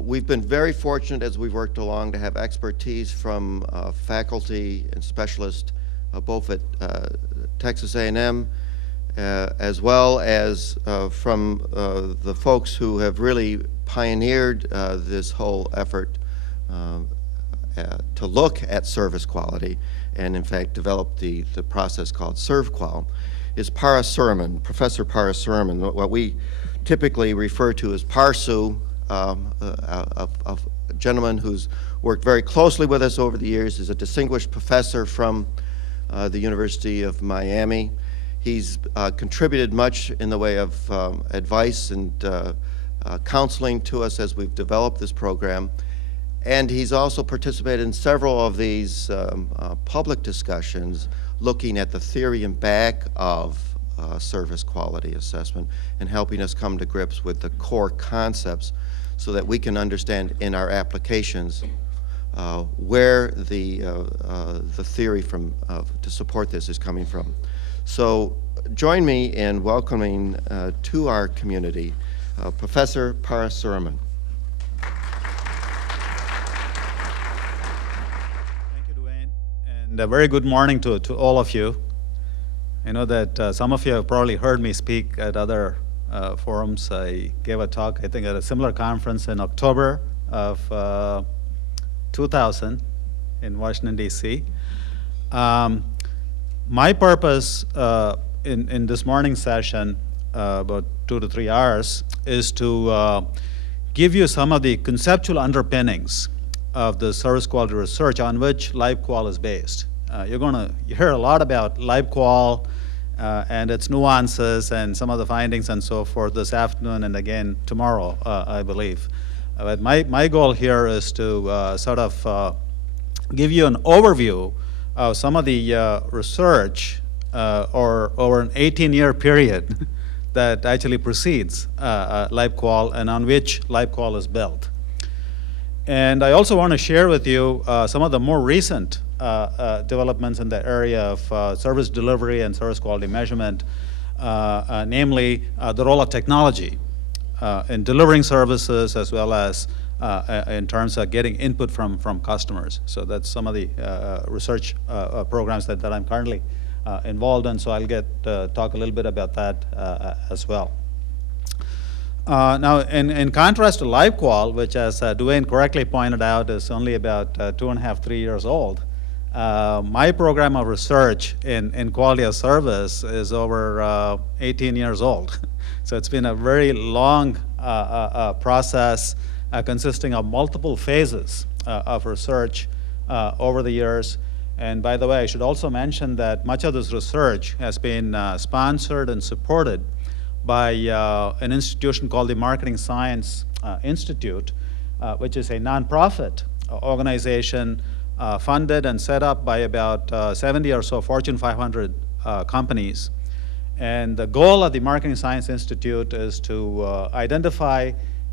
We've been very fortunate as we've worked along to have expertise from faculty and specialists both at Texas A&M as well as from the folks who have really pioneered this whole effort to look at service quality and in fact develop the process called ServQUAL, is Parasuraman, Professor Parasuraman, what we typically refer to as Parsu, a gentleman who's worked very closely with us over the years, is a distinguished professor from the University of Miami. He's contributed much in the way of advice and counseling to us as we've developed this program. And he's also participated in several of these public discussions looking at the theory and back of service quality assessment and helping us come to grips with the core concepts so that we can understand in our applications where the theory to support this is coming from. So join me in welcoming to our community Professor Parasuraman. And a very good morning to all of you. I know that some of you have probably heard me speak at other forums. I gave a talk, I think, at a similar conference in October of 2000 in Washington, D.C. My purpose in this morning session, about 2 to 3 hours, is to give you some of the conceptual underpinnings of the service quality research on which LibQUAL is based. You're going to hear a lot about LibQUAL and its nuances and some of the findings and so forth this afternoon and again tomorrow, I believe. But my goal here is to sort of give you an overview of some of the research over an 18-year period that actually precedes LibQUAL and on which LibQUAL is built. And I also want to share with you some of the more recent developments in the area of service delivery and service quality measurement, namely the role of technology in delivering services as well as in terms of getting input from customers. So that's some of the research programs that I'm currently involved in, so I'll talk a little bit about that as well. Now, in contrast to LibQUAL, which as Duane correctly pointed out is only about 2.5, 3 years old, my program of research in quality of service is over 18 years old. So it's been a very long process consisting of multiple phases of research over the years. And by the way, I should also mention that much of this research has been sponsored and supported by an institution called the Marketing Science Institute, which is a nonprofit organization funded and set up by about 70 or so Fortune 500 companies. And the goal of the Marketing Science Institute is to identify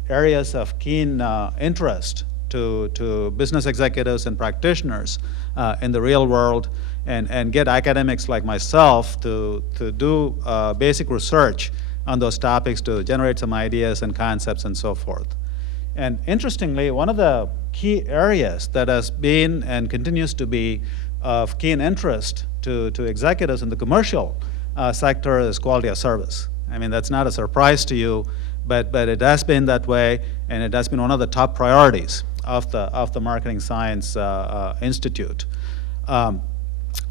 areas of keen interest to business executives and practitioners in the real world and get academics like myself to do basic research on those topics to generate some ideas and concepts and so forth. And interestingly, one of the key areas that has been and continues to be of keen interest to executives in the commercial sector is quality of service. I mean, that's not a surprise to you, but it has been that way, and it has been one of the top priorities of the Marketing Science Institute.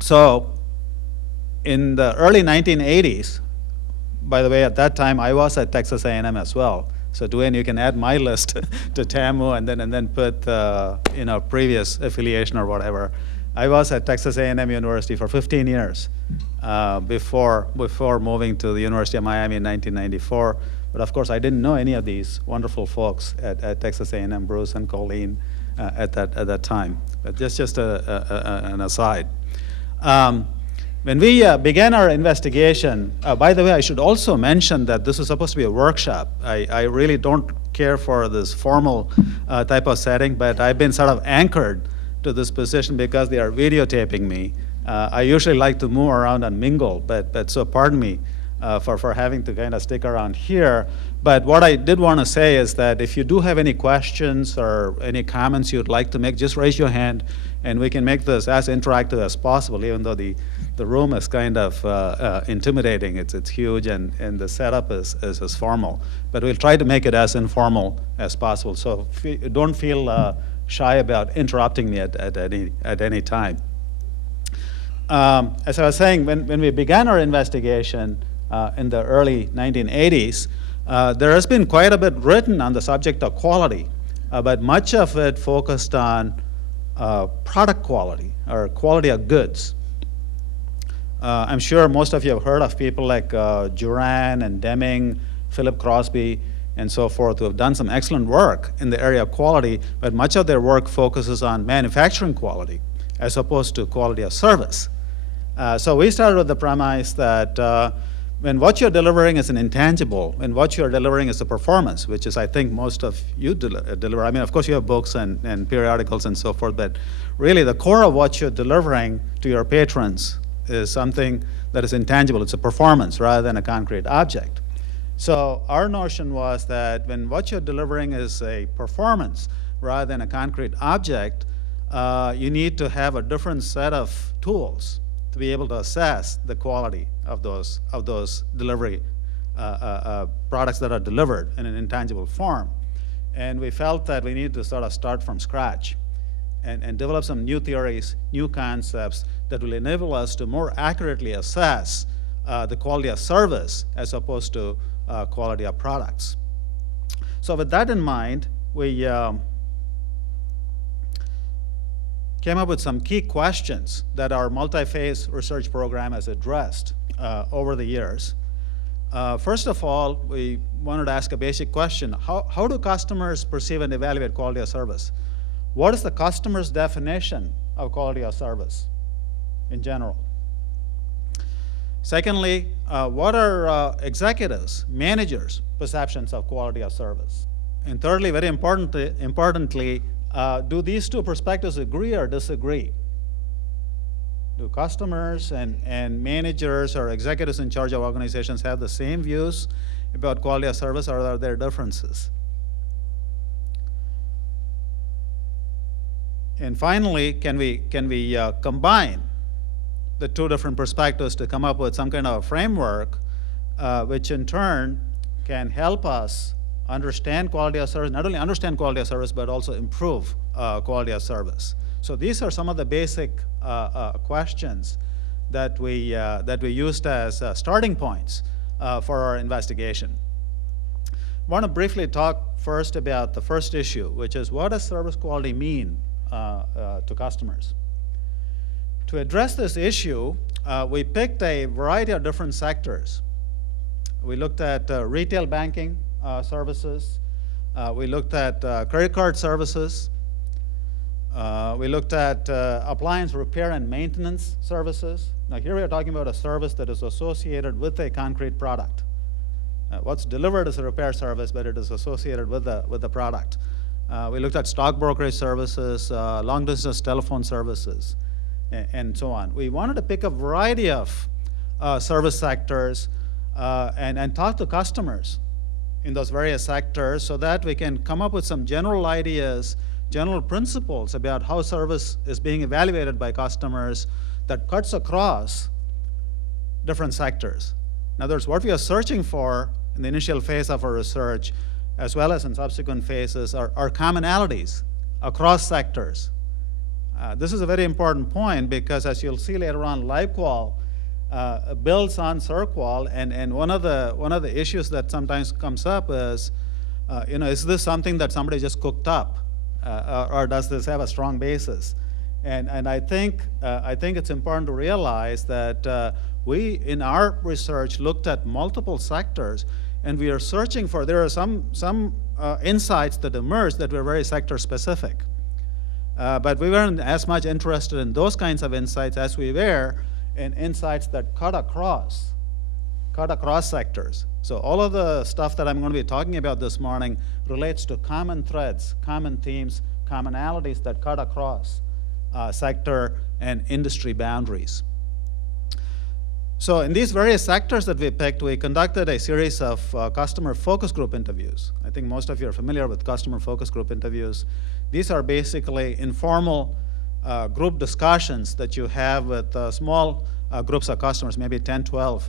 So in the early 1980s, by the way, at that time, I was at Texas A&M as well. So Duane, you can add my list to TAMU and then put previous affiliation or whatever. I was at Texas A&M University for 15 years before moving to the University of Miami in 1994. But of course, I didn't know any of these wonderful folks at Texas A&M, Bruce and Colleen, at that time. But just an aside. When we began our investigation, by the way, I should also mention that this is supposed to be a workshop. I really don't care for this formal type of setting, but I've been sort of anchored to this position because they are videotaping me. I usually like to move around and mingle, but so pardon me for having to kind of stick around here. But what I did want to say is that if you do have any questions or any comments you'd like to make, just raise your hand, and we can make this as interactive as possible, even though the room is kind of intimidating. It's huge, and the setup is formal. But we'll try to make it as informal as possible. So don't feel shy about interrupting me at any time. As I was saying, when we began our investigation in the early 1980s, there has been quite a bit written on the subject of quality, but much of it focused on product quality or quality of goods. I'm sure most of you have heard of people like Juran and Deming, Philip Crosby, and so forth, who have done some excellent work in the area of quality, but much of their work focuses on manufacturing quality as opposed to quality of service. So we started with the premise that when what you're delivering is an intangible, when what you're delivering is a performance, which is, I think, most of you deliver. I mean, of course, you have books and periodicals and so forth, but really the core of what you're delivering to your patrons is something that is intangible. It's a performance rather than a concrete object. So our notion was that when what you're delivering is a performance rather than a concrete object, you need to have a different set of tools to be able to assess the quality of those delivery products that are delivered in an intangible form. And we felt that we needed to sort of start from scratch and develop some new theories, new concepts that will enable us to more accurately assess the quality of service as opposed to quality of products. So with that in mind, we came up with some key questions that our multi-phase research program has addressed over the years. First of all, we wanted to ask a basic question. How do customers perceive and evaluate quality of service? What is the customer's definition of quality of service in general? Secondly, what are executives, managers' perceptions of quality of service? And thirdly, very importantly, do these two perspectives agree or disagree? Do customers and managers or executives in charge of organizations have the same views about quality of service, or are there differences? And finally, can we combine the two different perspectives to come up with some kind of a framework which in turn can help us understand quality of service, not only understand quality of service, but also improve quality of service. So these are some of the basic questions that we used as starting points for our investigation. I want to briefly talk first about the first issue, which is what does service quality mean to customers? To address this issue, we picked a variety of different sectors. We looked at retail banking services. We looked at credit card services. We looked at appliance repair and maintenance services. Now here we are talking about a service that is associated with a concrete product. What's delivered is a repair service, but it is associated with the product. We looked at stock brokerage services, long distance telephone services, and so on. We wanted to pick a variety of service sectors and talk to customers in those various sectors so that we can come up with some general ideas, general principles about how service is being evaluated by customers that cuts across different sectors. In other words, what we are searching for in the initial phase of our research, as well as in subsequent phases, are commonalities across sectors. This is a very important point because, as you'll see later on, LibQUAL builds on SurQUAL, and one of the issues that sometimes comes up is, is this something that somebody just cooked up, or does this have a strong basis? And I think it's important to realize that we, in our research, looked at multiple sectors, and we are searching for, there are some insights that emerged that were very sector specific. But we weren't as much interested in those kinds of insights as we were in insights that cut across sectors. So all of the stuff that I'm going to be talking about this morning relates to common threads, common themes, commonalities that cut across sector and industry boundaries. So in these various sectors that we picked, we conducted a series of customer focus group interviews. I think most of you are familiar with customer focus group interviews. These are basically informal group discussions that you have with small groups of customers, maybe 10, 12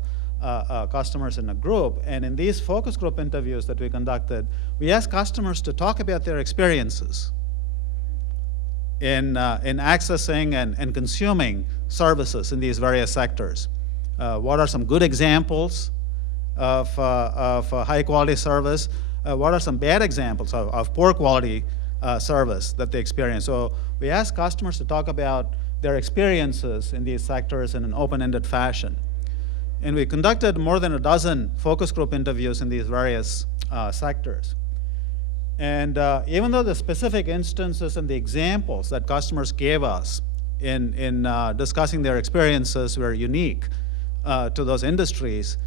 customers in a group. And in these focus group interviews that we conducted, we asked customers to talk about their experiences in accessing and consuming services in these various sectors. What are some good examples of high quality service? What are some bad examples of poor quality service that they experience? So we ask customers to talk about their experiences in these sectors in an open-ended fashion. And we conducted more than a dozen focus group interviews in these various sectors. And even though the specific instances and the examples that customers gave us in discussing their experiences were unique to those industries,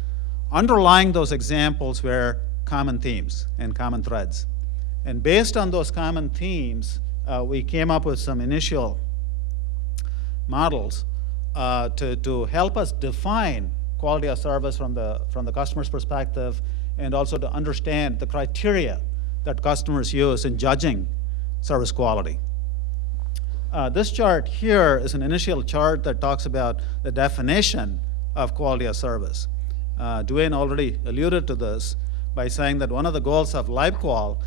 underlying those examples were common themes and common threads. And based on those common themes, we came up with some initial models to help us define quality of service from the customer's perspective, and also to understand the criteria that customers use in judging service quality. This chart here is an initial chart that talks about the definition of quality of service. Dwayne already alluded to this by saying that one of the goals of LibQUAL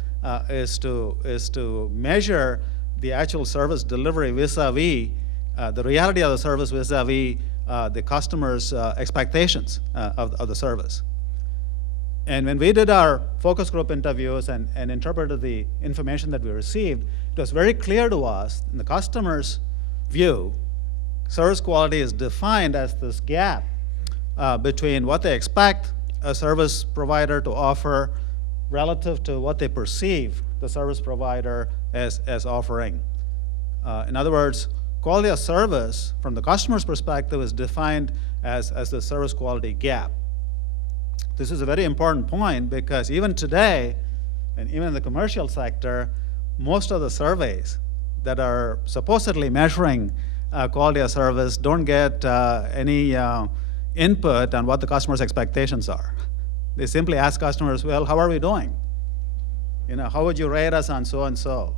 is to measure the actual service delivery vis-a-vis the reality of the service vis-a-vis the customer's expectations of the service. And when we did our focus group interviews and interpreted the information that we received, it was very clear to us, in the customer's view, service quality is defined as this gap between what they expect a service provider to offer relative to what they perceive the service provider as offering. In other words, quality of service from the customer's perspective is defined as the service quality gap. This is a very important point because even today, and even in the commercial sector, most of the surveys that are supposedly measuring quality of service don't get any input on what the customer's expectations are. They simply ask customers, well, how are we doing? How would you rate us on so and so?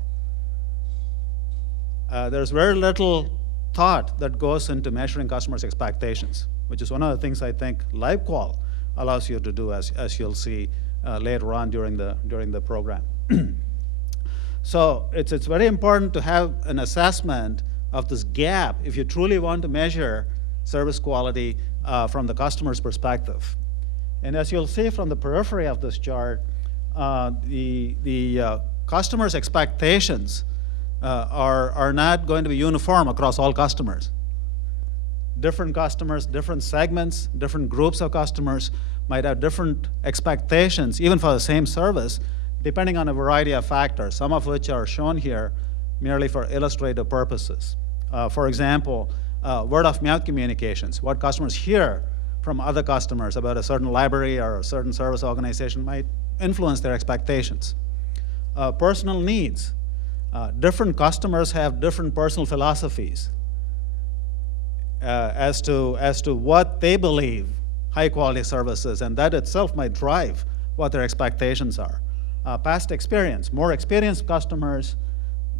There's very little thought that goes into measuring customers' expectations, which is one of the things I think LibQUAL allows you to do, as you'll see later on during the program. So it's very important to have an assessment of this gap if you truly want to measure service quality from the customer's perspective. And as you'll see from the periphery of this chart, the customer's expectations are not going to be uniform across all customers. Different customers, different segments, different groups of customers might have different expectations, even for the same service, depending on a variety of factors, some of which are shown here merely for illustrative purposes. For example, word of mouth communications. What customers hear from other customers about a certain library or a certain service organization might influence their expectations. Personal needs. Different customers have different personal philosophies as to what they believe high quality service is, and that itself might drive what their expectations are. Past experience. More experienced customers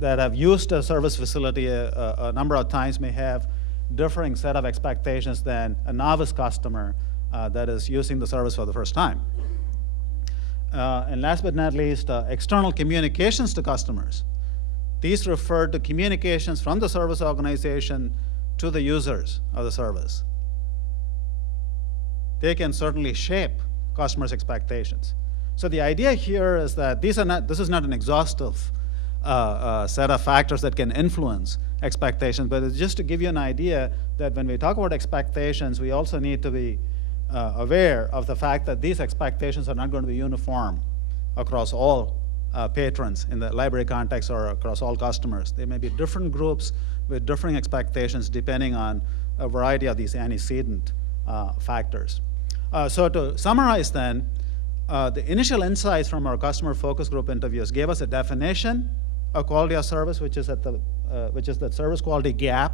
that have used a service facility a number of times may have differing set of expectations than a novice customer that is using the service for the first time. And last but not least, external communications to customers. These refer to communications from the service organization to the users of the service. They can certainly shape customers' expectations. So the idea here is that this is not an exhaustive set of factors that can influence expectations, but it's just to give you an idea that when we talk about expectations, we also need to be aware of the fact that these expectations are not going to be uniform across all patrons in the library context or across all customers. There may be different groups with differing expectations depending on a variety of these antecedent factors. So to summarize then, the initial insights from our customer focus group interviews gave us a definition of quality of service, which is the service quality gap.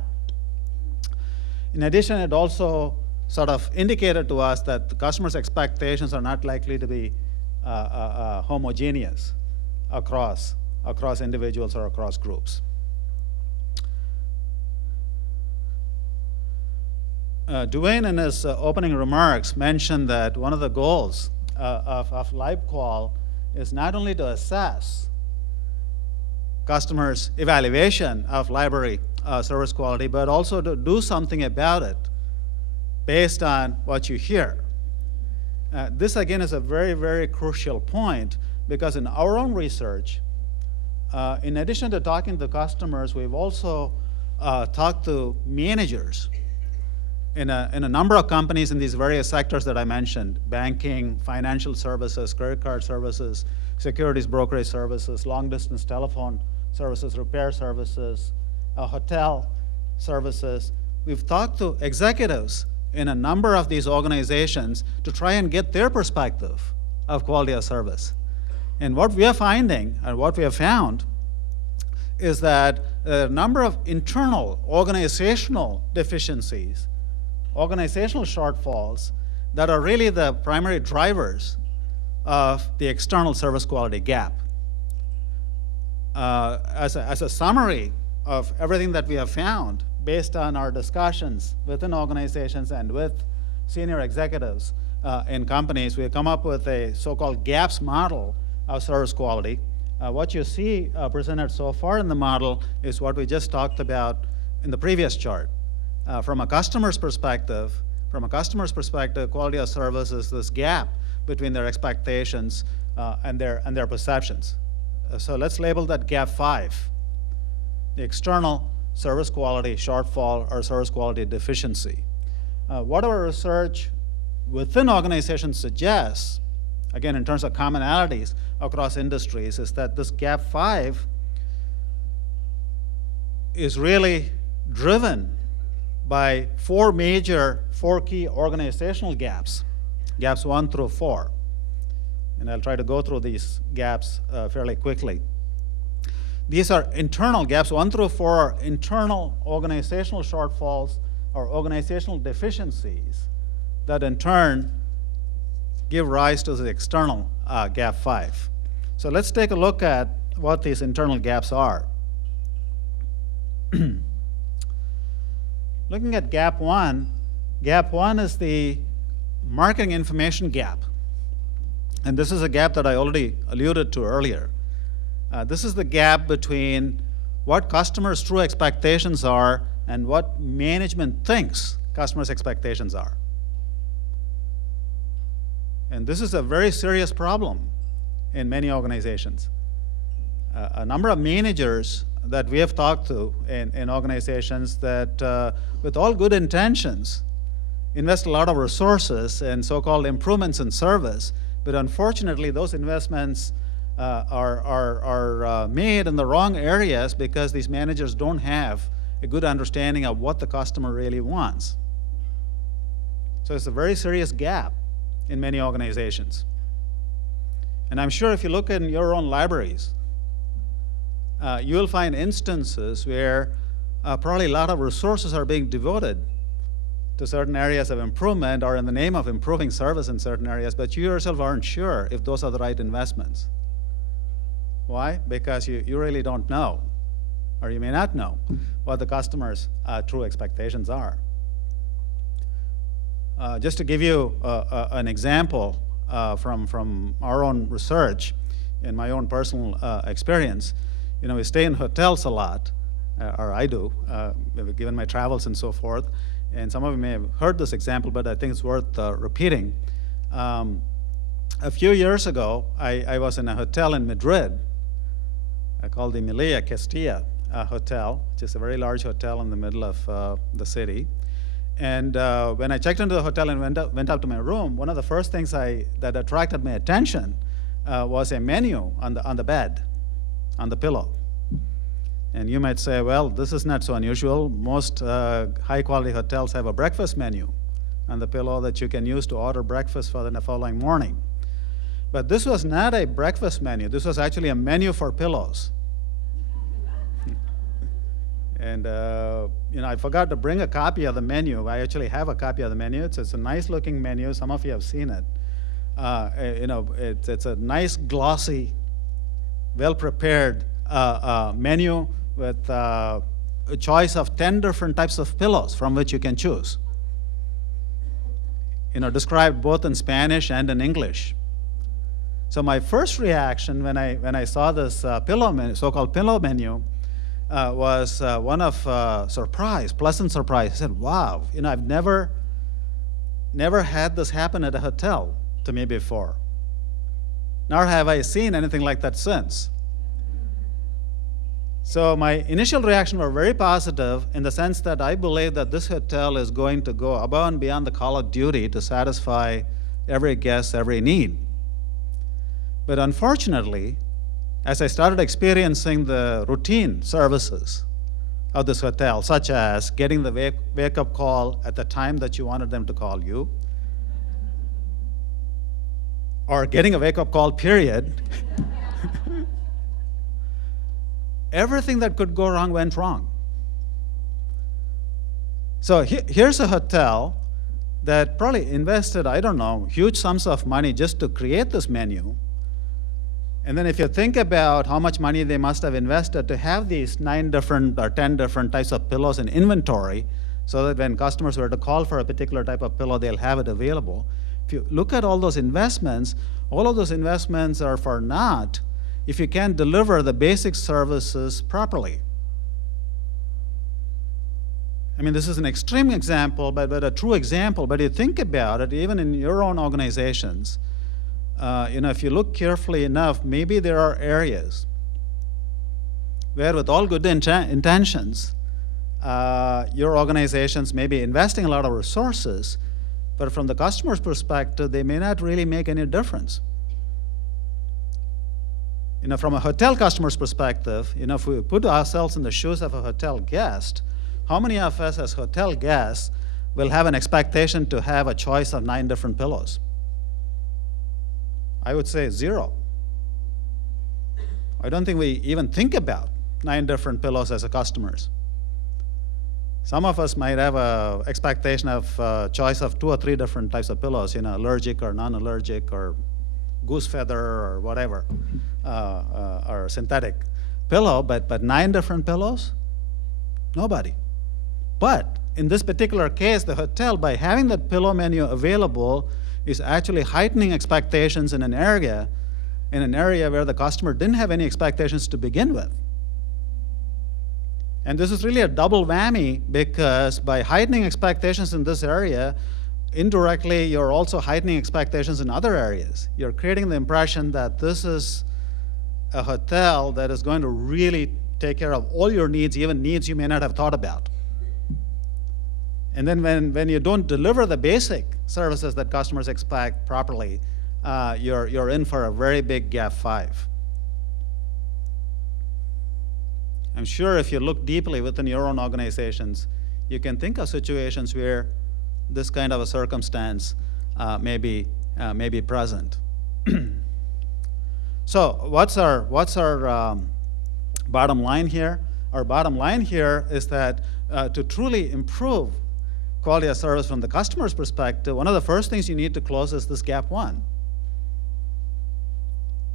In addition, it also sort of indicated to us that the customer's expectations are not likely to be homogeneous across individuals or across groups. Duane, in his opening remarks, mentioned that one of the goals of LibQUAL is not only to assess customers' evaluation of library service quality, but also to do something about it based on what you hear. This, again, is a very, very crucial point, because in our own research, in addition to talking to customers, we've also talked to managers in a number of companies in these various sectors that I mentioned: banking, financial services, credit card services, securities brokerage services, long-distance telephone services, repair services, hotel services. We've talked to executives in a number of these organizations to try and get their perspective of quality of service. And what we are finding, and what we have found, is that a number of internal organizational deficiencies, organizational shortfalls, that are really the primary drivers of the external service quality gap. As a summary of everything that we have found, based on our discussions within organizations and with senior executives in companies, we have come up with a so-called GAPS model of service quality. What you see presented so far in the model is what we just talked about in the previous chart. From a customer's perspective, quality of service is this gap between their expectations and their perceptions. So let's label that gap 5, the external service quality shortfall or service quality deficiency. What our research within organizations suggests, again in terms of commonalities across industries, is that this gap 5 is really driven by four key organizational gaps, gaps 1 through 4. And I'll try to go through these gaps fairly quickly. These are internal gaps. 1 through 4 are internal organizational shortfalls or organizational deficiencies that in turn give rise to the external gap 5. So let's take a look at what these internal gaps are. Looking at gap 1 is the marketing information gap. And this is a gap that I already alluded to earlier. This is the gap between what customers' true expectations are and what management thinks customers' expectations are. And this is a very serious problem in many organizations. A number of managers that we have talked to in organizations that, with all good intentions, invest a lot of resources in so-called improvements in service, but unfortunately those investments are made in the wrong areas because these managers don't have a good understanding of what the customer really wants. So it's a very serious gap in many organizations. And I'm sure if you look in your own libraries, you'll find instances where probably a lot of resources are being devoted to certain areas of improvement or in the name of improving service in certain areas, but you yourself aren't sure if those are the right investments. Why? Because you really don't know, or you may not know, what the customer's true expectations are. Just to give you an example from our own research and my own personal experience, we stay in hotels a lot, or I do, given my travels and so forth. And some of you may have heard this example, but I think it's worth repeating. A few years ago, I was in a hotel in Madrid called the Emilia Castilla Hotel, which is a very large hotel in the middle of the city. And when I checked into the hotel and went up to my room, one of the first things that attracted my attention was a menu on the bed, on the pillow. And you might say, well, this is not so unusual. Most high-quality hotels have a breakfast menu on the pillow that you can use to order breakfast for the following morning. But this was not a breakfast menu. This was actually a menu for pillows. And I forgot to bring a copy of the menu. I actually have a copy of the menu. It's a nice looking menu. Some of you have seen it. It's a nice, glossy, well prepared menu with a choice of 10 different types of pillows from which you can choose. Described both in Spanish and in English. So my first reaction when I saw this pillow menu, so-called pillow menu, was one of surprise, pleasant surprise. I said, "Wow, I've never had this happen at a hotel to me before. Nor have I seen anything like that since." So my initial reaction were very positive in the sense that I believe that this hotel is going to go above and beyond the call of duty to satisfy every guest, every need. But unfortunately, as I started experiencing the routine services of this hotel, such as getting the wake-up call at the time that you wanted them to call you, or getting a wake-up call, period, everything that could go wrong went wrong. So here's a hotel that probably invested, I don't know, huge sums of money just to create this menu. And then if you think about how much money they must have invested to have these 9 different or 10 different types of pillows in inventory, so that when customers were to call for a particular type of pillow, they'll have it available. If you look at all those investments, all of those investments are for naught if you can't deliver the basic services properly. I mean, this is an extreme example, but a true example. But you think about it, even in your own organizations, if you look carefully enough, maybe there are areas where, with all good intentions, your organizations may be investing a lot of resources, but from the customer's perspective, they may not really make any difference. From a hotel customer's perspective, if we put ourselves in the shoes of a hotel guest, how many of us as hotel guests will have an expectation to have a choice of 9 different pillows? I would say 0. I don't think we even think about 9 different pillows as a customers. Some of us might have an expectation of a choice of 2 or 3 different types of pillows, allergic or non-allergic or goose feather or whatever, or synthetic pillow, but 9 different pillows? Nobody. But in this particular case, the hotel, by having that pillow menu available, is actually heightening expectations in an area where the customer didn't have any expectations to begin with. And this is really a double whammy, because by heightening expectations in this area, indirectly you're also heightening expectations in other areas. You're creating the impression that this is a hotel that is going to really take care of all your needs, even needs you may not have thought about. And then when you don't deliver the basic services that customers expect properly, you're in for a very big gap 5. I'm sure if you look deeply within your own organizations, you can think of situations where this kind of a circumstance may be present. So what's our bottom line here? Our bottom line here is that to truly improve quality of service from the customer's perspective, one of the first things you need to close is this gap 1.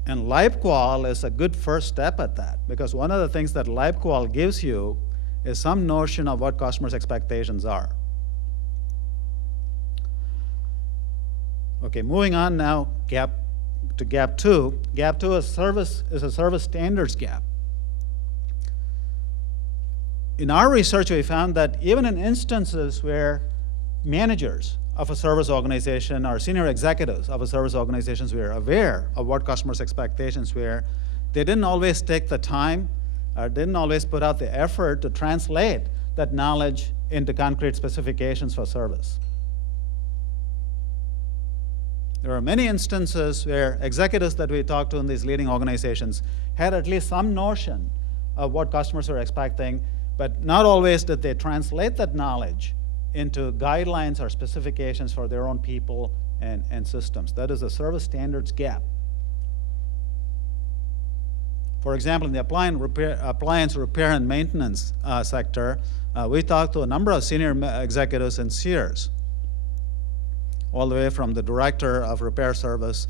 And LibQUAL is a good first step at that, because one of the things that LibQUAL gives you is some notion of what customers' expectations are. Okay, moving on now to gap 2. Gap 2 is a service standards gap. In our research, we found that even in instances where managers of a service organization or senior executives of a service organizations were aware of what customers' expectations were, they didn't always take the time or didn't always put out the effort to translate that knowledge into concrete specifications for service. There are many instances where executives that we talked to in these leading organizations had at least some notion of what customers were expecting, but not always did they translate that knowledge into guidelines or specifications for their own people and systems. That is a service standards gap. For example, in the appliance repair and maintenance sector, we talked to a number of senior executives in Sears, all the way from the director of repair service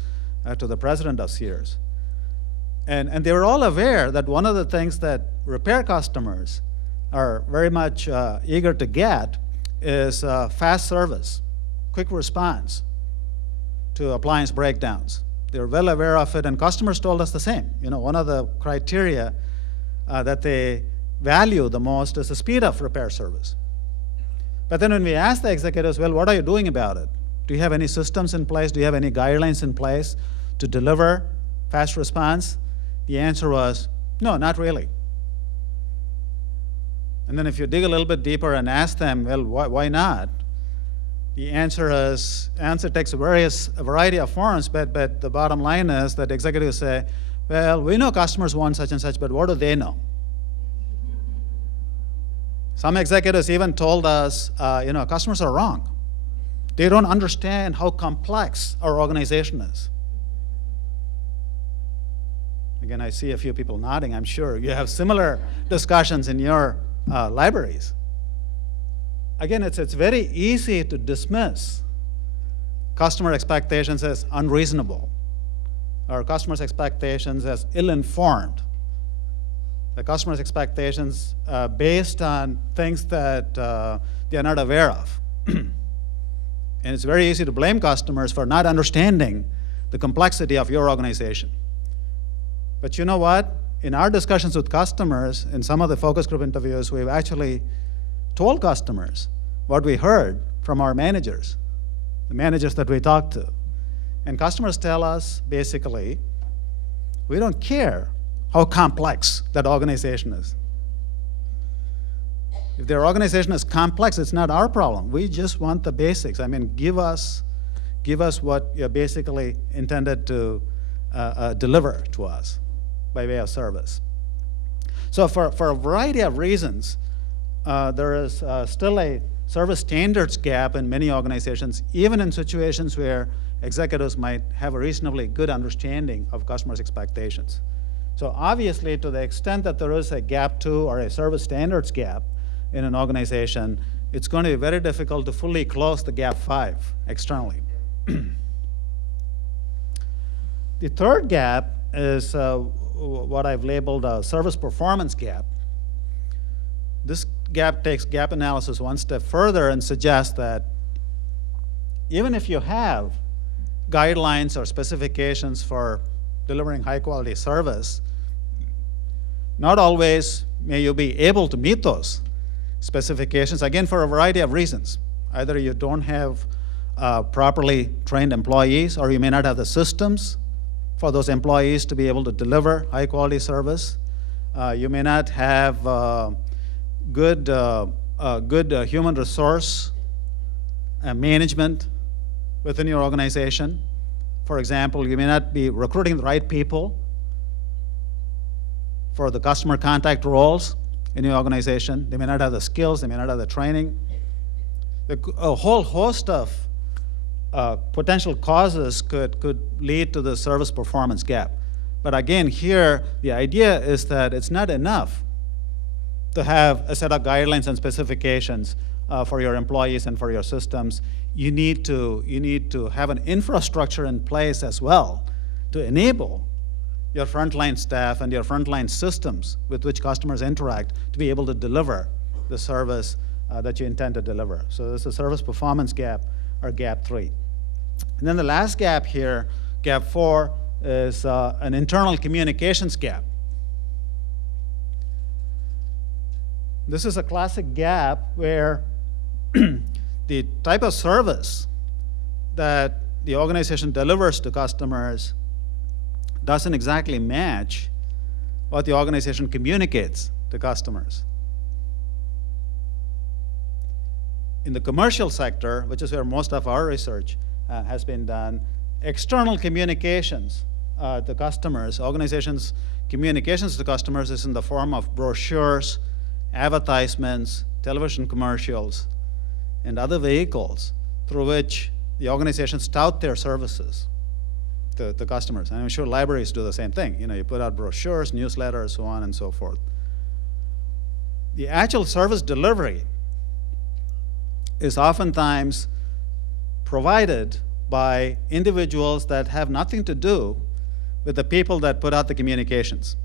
to the president of Sears. And they were all aware that one of the things that repair customers are very much eager to get is fast service, quick response to appliance breakdowns. They're well aware of it, and customers told us the same. You know, one of the criteria that they value the most is the speed of repair service. But then when we asked the executives, well, what are you doing about it? Do you have any systems in place? Do you have any guidelines in place to deliver fast response? The answer was, no, not really. And then if you dig a little bit deeper and ask them, well, why not? The answer takes a variety of forms, but the bottom line is that executives say, well, we know customers want such and such, but what do they know? Some executives even told us, customers are wrong. They don't understand how complex our organization is. Again, I see a few people nodding. I'm sure you have similar discussions in your libraries. Again, it's very easy to dismiss customer expectations as unreasonable, or customers' expectations as ill-informed. The customer's expectations based on things that they are not aware of. And it's very easy to blame customers for not understanding the complexity of your organization. But you know what? In our discussions with customers, in some of the focus group interviews, we've actually told customers what we heard from our managers, the managers that we talked to. And customers tell us, basically, we don't care how complex that organization is. If their organization is complex, it's not our problem. We just want the basics. I mean, give us what you're basically intended to deliver to us by way of service. So for a variety of reasons, there is still a service standards gap in many organizations, even in situations where executives might have a reasonably good understanding of customers' expectations. So obviously, to the extent that there is a gap 2 or a service standards gap in an organization, it's going to be very difficult to fully close the gap 5 externally. The third gap is what I've labeled a service performance gap. This gap takes gap analysis one step further and suggests that even if you have guidelines or specifications for delivering high-quality service, not always may you be able to meet those specifications, again, for a variety of reasons. Either you don't have properly trained employees, or you may not have the systems for those employees to be able to deliver high-quality service. You may not have good human resource management within your organization. For example, you may not be recruiting the right people for the customer contact roles in your organization. They may not have the skills, they may not have the training. A whole host of potential causes could lead to the service performance gap. But again, here, the idea is that it's not enough to have a set of guidelines and specifications for your employees and for your systems. You need to have an infrastructure in place as well to enable your frontline staff and your frontline systems with which customers interact to be able to deliver the service that you intend to deliver. So this is a service performance gap, or gap 3. And then the last gap here, gap 4, is an internal communications gap. This is a classic gap where the type of service that the organization delivers to customers doesn't exactly match what the organization communicates to customers. In the commercial sector, which is where most of our research has been done, external communications to customers, organizations' communications to customers is in the form of brochures, advertisements, television commercials, and other vehicles through which the organizations tout their services to customers. And I'm sure libraries do the same thing. You put out brochures, newsletters, so on and so forth. The actual service delivery is oftentimes provided by individuals that have nothing to do with the people that put out the communications.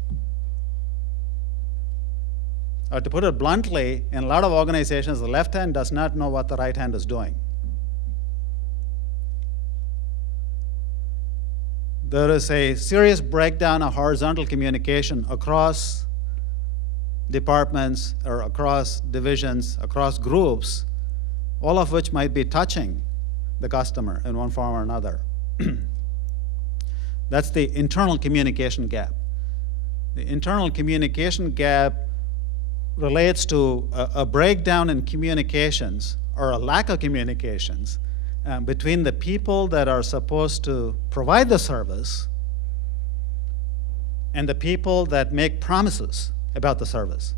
Or to put it bluntly, in a lot of organizations, the left hand does not know what the right hand is doing. There is a serious breakdown of horizontal communication across departments or across divisions, across groups, all of which might be touching the customer in one form or another. That's the internal communication gap. The internal communication gap relates to a breakdown in communications or a lack of communications between the people that are supposed to provide the service and the people that make promises about the service.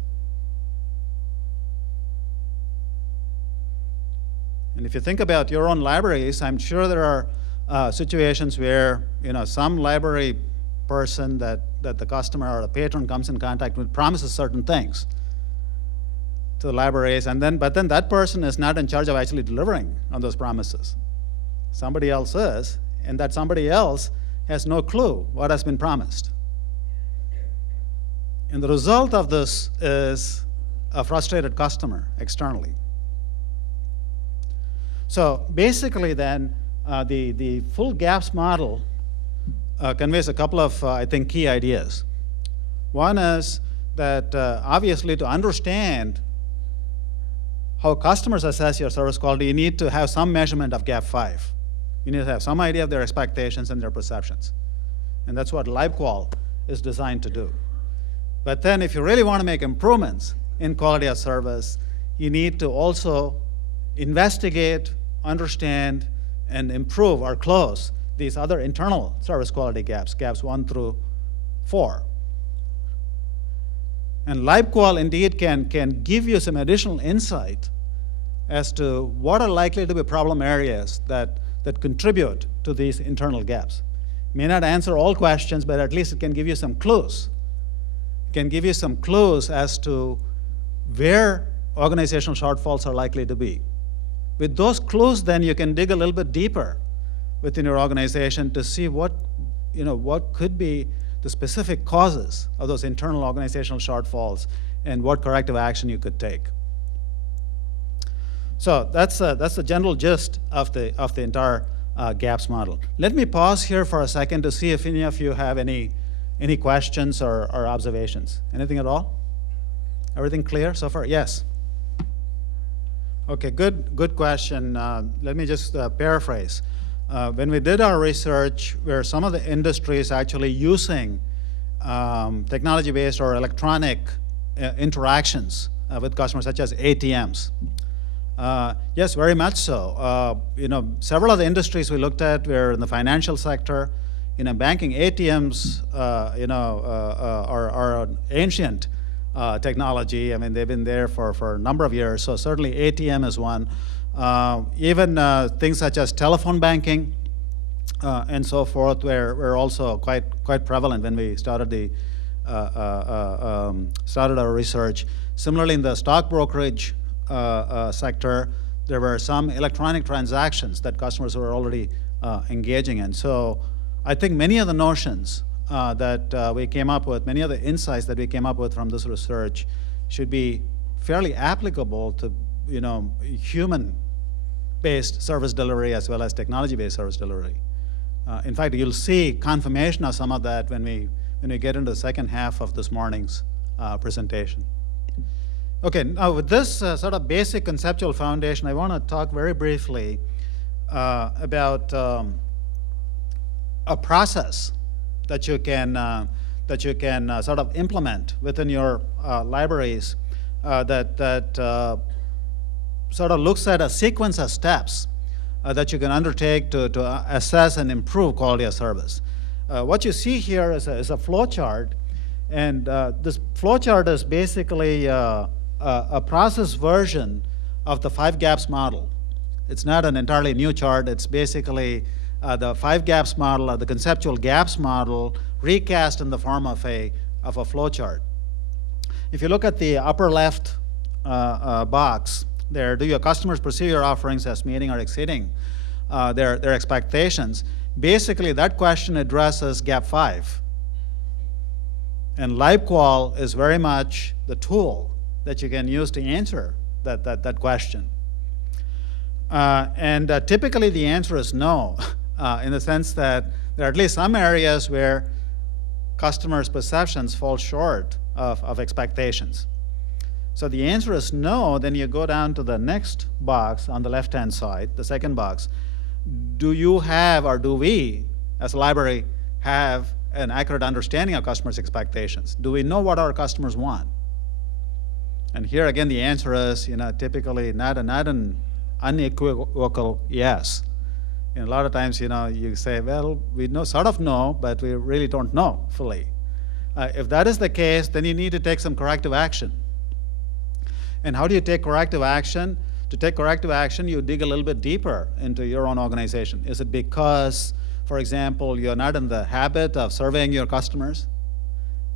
And if you think about your own libraries, I'm sure there are situations where some library person that the customer or the patron comes in contact with promises certain things to the libraries, but then that person is not in charge of actually delivering on those promises. Somebody else is, and that somebody else has no clue what has been promised. And the result of this is a frustrated customer externally. So basically then, the full gaps model conveys a couple of, I think, key ideas. One is that obviously to understand how customers assess your service quality, you need to have some measurement of gap 5. You need to have some idea of their expectations and their perceptions. And that's what LibQUAL is designed to do. But then if you really want to make improvements in quality of service, you need to also investigate, understand, and improve or close these other internal service quality gaps, gaps 1 through 4. And LibQUAL indeed can give you some additional insight as to what are likely to be problem areas that contribute to these internal gaps. It may not answer all questions, but at least it can give you some clues. It can give you some clues as to where organizational shortfalls are likely to be. With those clues, then you can dig a little bit deeper within your organization to see what could be the specific causes of those internal organizational shortfalls and what corrective action you could take. So that's the general gist of the entire gaps model. Let me pause here for a second to see if any of you have any questions or observations. Anything at all? Everything clear so far? Yes. Okay, good question. Let me just paraphrase. When we did our research, where some of the industries actually using technology-based or electronic interactions with customers, such as ATMs. Yes, very much so. Several of the industries we looked at were in the financial sector. Banking ATMs, are an ancient technology. I mean, they've been there for a number of years. So certainly ATM is one. Even things such as telephone banking and so forth were also quite prevalent when we started started our research. Similarly, in the stock brokerage sector, there were some electronic transactions that customers were already engaging in. So I think many of the notions that we came up with, many of the insights that we came up with from this research should be fairly applicable to human-based service delivery as well as technology-based service delivery. In fact, you'll see confirmation of some of that when we get into the second half of this morning's presentation. Okay, now with this sort of basic conceptual foundation, I want to talk very briefly about a process that you can sort of implement within your libraries that sort of looks at a sequence of steps that you can undertake to assess and improve quality of service. What you see here is a flow chart, and this flow chart is basically a process version of the 5 gaps model. It's not an entirely new chart. It's basically the 5 gaps model, or the conceptual gaps model, recast in the form of a flow chart. If you look at the upper left box there, do your customers perceive your offerings as meeting or exceeding their expectations? Basically, that question addresses gap 5. And LibQUAL is very much the tool that you can use to answer that question. Typically, the answer is no, in the sense that there are at least some areas where customers' perceptions fall short of expectations. So the answer is no. Then you go down to the next box on the left-hand side, the second box. Do you have, or do we, as a library, have an accurate understanding of customers' expectations? Do we know what our customers want? And here again, the answer is, typically not an unequivocal yes. A lot of times, you say, well, we sort of know, but we really don't know fully. If that is the case, then you need to take some corrective action. And how do you take corrective action? To take corrective action, you dig a little bit deeper into your own organization. Is it because, for example, you're not in the habit of surveying your customers?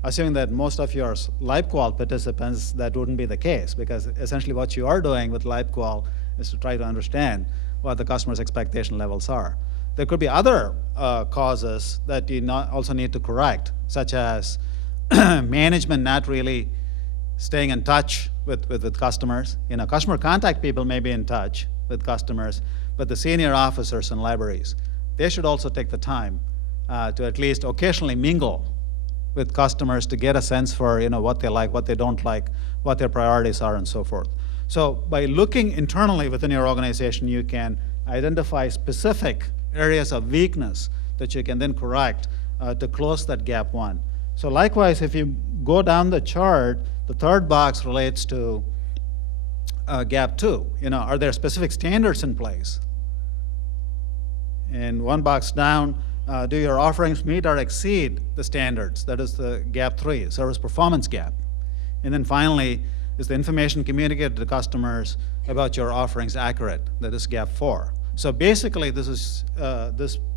Assuming that most of your LibQUAL participants, that wouldn't be the case, because essentially what you are doing with LibQUAL is to try to understand what the customer's expectation levels are. There could be other causes that you also need to correct, such as management not really staying in touch with customers. Customer contact people may be in touch with customers, but the senior officers in libraries, they should also take the time to at least occasionally mingle with customers to get a sense for what they like, what they don't like, what their priorities are, and so forth. So by looking internally within your organization, you can identify specific areas of weakness that you can then correct to close that gap 1. So likewise, if you go down the chart, the third box relates to gap 2. Are there specific standards in place? And one box down, do your offerings meet or exceed the standards? That is the gap 3, service performance gap. And then finally, is the information communicated to customers about your offerings accurate? That is gap 4. So basically, this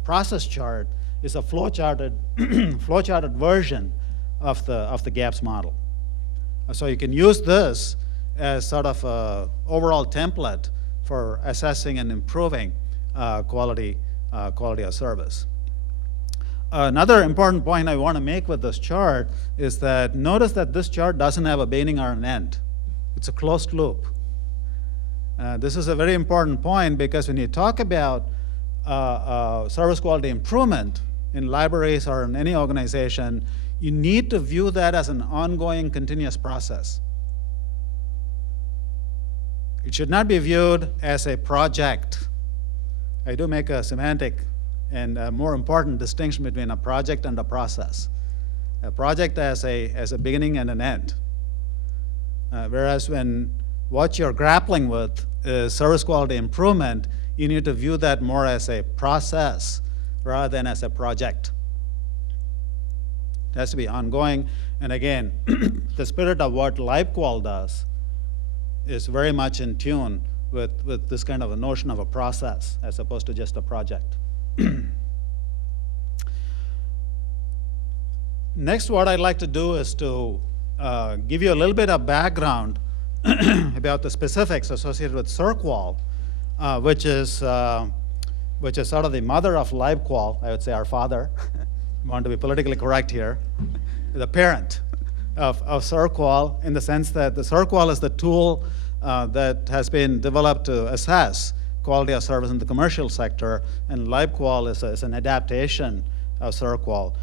process chart is a flowcharted version of the gaps model. So you can use this as sort of an overall template for assessing and improving quality of service. Another important point I want to make with this chart is that notice that this chart doesn't have a beginning or an end. It's a closed loop. This is a very important point, because when you talk about service quality improvement in libraries or in any organization, you need to view that as an ongoing, continuous process. It should not be viewed as a project. I do make a semantic and a more important distinction between a project and a process. A project as a beginning and an end. Whereas when what you're grappling with is service quality improvement, you need to view that more as a process rather than as a project. It has to be ongoing. And again, the spirit of what LibQUAL does is very much in tune with this kind of a notion of a process as opposed to just a project. Next, what I'd like to do is to give you a little bit of background about the specifics associated with SurQUAL, which is sort of the mother of LibQUAL. I would say our father. I want to be politically correct here. The parent of SurQUAL, in the sense that the SurQUAL is the tool that has been developed to assess quality of service in the commercial sector, and LibQUAL is an adaptation of SurQUAL.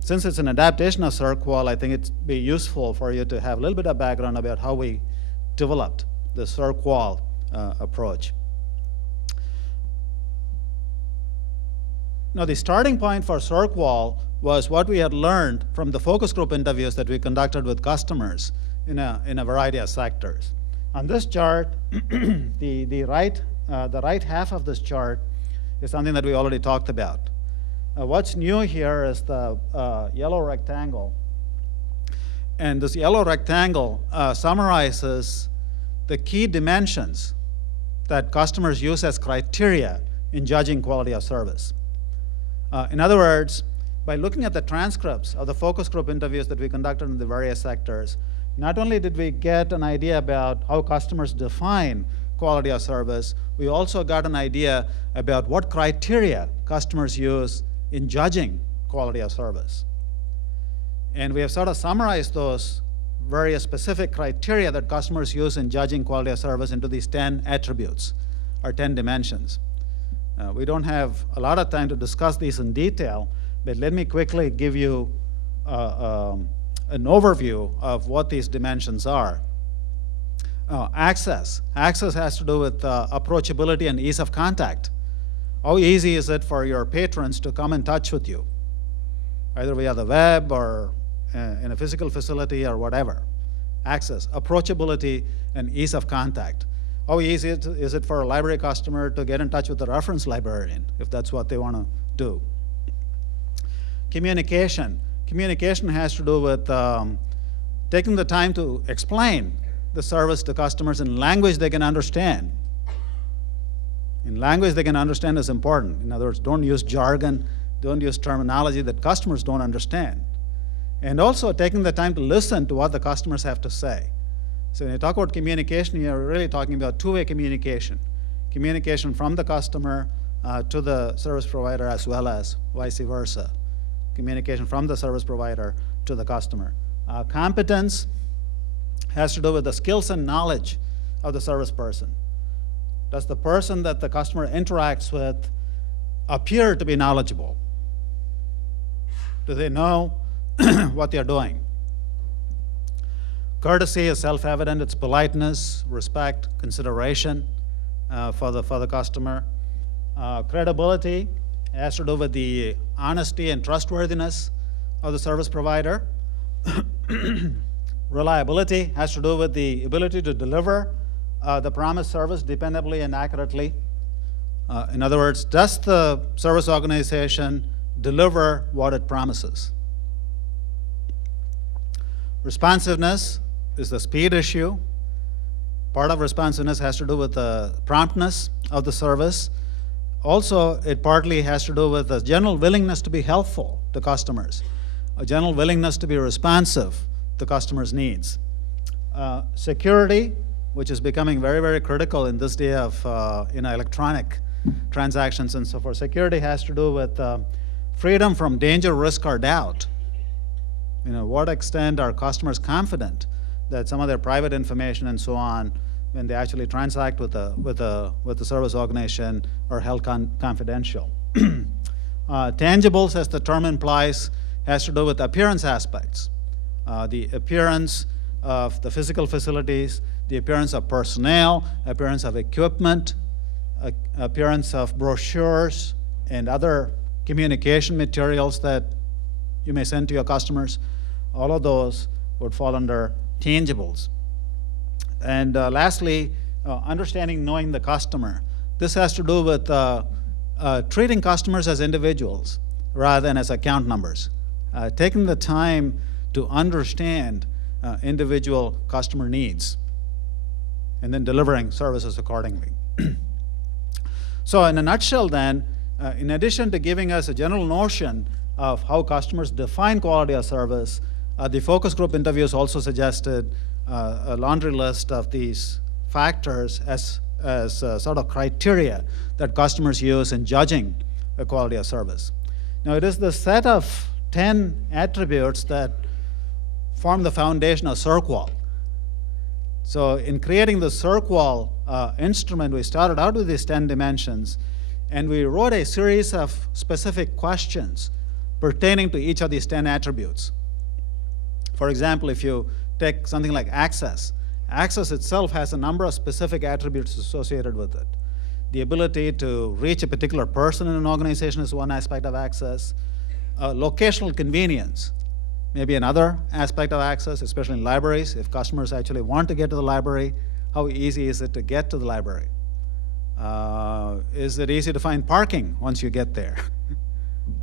Since it's an adaptation of SurQUAL, I think it'd be useful for you to have a little bit of background about how we developed the SurQUAL approach. Now, the starting point for SurQUAL was what we had learned from the focus group interviews that we conducted with customers in a variety of sectors. On this chart, the right half of this chart is something that we already talked about. What's new here is the yellow rectangle. And this yellow rectangle summarizes the key dimensions that customers use as criteria in judging quality of service. In other words, by looking at the transcripts of the focus group interviews that we conducted in the various sectors, not only did we get an idea about how customers define quality of service, we also got an idea about what criteria customers use in judging quality of service. And we have sort of summarized those various specific criteria that customers use in judging quality of service into these 10 attributes, or 10 dimensions. We don't have a lot of time to discuss these in detail, but let me quickly give you an overview of what these dimensions are. Access. Access has to do with approachability and ease of contact. How easy is it for your patrons to come in touch with you, either via the web or in a physical facility or whatever? Access, approachability, and ease of contact. How easy is it for a library customer to get in touch with the reference librarian, if that's what they want to do? Communication. Communication has to do with taking the time to explain the service to customers in language they can understand. In language they can understand is important. In other words, don't use jargon, don't use terminology that customers don't understand. And also taking the time to listen to what the customers have to say. So when you talk about communication, you're really talking about two-way communication. Communication from the customer to the service provider, as well as vice versa. Communication from the service provider to the customer. Competence has to do with the skills and knowledge of the service person. Does the person that the customer interacts with appear to be knowledgeable? Do they know what they're doing? Courtesy is self-evident. It's politeness, respect, consideration for the customer. Credibility has to do with the honesty and trustworthiness of the service provider. Reliability has to do with the ability to deliver the promised service dependably and accurately. In other words, does the service organization deliver what it promises? Responsiveness is the speed issue. Part of responsiveness has to do with the promptness of the service. Also, it partly has to do with the general willingness to be helpful to customers, a general willingness to be responsive to customers' needs. Security, which is becoming very, very critical in this day of electronic transactions and so forth. Security has to do with freedom from danger, risk, or doubt. What extent are customers confident that some of their private information and so on, when they actually transact with the service organization, are held confidential. Tangibles, as the term implies, has to do with appearance aspects. The appearance of the physical facilities, the appearance of personnel, appearance of equipment, appearance of brochures and other communication materials that you may send to your customers. All of those would fall under tangibles. And lastly, understanding, knowing the customer. This has to do with treating customers as individuals rather than as account numbers. Taking the time to understand individual customer needs and then delivering services accordingly. So in a nutshell then, in addition to giving us a general notion of how customers define quality of service, the focus group interviews also suggested a laundry list of these factors as sort of criteria that customers use in judging the quality of service. Now, it is the set of 10 attributes that form the foundation of LibQUAL. So in creating the LibQUAL instrument, we started out with these 10 dimensions, and we wrote a series of specific questions pertaining to each of these 10 attributes. For example, if you take something like access, access itself has a number of specific attributes associated with it. The ability to reach a particular person in an organization is one aspect of access. Locational convenience may be another aspect of access, especially in libraries. If customers actually want to get to the library, how easy is it to get to the library? Is it easy to find parking once you get there?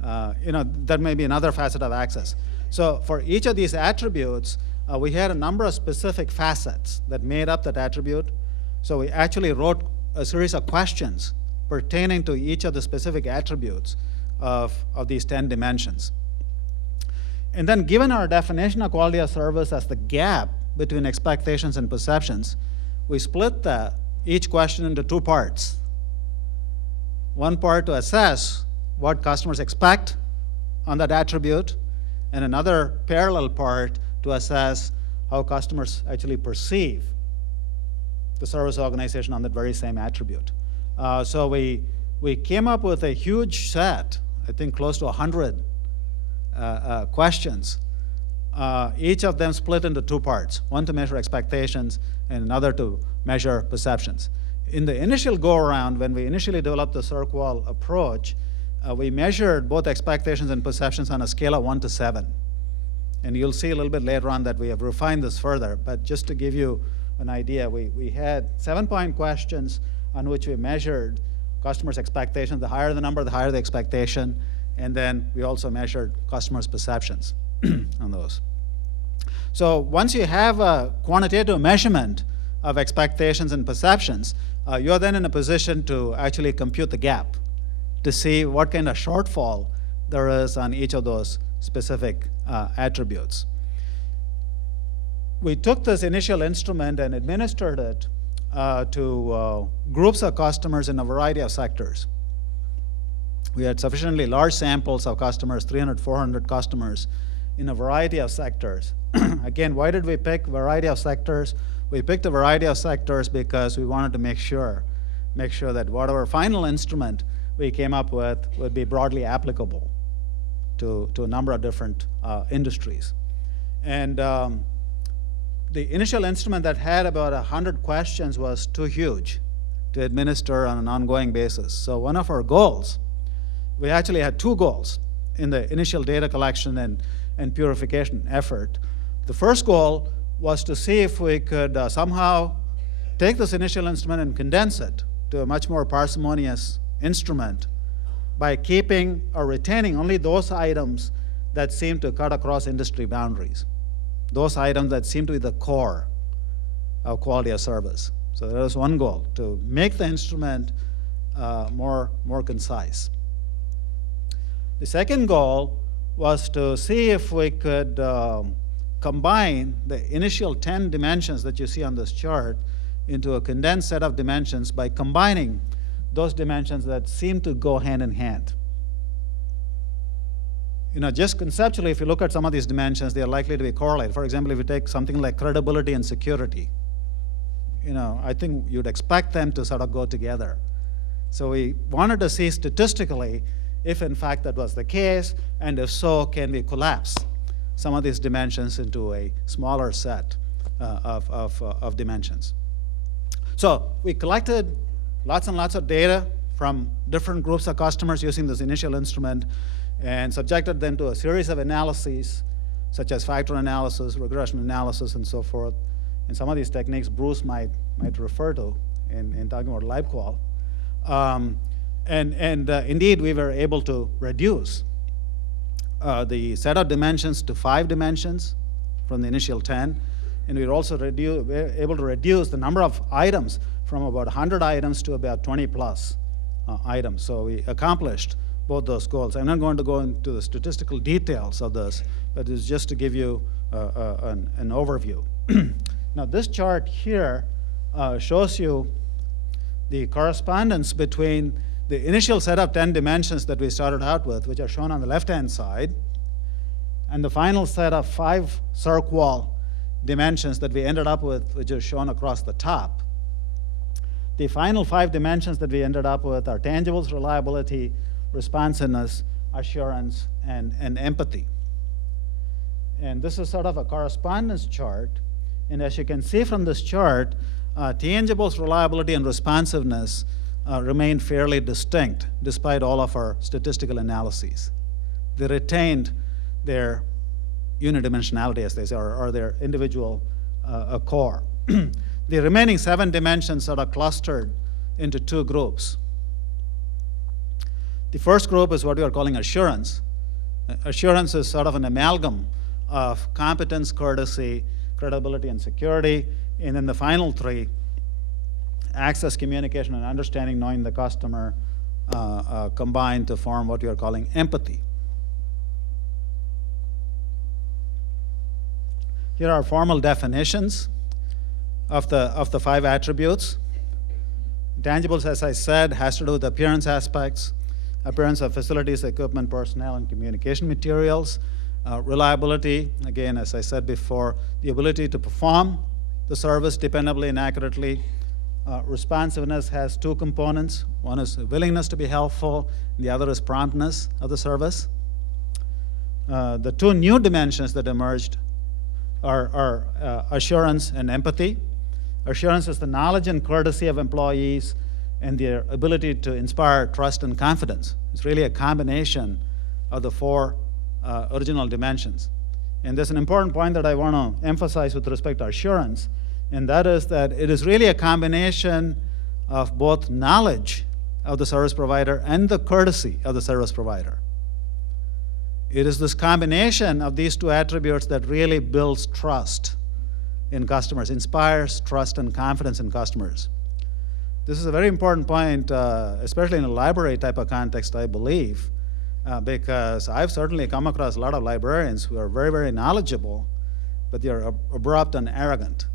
That may be another facet of access. So for each of these attributes, we had a number of specific facets that made up that attribute. So we actually wrote a series of questions pertaining to each of the specific attributes of these 10 dimensions. And then given our definition of quality of service as the gap between expectations and perceptions, we split each question into two parts. One part to assess what customers expect on that attribute, and another parallel part to assess how customers actually perceive the service organization on that very same attribute. So we came up with a huge set, I think close to 100 questions, each of them split into two parts, one to measure expectations and another to measure perceptions. In the initial go-around, when we initially developed the SurQual approach, we measured both expectations and perceptions on a scale of 1 to 7. And you'll see a little bit later on that we have refined this further, but just to give you an idea, we had 7-point questions on which we measured customers' expectations. The higher the number, the higher the expectation. And then we also measured customers' perceptions on those. So once you have a quantitative measurement of expectations and perceptions, you're then in a position to actually compute the gap to see what kind of shortfall there is on each of those specific attributes. We took this initial instrument and administered it to groups of customers in a variety of sectors. We had sufficiently large samples of customers, 300, 400 customers in a variety of sectors. Again, why did we pick variety of sectors? We picked a variety of sectors because we wanted to make sure that whatever final instrument we came up with would be broadly applicable to a number of different industries. And the initial instrument that had about 100 questions was too huge to administer on an ongoing basis. So one of our goals, we actually had two goals in the initial data collection and purification effort. The first goal was to see if we could somehow take this initial instrument and condense it to a much more parsimonious instrument by keeping or retaining only those items that seem to cut across industry boundaries, those items that seem to be the core of quality of service. So that was one goal, to make the instrument more concise. The second goal was to see if we could combine the initial 10 dimensions that you see on this chart into a condensed set of dimensions by combining those dimensions that seem to go hand in hand. Just conceptually, if you look at some of these dimensions, they are likely to be correlated. For example, if you take something like credibility and security, I think you'd expect them to sort of go together. So we wanted to see statistically if in fact that was the case, and if so, can we collapse some of these dimensions into a smaller set of dimensions. So we collected lots and lots of data from different groups of customers using this initial instrument and subjected them to a series of analyses, such as factor analysis, regression analysis, and so forth. And some of these techniques Bruce might refer to in talking about LibQUAL. Indeed, we were able to reduce the set of dimensions to 5 dimensions from the initial 10. And we were also able to reduce the number of items from about 100 items to about 20 plus items. So we accomplished both those goals. I'm not going to go into the statistical details of this, but it's just to give you an overview. Now, this chart here shows you the correspondence between the initial set of 10 dimensions that we started out with, which are shown on the left-hand side, and the final set of 5 SurQual dimensions that we ended up with, which is shown across the top. The final 5 dimensions that we ended up with are tangibles, reliability, responsiveness, assurance, and empathy. And this is sort of a correspondence chart. And as you can see from this chart, tangibles, reliability, and responsiveness remain fairly distinct despite all of our statistical analyses. They retained their unidimensionality, as they say, or their individual core. The remaining 7 dimensions are clustered into 2 groups. The first group is what we are calling assurance. Assurance is sort of an amalgam of competence, courtesy, credibility, and security. And then the final 3, access, communication, and understanding, knowing the customer, combined to form what we are calling empathy. Here are formal definitions of the 5 attributes. Tangibles, as I said, has to do with appearance aspects, appearance of facilities, equipment, personnel, and communication materials. Reliability, again, as I said before, the ability to perform the service dependably and accurately. Responsiveness has 2 components. One is willingness to be helpful, and the other is promptness of the service. The 2 new dimensions that emerged are assurance and empathy. Assurance is the knowledge and courtesy of employees and their ability to inspire trust and confidence. It's really a combination of the 4 original dimensions. And there's an important point that I want to emphasize with respect to assurance, and that is that it is really a combination of both knowledge of the service provider and the courtesy of the service provider. It is this combination of these 2 attributes that really builds trust in customers, inspires trust and confidence in customers. This is a very important point, especially in a library type of context, I believe, because I've certainly come across a lot of librarians who are very, very knowledgeable, but they're abrupt and arrogant.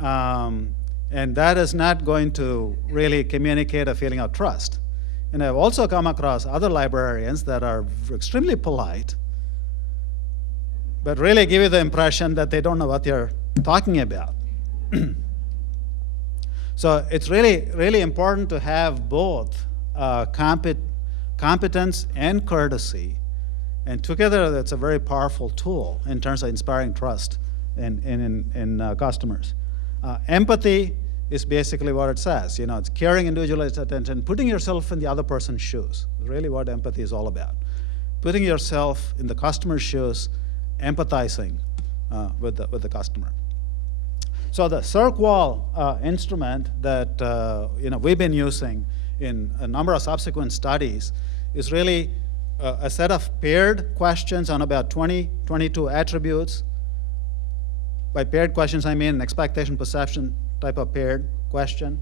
And that is not going to really communicate a feeling of trust. And I've also come across other librarians that are extremely polite, but really give you the impression that they don't know what they're talking about. So it's really, really important to have both competence and courtesy. And together, that's a very powerful tool in terms of inspiring trust in customers. Empathy is basically what it says. You know, it's caring, individualized attention, putting yourself in the other person's shoes. Really what empathy is all about. Putting yourself in the customer's shoes, empathizing with the customer. So the LibQUAL instrument that we've been using in a number of subsequent studies is really a set of paired questions on about 22 attributes. By paired questions, I mean an expectation perception type of paired question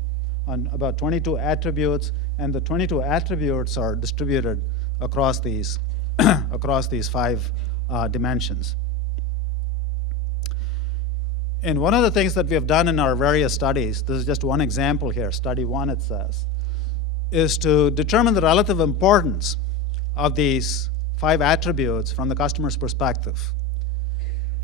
on about 22 attributes, and the 22 attributes are distributed across these across these 5 dimensions. And one of the things that we have done in our various studies, this is just one example here, study 1 it says, is to determine the relative importance of these 5 attributes from the customer's perspective.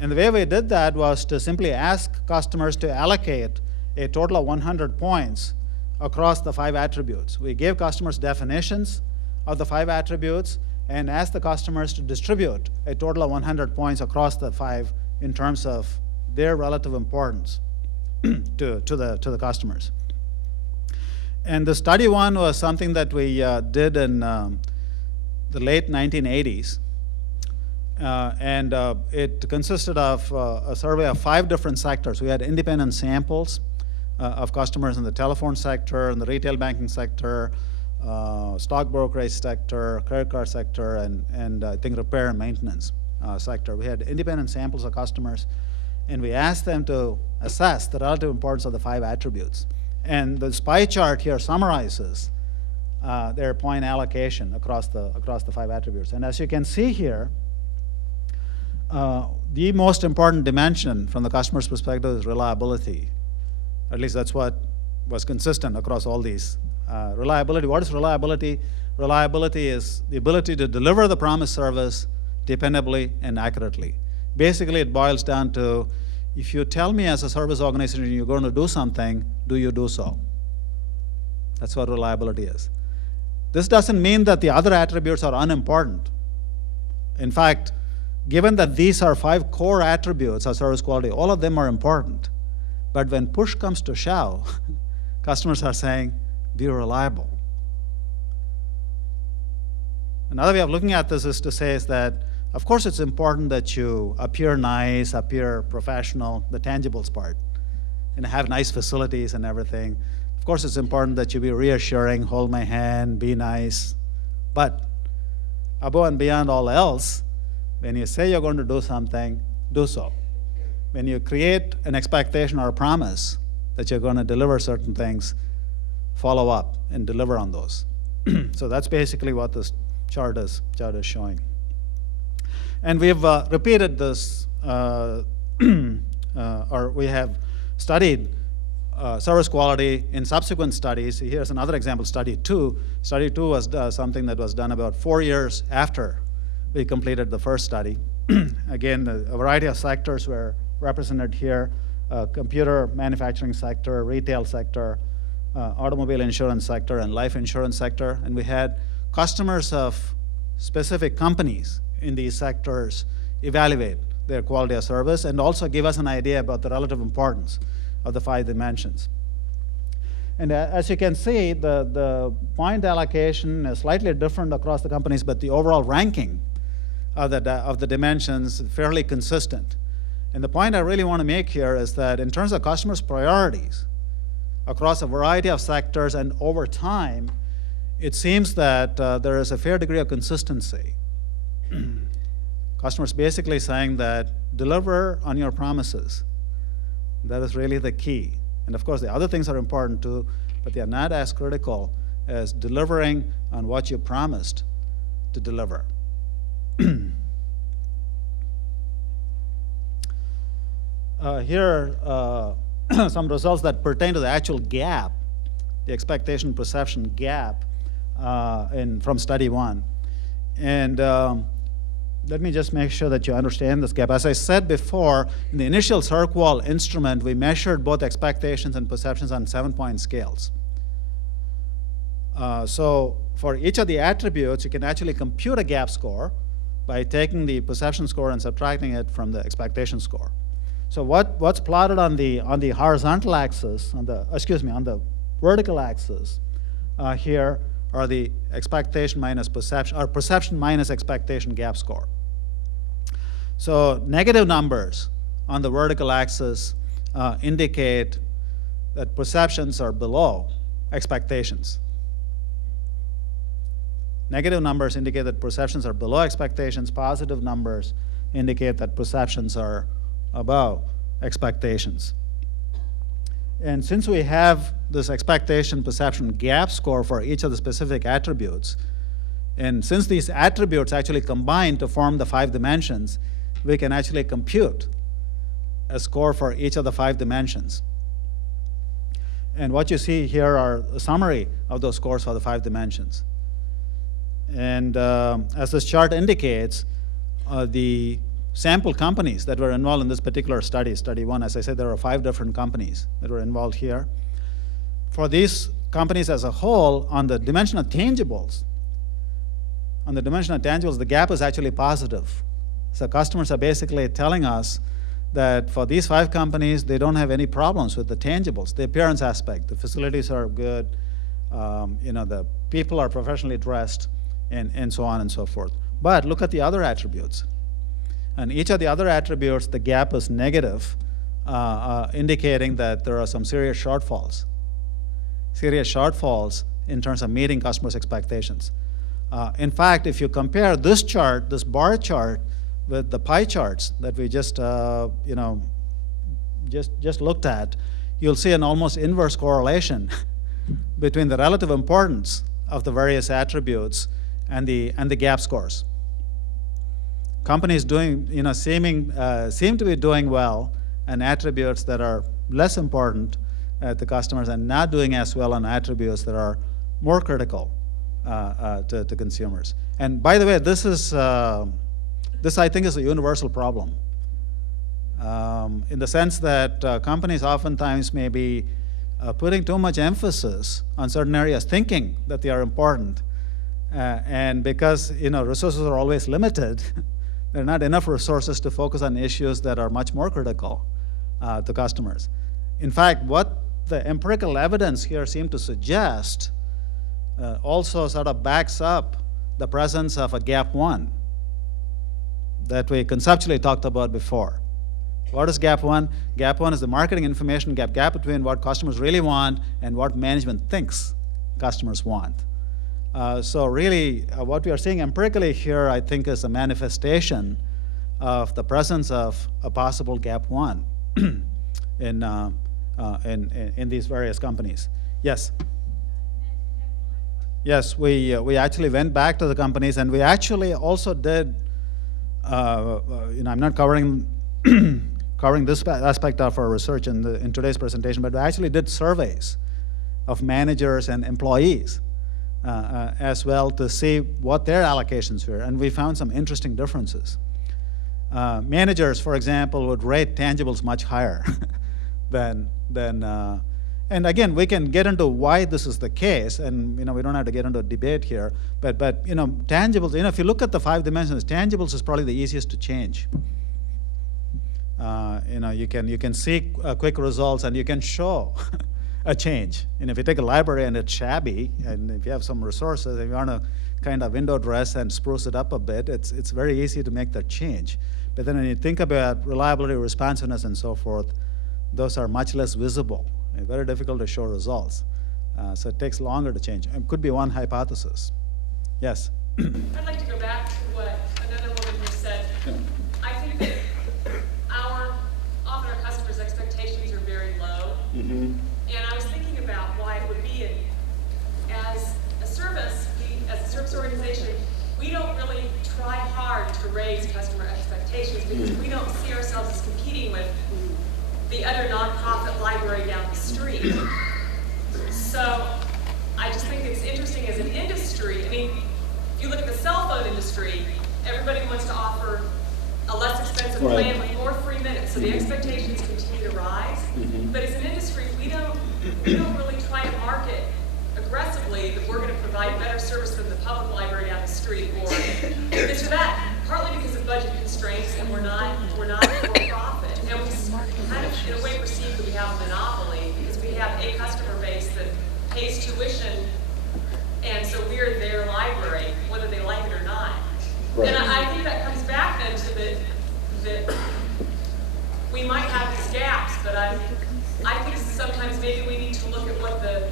And the way we did that was to simply ask customers to allocate a total of 100 points across the 5 attributes. We gave customers definitions of the 5 attributes and asked the customers to distribute a total of 100 points across the 5 in terms of their relative importance to the customers. And the study 1 was something that we did in the late 1980s. And it consisted of a survey of 5 different sectors. We had independent samples of customers in the telephone sector, in the retail banking sector, stock brokerage sector, credit card sector, and I think repair and maintenance sector. We had independent samples of customers, and we asked them to assess the relative importance of the 5 attributes. And the pie chart here summarizes their point allocation across the 5 attributes. And as you can see here, the most important dimension from the customer's perspective is reliability. At least that's what was consistent across all these. Reliability, what is reliability? Reliability is the ability to deliver the promised service dependably and accurately. Basically, it boils down to, if you tell me as a service organization you're going to do something, do you do so? That's what reliability is. This doesn't mean that the other attributes are unimportant. In fact, given that these are 5 core attributes of service quality, all of them are important. But when push comes to shove, customers are saying, be reliable. Another way of looking at this is to say is that, of course, it's important that you appear nice, appear professional, the tangibles part, and have nice facilities and everything. Of course, it's important that you be reassuring, hold my hand, be nice. But above and beyond all else, when you say you're going to do something, do so. When you create an expectation or a promise that you're going to deliver certain things, follow up and deliver on those. So that's basically what this chart is showing. And we've repeated this, or we have studied service quality in subsequent studies. Here's another example, study 2. Study 2 was something that was done about 4 years after we completed the first study. Again, a variety of sectors were represented here: computer manufacturing sector, retail sector, automobile insurance sector, and life insurance sector. And we had customers of specific companies in these sectors evaluate their quality of service and also give us an idea about the relative importance of the 5 dimensions. And as you can see, the point allocation is slightly different across the companies, but the overall ranking of the dimensions is fairly consistent. And the point I really want to make here is that in terms of customers' priorities across a variety of sectors and over time, it seems that there is a fair degree of consistency. Customers basically saying that deliver on your promises. That is really the key. And of course, the other things are important too, but they are not as critical as delivering on what you promised to deliver. Here are some results that pertain to the actual gap, the expectation-perception gap from study 1. And let me just make sure that you understand this gap. As I said before, in the initial SERQUAL instrument, we measured both expectations and perceptions on 7-point scales. So for each of the attributes, you can actually compute a gap score by taking the perception score and subtracting it from the expectation score. So what's plotted on the horizontal axis, on the vertical axis here are the expectation minus perception, or perception minus expectation gap score. So negative numbers on the vertical axis indicate that perceptions are below expectations. Negative numbers indicate that perceptions are below expectations. Positive numbers indicate that perceptions are above expectations. And since we have this expectation perception gap score for each of the specific attributes, and since these attributes actually combine to form the 5 dimensions, we can actually compute a score for each of the 5 dimensions. And what you see here are a summary of those scores for the 5 dimensions. And as this chart indicates, the sample companies that were involved in this particular study, study 1, as I said, there are 5 different companies that were involved here. For these companies as a whole, on the dimension of tangibles, the gap is actually positive. So customers are basically telling us that for these 5 companies, they don't have any problems with the tangibles, the appearance aspect. The facilities are good, the people are professionally dressed, and so on and so forth. But look at the other attributes. And each of the other attributes, the gap is negative, indicating that there are some serious shortfalls in terms of meeting customers' expectations. In fact, if you compare this chart, this bar chart, with the pie charts that we just looked at, you'll see an almost inverse correlation between the relative importance of the various attributes and the gap scores. Companies seem to be doing well on attributes that are less important to customers and not doing as well on attributes that are more critical to consumers. And by the way, this I think is a universal problem in the sense that companies oftentimes may be putting too much emphasis on certain areas, thinking that they are important, and because resources are always limited, there are not enough resources to focus on issues that are much more critical to customers. In fact, what the empirical evidence here seems to suggest also sort of backs up the presence of a gap 1 that we conceptually talked about before. What is gap 1? Gap 1 is the marketing information gap between what customers really want and what management thinks customers want. So really, what we are seeing empirically here, I think, is a manifestation of the presence of a possible gap 1 in in these various companies. Yes. Yes, we actually went back to the companies, and we actually also did. I'm not covering covering this aspect of our research in today's presentation, but we actually did surveys of managers and employees as well to see what their allocations were, and we found some interesting differences. Managers, for example, would rate tangibles much higher than and again, we can get into why this is the case, and we don't have to get into a debate here. But tangibles. If you look at the 5 dimensions, tangibles is probably the easiest to change. You can see quick results, and you can show a change. And if you take a library and it's shabby, and if you have some resources, if you want to kind of window dress and spruce it up a bit, it's very easy to make that change. But then when you think about reliability, responsiveness, and so forth, those are much less visible. Very difficult to show results. So it takes longer to change. It could be one hypothesis. Yes? I'd like to go back to what another woman here said. Yeah. I think that often our customers' expectations are very low. Mm-hmm. And I was thinking about why it would be as a service organization, we don't really try hard to raise customer expectations because we don't see ourselves as competing with the other nonprofit library down the street. So I just think it's interesting as an industry. I mean, if you look at the cell phone industry, everybody wants to offer a less expensive plan with more free minutes, so the expectations continue to rise. Mm-hmm. But as an industry, we don't really try to market aggressively that we're going to provide better service than the public library down the street or this or that, partly because of budget constraints, and we're not for profit. And we kind of, in a way, perceive that we have a monopoly because we have a customer base that pays tuition, and so we're their library, whether they like it or not. Right. And I think that comes back then to that we might have these gaps, but I think sometimes maybe we need to look at what the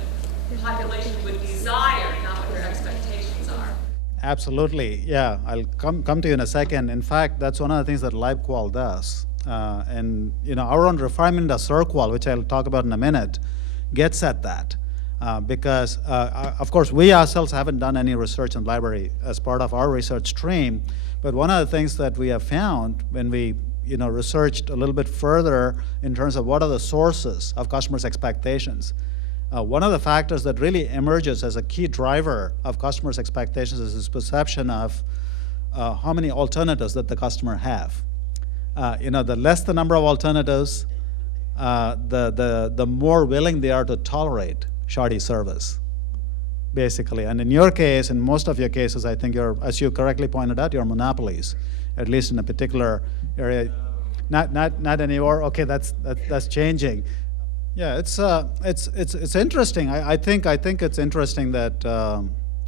population would desire, not what their expectations are. Absolutely, yeah. I'll come to you in a second. In fact, that's one of the things that LibQUAL does. And our own refinement of SurQUAL, which I'll talk about in a minute, gets at that. Because, of course, we ourselves haven't done any research in library as part of our research stream. But one of the things that we have found when we researched a little bit further in terms of what are the sources of customers' expectations, one of the factors that really emerges as a key driver of customers' expectations is this perception of how many alternatives that the customer have. The less the number of alternatives, the more willing they are to tolerate shoddy service, basically. And in your case, in most of your cases, I think as you correctly pointed out, you're monopolies, at least in a particular area. Not anymore. Okay, that's changing. Yeah, it's interesting. I think it's interesting that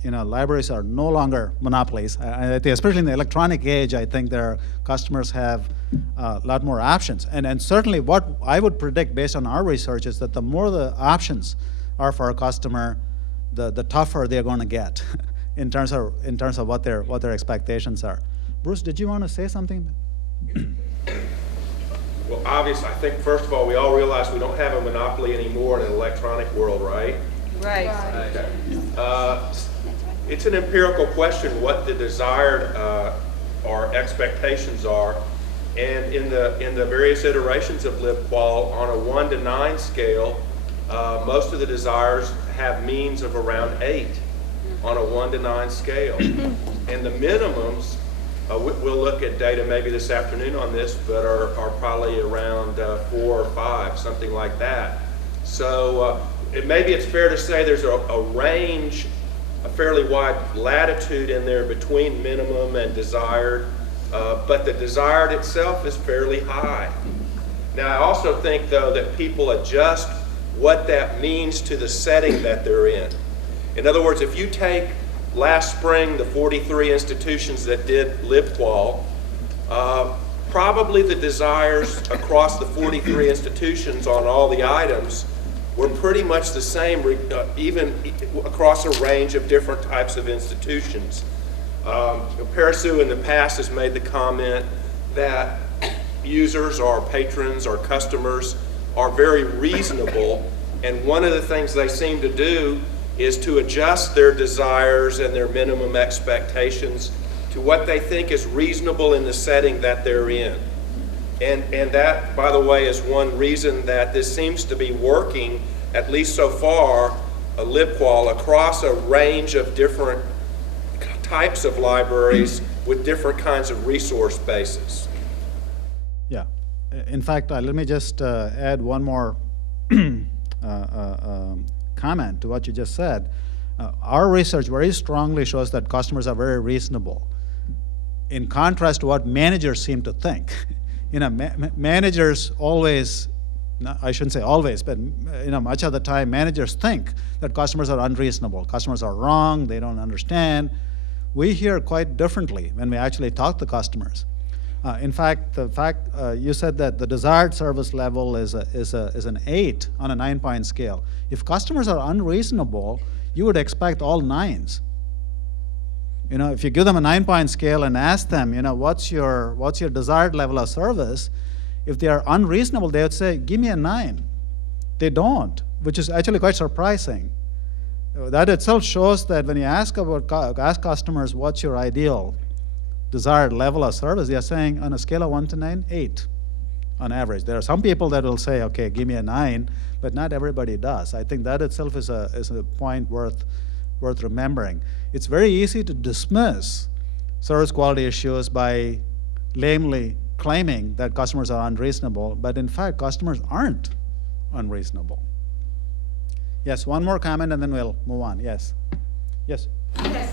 libraries are no longer monopolies. I think especially in the electronic age, I think their customers have a lot more options. And certainly, what I would predict based on our research is that the more the options are for a customer, the tougher they're going to get in terms of what their expectations are. Bruce, did you want to say something? Well, obviously, I think first of all, we all realize we don't have a monopoly anymore in an electronic world, right? Right. Okay. It's an empirical question what the desired or expectations are, and in the various iterations of LibQUAL on a 1 to 9 scale, most of the desires have means of around 8 on a 1 to 9 scale, and the minimums. We'll look at data maybe this afternoon on this, but are probably around 4 or 5, something like that. So maybe it's fair to say there's a range, a fairly wide latitude in there between minimum and desired, but the desired itself is fairly high. Now, I also think, though, that people adjust what that means to the setting that they're in. In other words, if you take last spring, the 43 institutions that did LibQUAL, probably the desires across the 43 institutions on all the items were pretty much the same, even across a range of different types of institutions. Parasuraman in the past has made the comment that users or patrons or customers are very reasonable, and one of the things they seem to do is to adjust their desires and their minimum expectations to what they think is reasonable in the setting that they're in. And that, by the way, is one reason that this seems to be working, at least so far, LibQUAL, across a range of different types of libraries with different kinds of resource bases. Yeah. In fact, let me just add one more comment to what you just said. Our research very strongly shows that customers are very reasonable, in contrast to what managers seem to think. You know, managers always, I shouldn't say always, but much of the time, managers think that customers are unreasonable. Customers are wrong, they don't understand. We hear quite differently when we actually talk to customers. In fact, the fact you said that the desired service level is an 8 on a 9-point scale. If customers are unreasonable, you would expect all 9s. If you give them a 9-point scale and ask them, what's your desired level of service, if they are unreasonable, they would say, give me a 9. They don't, which is actually quite surprising. That itself shows that when you ask customers what's your ideal desired level of service, they are saying on a scale of 1 to 9, 8 on average. There are some people that will say, okay, give me a 9, but not everybody does. I think that itself is a point worth remembering. It's very easy to dismiss service quality issues by lamely claiming that customers are unreasonable, but in fact, customers aren't unreasonable. Yes, one more comment and then we'll move on. Yes. Yes. Yes,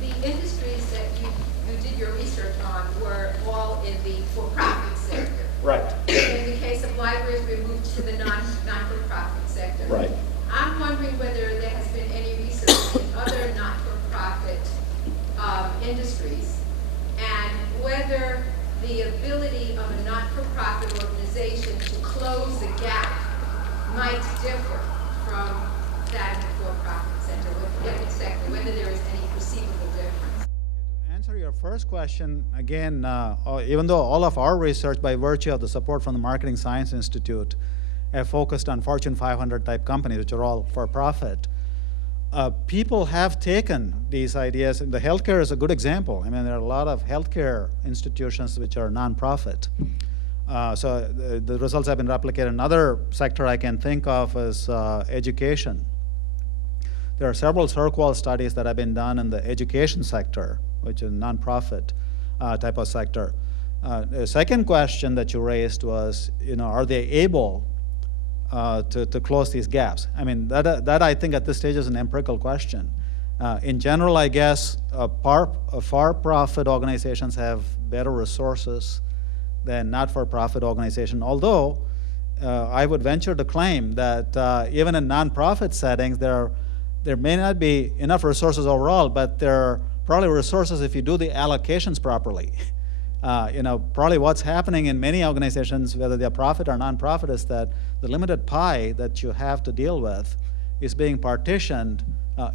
the industries that you did your research on were all in the for-profit sector. Right. In the case of libraries, we moved to the non-for-profit sector. Right. I'm wondering whether there has been any research in other not-for-profit industries, and whether the ability of a not-for-profit organization to close the gap might differ from that in the for-profit sector, whether there is any perceivable difference. To answer your first question, again, even though all of our research, by virtue of the support from the Marketing Science Institute, have focused on Fortune 500 type companies, which are all for profit, people have taken these ideas, and the healthcare is a good example. I mean, there are a lot of healthcare institutions which are nonprofit. So the results have been replicated. Another sector I can think of is education. There are several LibQUAL studies that have been done in the education sector, which is a nonprofit type of sector. The second question that you raised was, are they able to close these gaps? I mean, that I think at this stage is an empirical question. In general, I guess for-profit organizations have better resources than not-for-profit organizations, although I would venture to claim that even in nonprofit settings, there may not be enough resources overall, but there are probably resources if you do the allocations properly. Probably what's happening in many organizations, whether they're profit or nonprofit, is that the limited pie that you have to deal with is being partitioned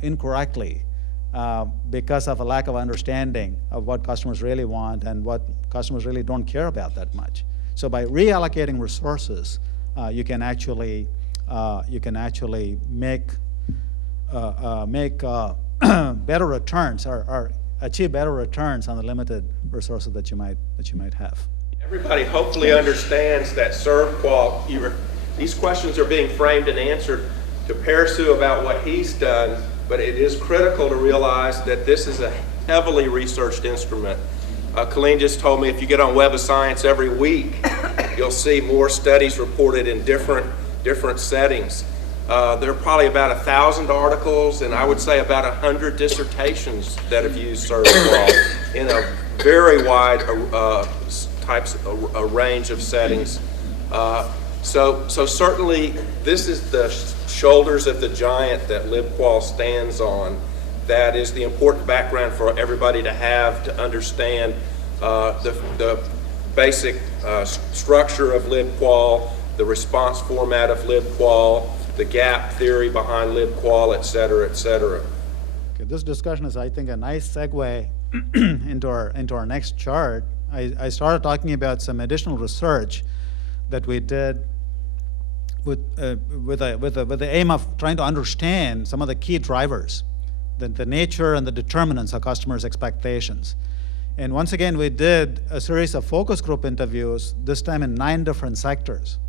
incorrectly because of a lack of understanding of what customers really want and what customers really don't care about that much. So by reallocating resources, you can actually make better returns or achieve better returns on the limited resources that you might have. Everybody hopefully understands that LibQUAL, these questions are being framed and answered to Parasuraman about what he's done, but it is critical to realize that this is a heavily researched instrument. Colleen just told me if you get on Web of Science every week, you'll see more studies reported in different settings. There are probably about 1,000 articles, and I would say about 100 dissertations that have used LibQUAL in a very wide a range of settings. So certainly this is the shoulders of the giant that LibQUAL stands on. That is the important background for everybody to have to understand the basic structure of LibQUAL, the response format of LibQUAL, the gap theory behind LibQUAL, et cetera, et cetera. Okay, this discussion is, I think, a nice segue into our next chart. I started talking about some additional research that we did with the aim of trying to understand some of the key drivers, the nature and the determinants of customers' expectations. And once again, we did a series of focus group interviews, this time in 9 different sectors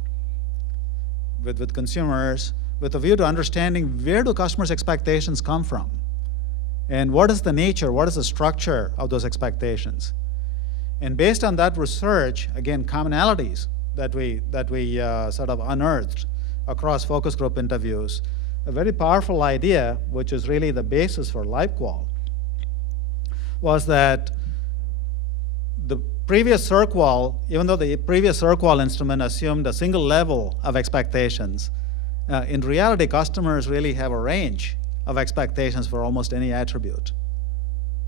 with consumers, with a view to understanding where do customers' expectations come from, and what is the nature, what is the structure of those expectations. And based on that research, again, commonalities that we sort of unearthed across focus group interviews, a very powerful idea, which is really the basis for LibQUAL, was that the previous CIRQUAL, even though the previous CIRQUAL instrument assumed a single level of expectations, in reality, customers really have a range of expectations for almost any attribute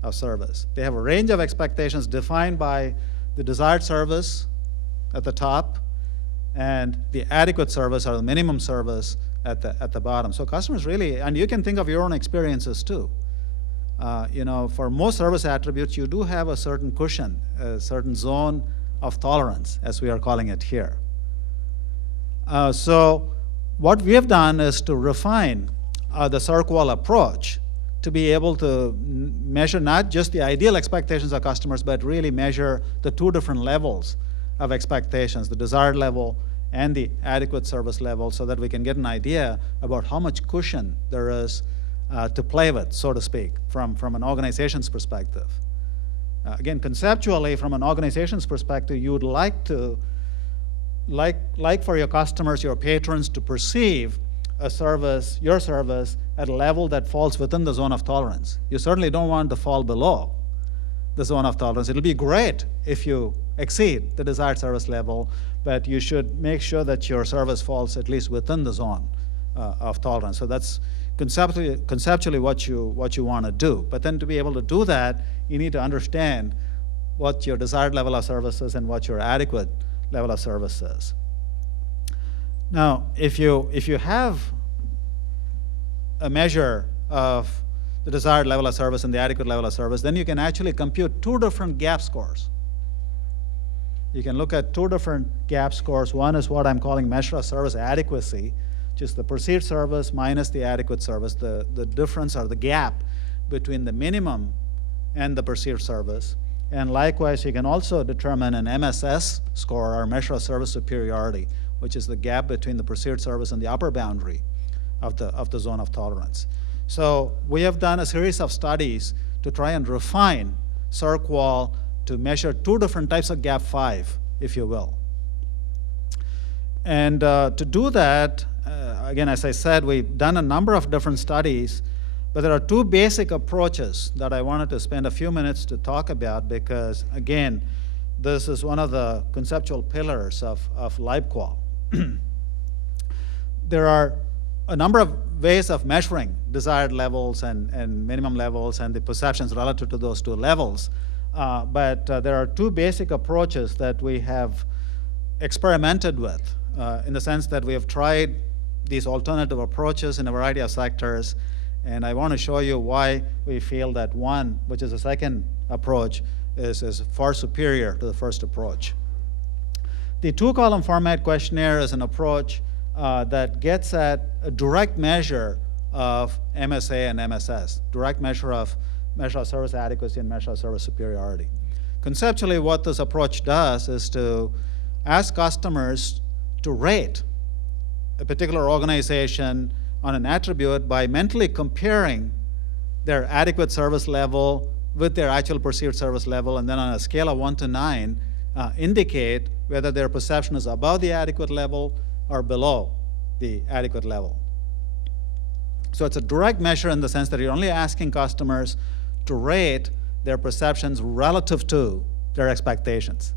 of service. They have a range of expectations defined by the desired service at the top and the adequate service or the minimum service at the bottom. So customers really, and you can think of your own experiences too. For most service attributes, you do have a certain cushion, a certain zone of tolerance, as we are calling it here. So what we have done is to refine the CIRQUAL approach to be able to measure not just the ideal expectations of customers, but really measure the 2 different levels of expectations, the desired level and the adequate service level, so that we can get an idea about how much cushion there is to play with, so to speak, from an organization's perspective. Again, conceptually, from an organization's perspective, you would like to, like for your customers, your patrons, to perceive a service, your service, at a level that falls within the zone of tolerance. You certainly don't want to fall below the zone of tolerance. It'll be great if you exceed the desired service level, but you should make sure that your service falls at least within the zone of tolerance. So that's conceptually what you want to do. But then to be able to do that, you need to understand what your desired level of service is and what your adequate level of service is. Now, if you have a measure of the desired level of service and the adequate level of service, then you can actually compute 2 different gap scores. You can look at 2 different gap scores. One is what I'm calling measure of service adequacy, which is the perceived service minus the adequate service, the difference or the gap between the minimum and the perceived service. And likewise, you can also determine an MSS score, or measure of service superiority, which is the gap between the perceived service and the upper boundary of the zone of tolerance. So we have done a series of studies to try and refine CIRQUAL to measure 2 different types of gap 5, if you will. And to do that, again, as I said, we've done a number of different studies, but there are 2 basic approaches that I wanted to spend a few minutes to talk about, because, again, this is one of the conceptual pillars of LibQUAL. There are a number of ways of measuring desired levels and minimum levels and the perceptions relative to those 2 levels. But there are 2 basic approaches that we have experimented with, in the sense that we have tried these alternative approaches in a variety of sectors. And I want to show you why we feel that one, which is the second approach, is far superior to the first approach. The 2-column format questionnaire is an approach that gets at a direct measure of MSA and MSS, direct measure of service adequacy and measure of service superiority. Conceptually, what this approach does is to ask customers to rate a particular organization on an attribute by mentally comparing their adequate service level with their actual perceived service level, and then on a scale of 1 to 9, indicate whether their perception is above the adequate level or below the adequate level. So it's a direct measure in the sense that you're only asking customers to rate their perceptions relative to their expectations.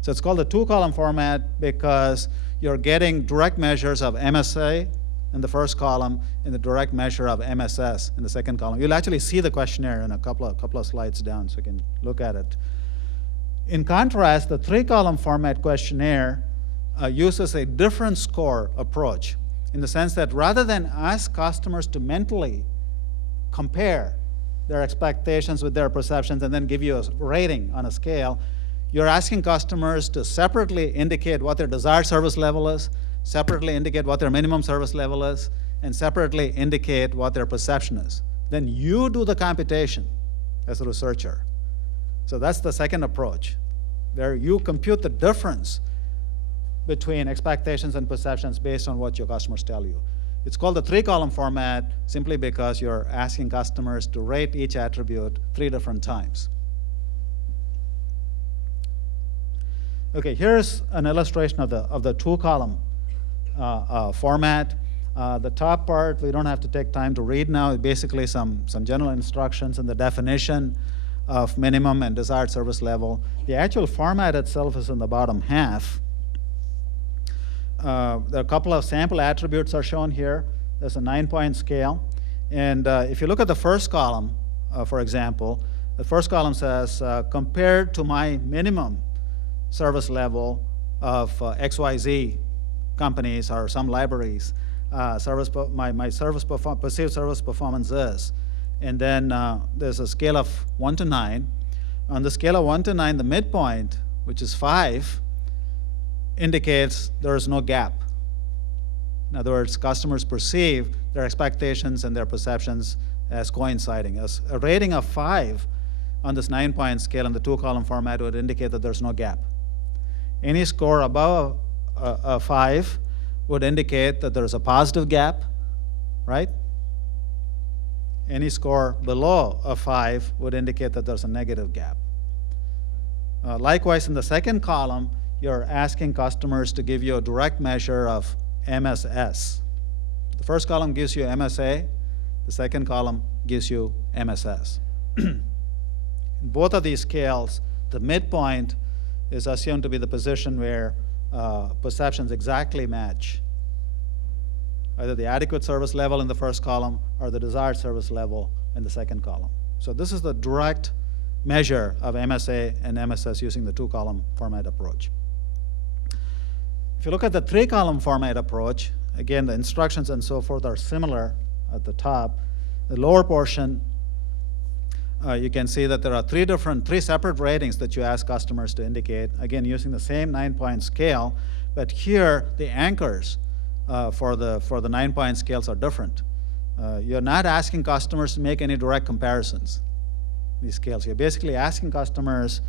So it's called the 2-column format because you're getting direct measures of MSA in the first column and the direct measure of MSS in the second column. You'll actually see the questionnaire in a couple of slides down, so you can look at it. In contrast, the 3-column format questionnaire uses a different score approach, in the sense that rather than ask customers to mentally compare their expectations with their perceptions and then give you a rating on a scale, you're asking customers to separately indicate what their desired service level is separately indicate what their minimum service level is, and separately indicate what their perception is. Then you do the computation as a researcher. So that's the second approach, where you compute the difference between expectations and perceptions based on what your customers tell you. It's called the 3-column format simply because you're asking customers to rate each attribute 3 different times. Okay, here's an illustration of the 2-column format. The top part, we don't have to take time to read now. Basically some general instructions and the definition of minimum and desired service level. The actual format itself is in the bottom half. There are a couple of sample attributes are shown here. There's a 9-point scale. And if you look at the first column, for example, the first column says, compared to my minimum service level of XYZ companies or some libraries, my perceived service performance is. And then there's a scale of 1 to 9. On the scale of 1 to 9, the midpoint, which is 5, indicates there is no gap. In other words, customers perceive their expectations and their perceptions as coinciding. As a rating of 5 on this 9-point scale in the 2-column format would indicate that there's no gap. Any score above a 5 would indicate that there's a positive gap, right? Any score below a 5 would indicate that there's a negative gap. Likewise, in the second column, you're asking customers to give you a direct measure of MSS. The first column gives you MSA. The second column gives you MSS. In both of these scales, the midpoint is assumed to be the position where perceptions exactly match either the adequate service level in the first column or the desired service level in the second column. So this is the direct measure of MSA and MSS using the 2-column format approach. If you look at the 3-column format approach, again, the instructions and so forth are similar at the top. The lower portion, you can see that there are 3 separate ratings that you ask customers to indicate, again, using the same 9-point scale, but here the anchors for the 9-point scales are different. You're not asking customers to make any direct comparisons, these scales. You're basically asking customers,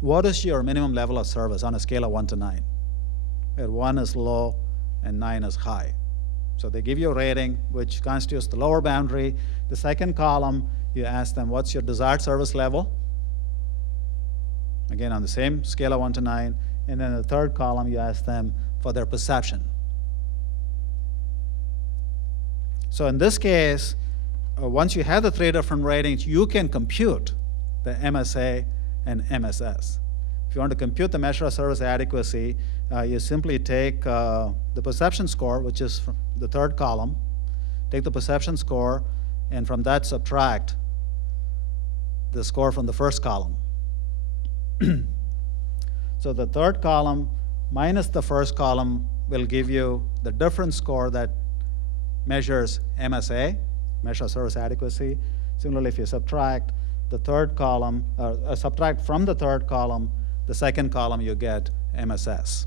what is your minimum level of service on a scale of 1 to 9? Where 1 is low and 9 is high. So they give you a rating, which constitutes the lower boundary. The second column, you ask them, what's your desired service level? Again, on the same scale of 1 to 9. And then the third column, you ask them for their perception. So in this case, once you have the 3 different ratings, you can compute the MSA and MSS. If you want to compute the measure of service adequacy, you simply take the perception score, which is from the third column, take the perception score, and from that subtract the score from the first column. So the third column minus the first column will give you the different score that measures MSA, measure of service adequacy. Similarly, if you subtract the third column, subtract from the third column the second column, you get MSS.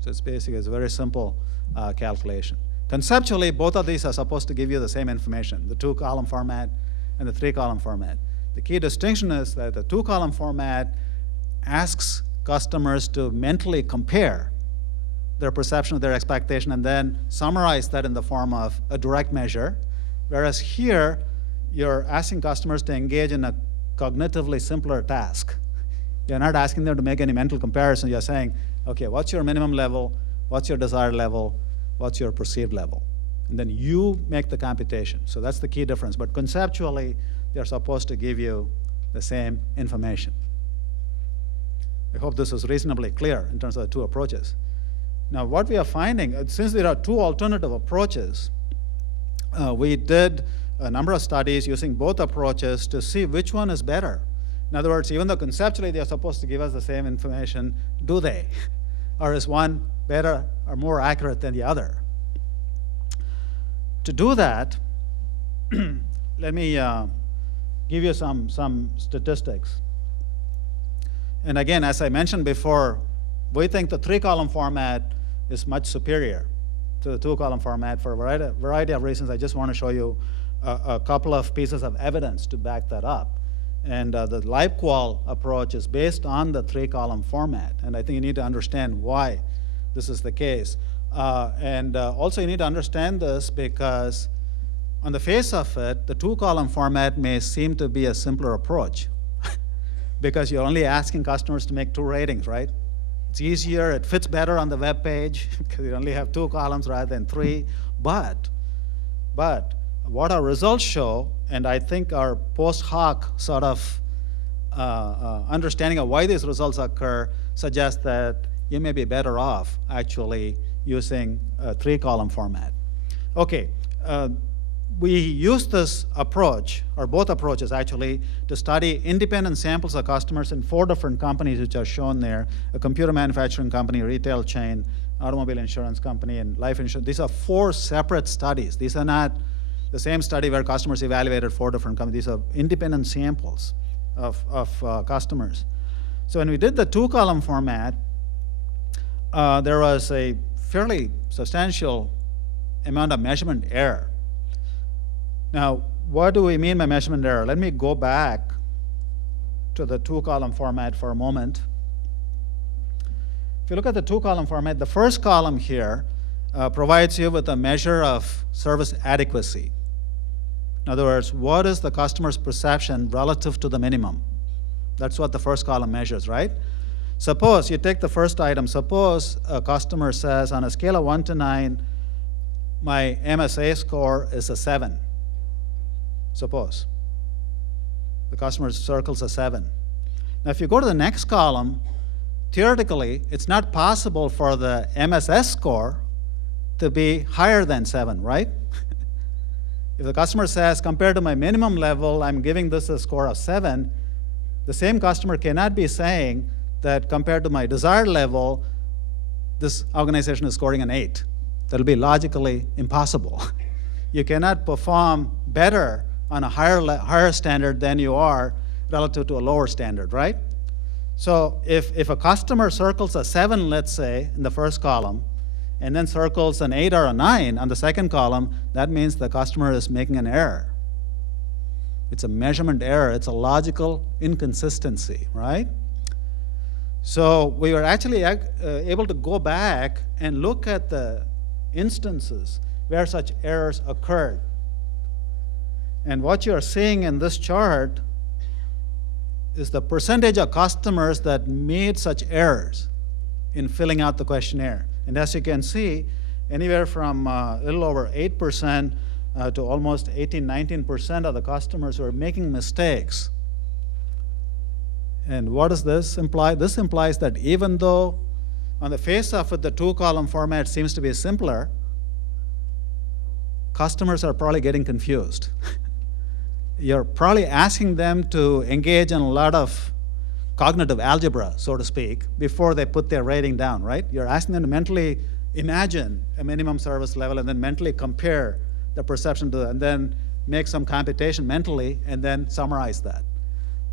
So it's basically a very simple calculation. Conceptually, both of these are supposed to give you the same information, the 2-column format and the 3-column format. The key distinction is that the 2-column format asks customers to mentally compare their perception of their expectation and then summarize that in the form of a direct measure, whereas here, you're asking customers to engage in a cognitively simpler task. You're not asking them to make any mental comparison. You're saying, okay, what's your minimum level? What's your desired level? What's your perceived level? And then you make the computation. So that's the key difference. But conceptually, they're supposed to give you the same information. I hope this is reasonably clear in terms of the 2 approaches. Now, what we are finding, since there are 2 alternative approaches, we did a number of studies using both approaches to see which one is better. In other words, even though conceptually they are supposed to give us the same information, do they? Or is one better or more accurate than the other? To do that, let me give you some statistics. And again, as I mentioned before, we think the 3-column format is much superior to the two-column format for a variety of reasons. I just want to show you a couple of pieces of evidence to back that up. And the LibQUAL approach is based on the three-column format. And I think you need to understand why this is the case. Also, you need to understand this because on the face of it, the two-column format may seem to be a simpler approach because you're only asking customers to make 2 ratings, right? It's easier, it fits better on the web page because you only have 2 columns rather than 3. But what our results show, and I think our post hoc sort of understanding of why these results occur suggests that you may be better off actually using a 3-column format. Okay, we use this approach, or both approaches actually, to study independent samples of customers in 4 different companies which are shown there: a computer manufacturing company, retail chain, automobile insurance company, and life insurance. These are 4 separate studies. These are not the same study where customers evaluated 4 different companies. These are independent samples of customers. So when we did the 2-column format, there was a fairly substantial amount of measurement error. Now, what do we mean by measurement error? Let me go back to the 2-column format for a moment. If you look at the 2-column format, the first column here provides you with a measure of service adequacy. In other words, what is the customer's perception relative to the minimum? That's what the first column measures, right? Suppose you take the first item. Suppose a customer says, on a scale of 1 to 9, my MSA score is a 7. Suppose the customer circles a 7. Now, if you go to the next column, theoretically, it's not possible for the MSS score to be higher than 7, right? If the customer says, compared to my minimum level, I'm giving this a score of 7, the same customer cannot be saying that compared to my desired level, this organization is scoring an 8. That'll be logically impossible. You cannot perform better on a higher standard than you are relative to a lower standard, right? So if a customer circles a 7, let's say, in the first column, and then circles an 8 or a 9 on the second column, that means the customer is making an error. It's a measurement error. It's a logical inconsistency, right? So we were actually able to go back and look at the instances where such errors occurred. And what you're seeing in this chart is the percentage of customers that made such errors in filling out the questionnaire. And as you can see, anywhere from a little over 8% to almost 18-19% of the customers were making mistakes. And what does this imply? This implies that even though on the face of it the 2-column format seems to be simpler, customers are probably getting confused. You're probably asking them to engage in a lot of cognitive algebra, so to speak, before they put their rating down, right? You're asking them to mentally imagine a minimum service level and then mentally compare the perception to that, and then make some computation mentally and then summarize that.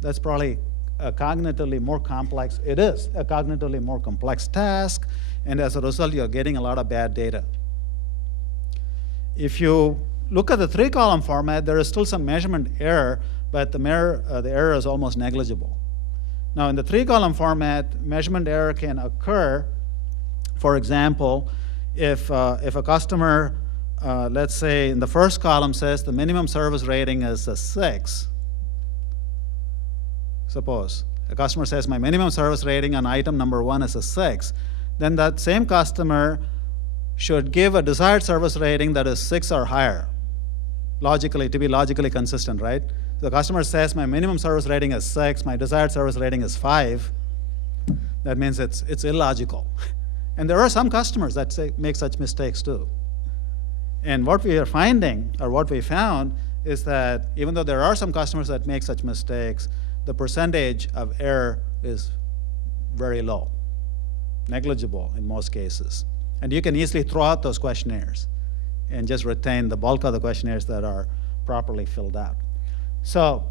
That's probably a cognitively more complex, it is a cognitively more complex task, and as a result, you're getting a lot of bad data. If you look at the 3-column format, there is still some measurement error, but the error is almost negligible. Now, in the 3-column format, measurement error can occur. For example, if a customer, let's say in the first column says the minimum service rating is a 6, suppose a customer says my minimum service rating on item number 1 is a 6, then that same customer should give a desired service rating that is 6 or higher, logically, to be logically consistent, right? So the customer says my minimum service rating is 6, my desired service rating is 5. That means it's illogical. And there are some customers that make such mistakes too. And what we are finding, or what we found, is that even though there are some customers that make such mistakes, the percentage of error is very low, negligible in most cases. And you can easily throw out those questionnaires and just retain the bulk of the questionnaires that are properly filled out. So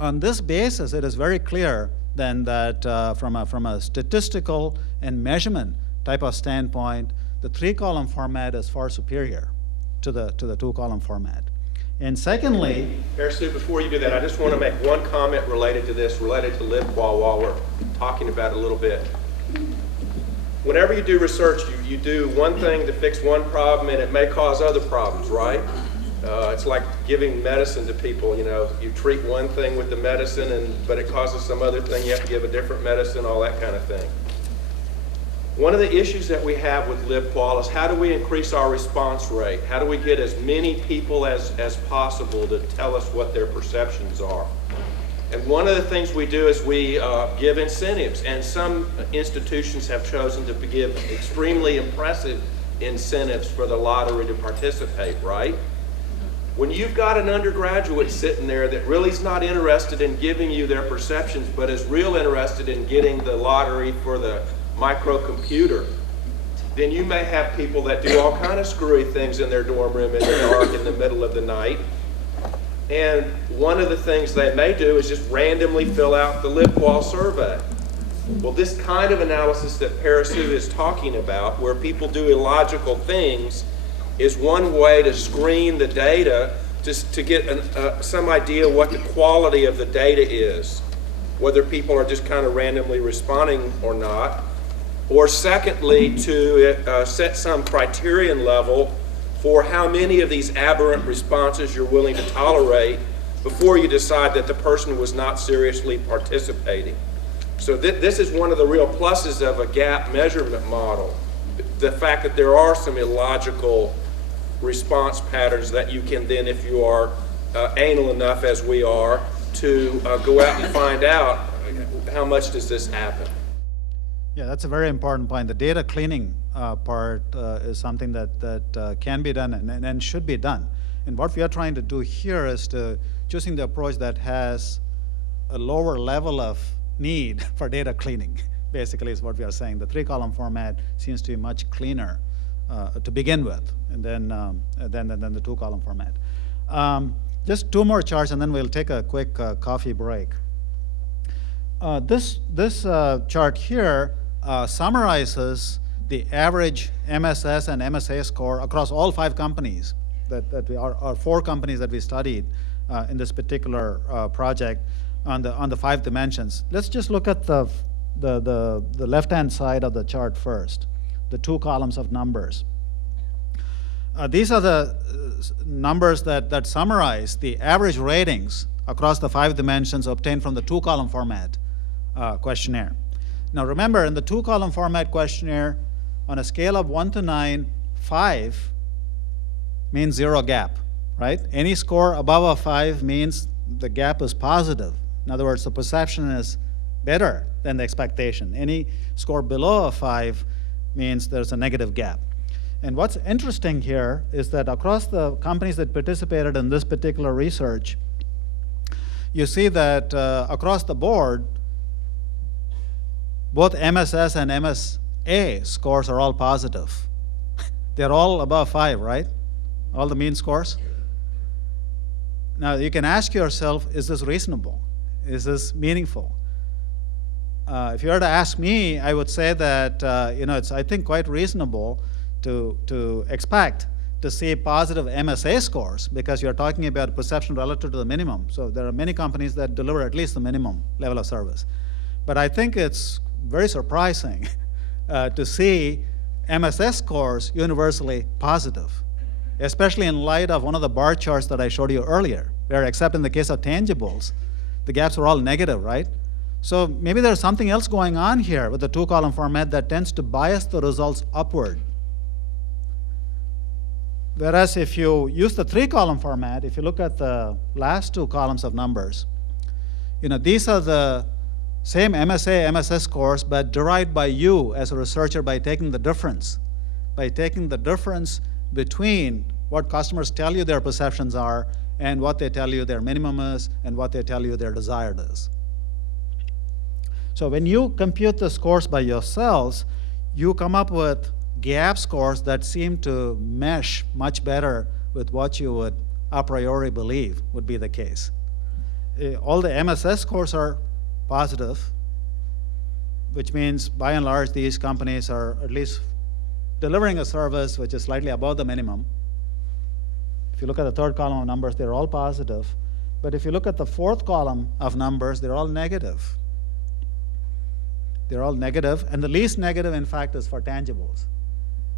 on this basis, it is very clear then that from a statistical and measurement type of standpoint, the the 3-column format is far superior to the 2-column format. And secondly, Sue, before you do that, I just want to make one comment related to this, related to LibQUAL while we're talking about it a little bit. Whenever you do research, you do one thing to fix one problem and it may cause other problems, right? It's like giving medicine to people, you know. You treat one thing with the medicine, but it causes some other thing, you have to give a different medicine, all that kind of thing. One of the issues that we have with LibQUAL is how do we increase our response rate? How do we get as many people as possible to tell us what their perceptions are? And one of the things we do is we give incentives, and some institutions have chosen to give extremely impressive incentives for the lottery to participate, right? When you've got an undergraduate sitting there that really is not interested in giving you their perceptions, but is real interested in getting the lottery for the microcomputer, then you may have people that do all kind of screwy things in their dorm room in the dark in the middle of the night. And one of the things they may do is just randomly fill out the LibQUAL survey. Well, this kind of analysis that Parasuraman is talking about, where people do illogical things, is one way to screen the data just to get some idea what the quality of the data is, whether people are just kind of randomly responding or not. Or secondly, to set some criterion level for how many of these aberrant responses you're willing to tolerate before you decide that the person was not seriously participating. So this is one of the real pluses of a gap measurement model, the fact that there are some illogical response patterns that you can then, if you are anal enough as we are, to go out and find out how much does this happen. yeah, that's a very important point. The data cleaning part is something that can be done and should be done. And what we are trying to do here is choosing the approach that has a lower level of need for data cleaning, basically is what we are saying. The 3-column format seems to be much cleaner to begin with, and then the 2-column format. Just 2 more charts, and then we'll take a quick coffee break. This chart here summarizes the average MSS and MSA score across all 5 companies that we are, or 4 companies that we studied in this particular project on the 5 dimensions. Let's just look at the left-hand side of the chart first, the 2 columns of numbers. These are the numbers that summarize the average ratings across the 5 dimensions obtained from the 2-column format questionnaire. Now remember, in the 2-column format questionnaire, on a scale of 1 to 9, 5 means 0 gap, right? Any score above a 5 means the gap is positive. In other words, the perception is better than the expectation. Any score below a 5 means there's a negative gap. And what's interesting here is that across the companies that participated in this particular research, you see that across the board, both MSS and MSA scores are all positive. They're all above 5, right? All the mean scores. Now you can ask yourself, is this reasonable? Is this meaningful? If you were to ask me, I would say that it's, I think, quite reasonable to expect to see positive MSA scores, because you're talking about perception relative to the minimum. So there are many companies that deliver at least the minimum level of service. But I think it's very surprising to see MSS scores universally positive, especially in light of one of the bar charts that I showed you earlier, where except in the case of tangibles, the gaps are all negative, right? So maybe there's something else going on here with the 2-column format that tends to bias the results upward. Whereas if you use the 3-column format, if you look at the last 2 columns of numbers, these are the same MSA, MSS scores, but derived by you as a researcher by taking the difference between what customers tell you their perceptions are and what they tell you their minimum is and what they tell you their desired is. So when you compute the scores by yourselves, you come up with gap scores that seem to mesh much better with what you would a priori believe would be the case. All the MSS scores are positive, which means by and large these companies are at least delivering a service which is slightly above the minimum. If you look at the third column of numbers, they're all positive. But if you look at the fourth column of numbers, they're all negative. They're all negative, and the least negative, in fact, is for tangibles,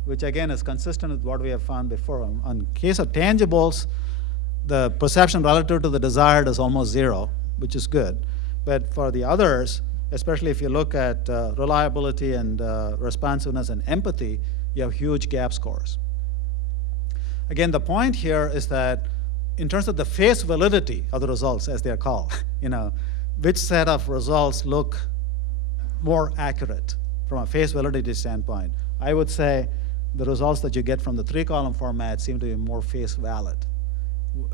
which again is consistent with what we have found before. On case of tangibles, the perception relative to the desired is almost zero, which is good. But for the others, especially if you look at reliability and responsiveness and empathy, you have huge gap scores. Again, the point here is that in terms of the face validity of the results, as they're called, which set of results look more accurate from a face validity standpoint, I would say the results that you get from the 3-column format seem to be more face valid,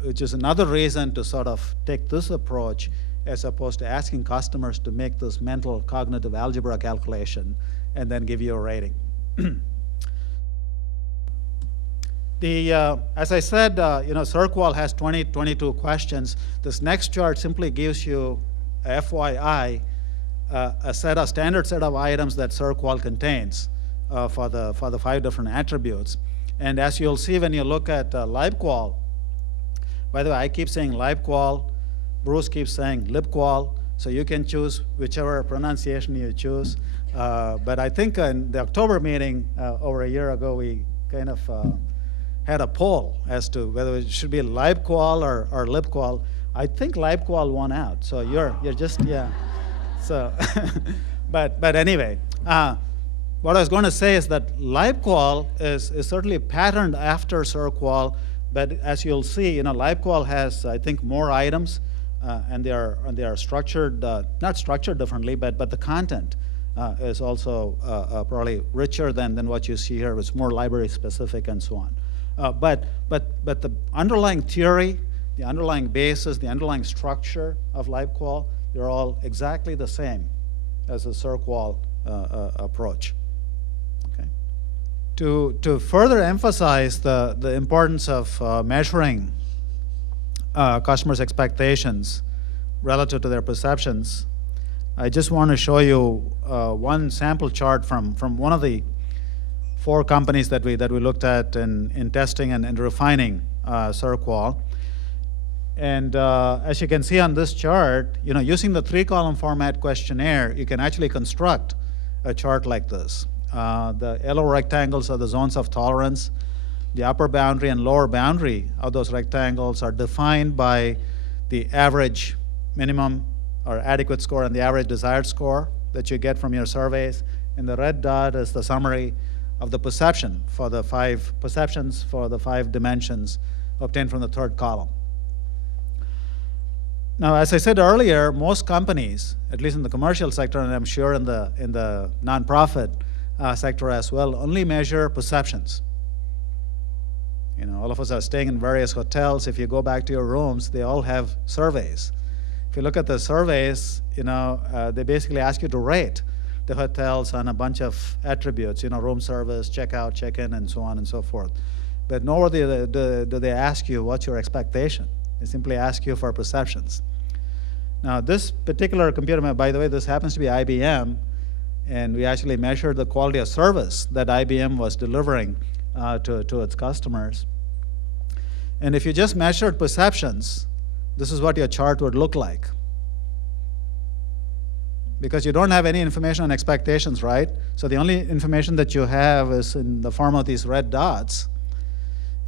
which is another reason to sort of take this approach as opposed to asking customers to make this mental cognitive algebra calculation and then give you a rating. As I said, CERQUAL has 22 questions. This next chart simply gives you a FYI, a standard set of items that CERQUAL contains for the 5 different attributes. And as you'll see when you look at LibQUAL, by the way, I keep saying LibQUAL, Bruce keeps saying LibQUAL, so you can choose whichever pronunciation you choose. But I think in the October meeting over a year ago, we kind of had a poll as to whether it should be LibQUAL or LibQUAL. I think LibQUAL won out, so you're just, yeah. So, but anyway, what I was going to say is that LibQUAL is certainly patterned after CERQUAL, but as you'll see, LibQUAL has, I think, more items, and they are structured, not structured differently, but the content is also probably richer than what you see here. It's more library specific and so on. But the underlying theory, the underlying basis, the underlying structure of LibQUAL, they're all exactly the same as the CERQUAL approach. Okay. To further emphasize the importance of measuring customers' expectations relative to their perceptions, I just want to show you one sample chart from one of the 4 companies that we looked at in testing and refining CERQUAL. And as you can see on this chart, using the 3-column format questionnaire, you can actually construct a chart like this. The yellow rectangles are the zones of tolerance. The upper boundary and lower boundary of those rectangles are defined by the average minimum or adequate score and the average desired score that you get from your surveys. And the red dot is the summary of the perception for the 5 perceptions for the 5 dimensions obtained from the 3rd column. Now, as I said earlier, most companies, at least in the commercial sector, and I'm sure in the nonprofit sector as well, only measure perceptions. All of us are staying in various hotels. If you go back to your rooms, they all have surveys. If you look at the surveys, they basically ask you to rate the hotels on a bunch of attributes, room service, checkout, check-in, and so on and so forth. But nowhere do they ask you what's your expectation. They simply ask you for perceptions. Now, this particular computer, by the way, this happens to be IBM, and we actually measured the quality of service that IBM was delivering to its customers. And if you just measured perceptions, this is what your chart would look like. Because you don't have any information on expectations, right? So the only information that you have is in the form of these red dots.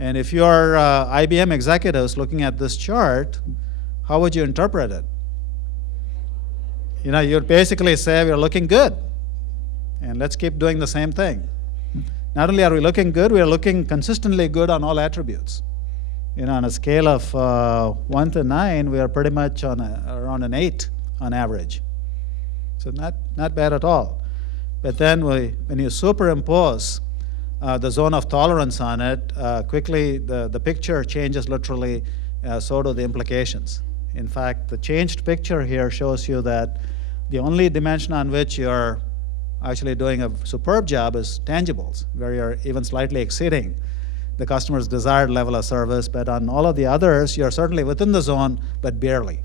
And if you're IBM executives looking at this chart, how would you interpret it? You'd basically say, we're looking good, and let's keep doing the same thing. Not only are we looking good, we are looking consistently good on all attributes. On a scale of 1 to 9, we are pretty much on around an 8 on average. So not bad at all. But then when you superimpose the zone of tolerance on it, quickly the picture changes literally, so do the implications. In fact, the changed picture here shows you that the only dimension on which you're actually doing a superb job is tangibles, where you're even slightly exceeding the customer's desired level of service. But on all of the others, you're certainly within the zone, but barely.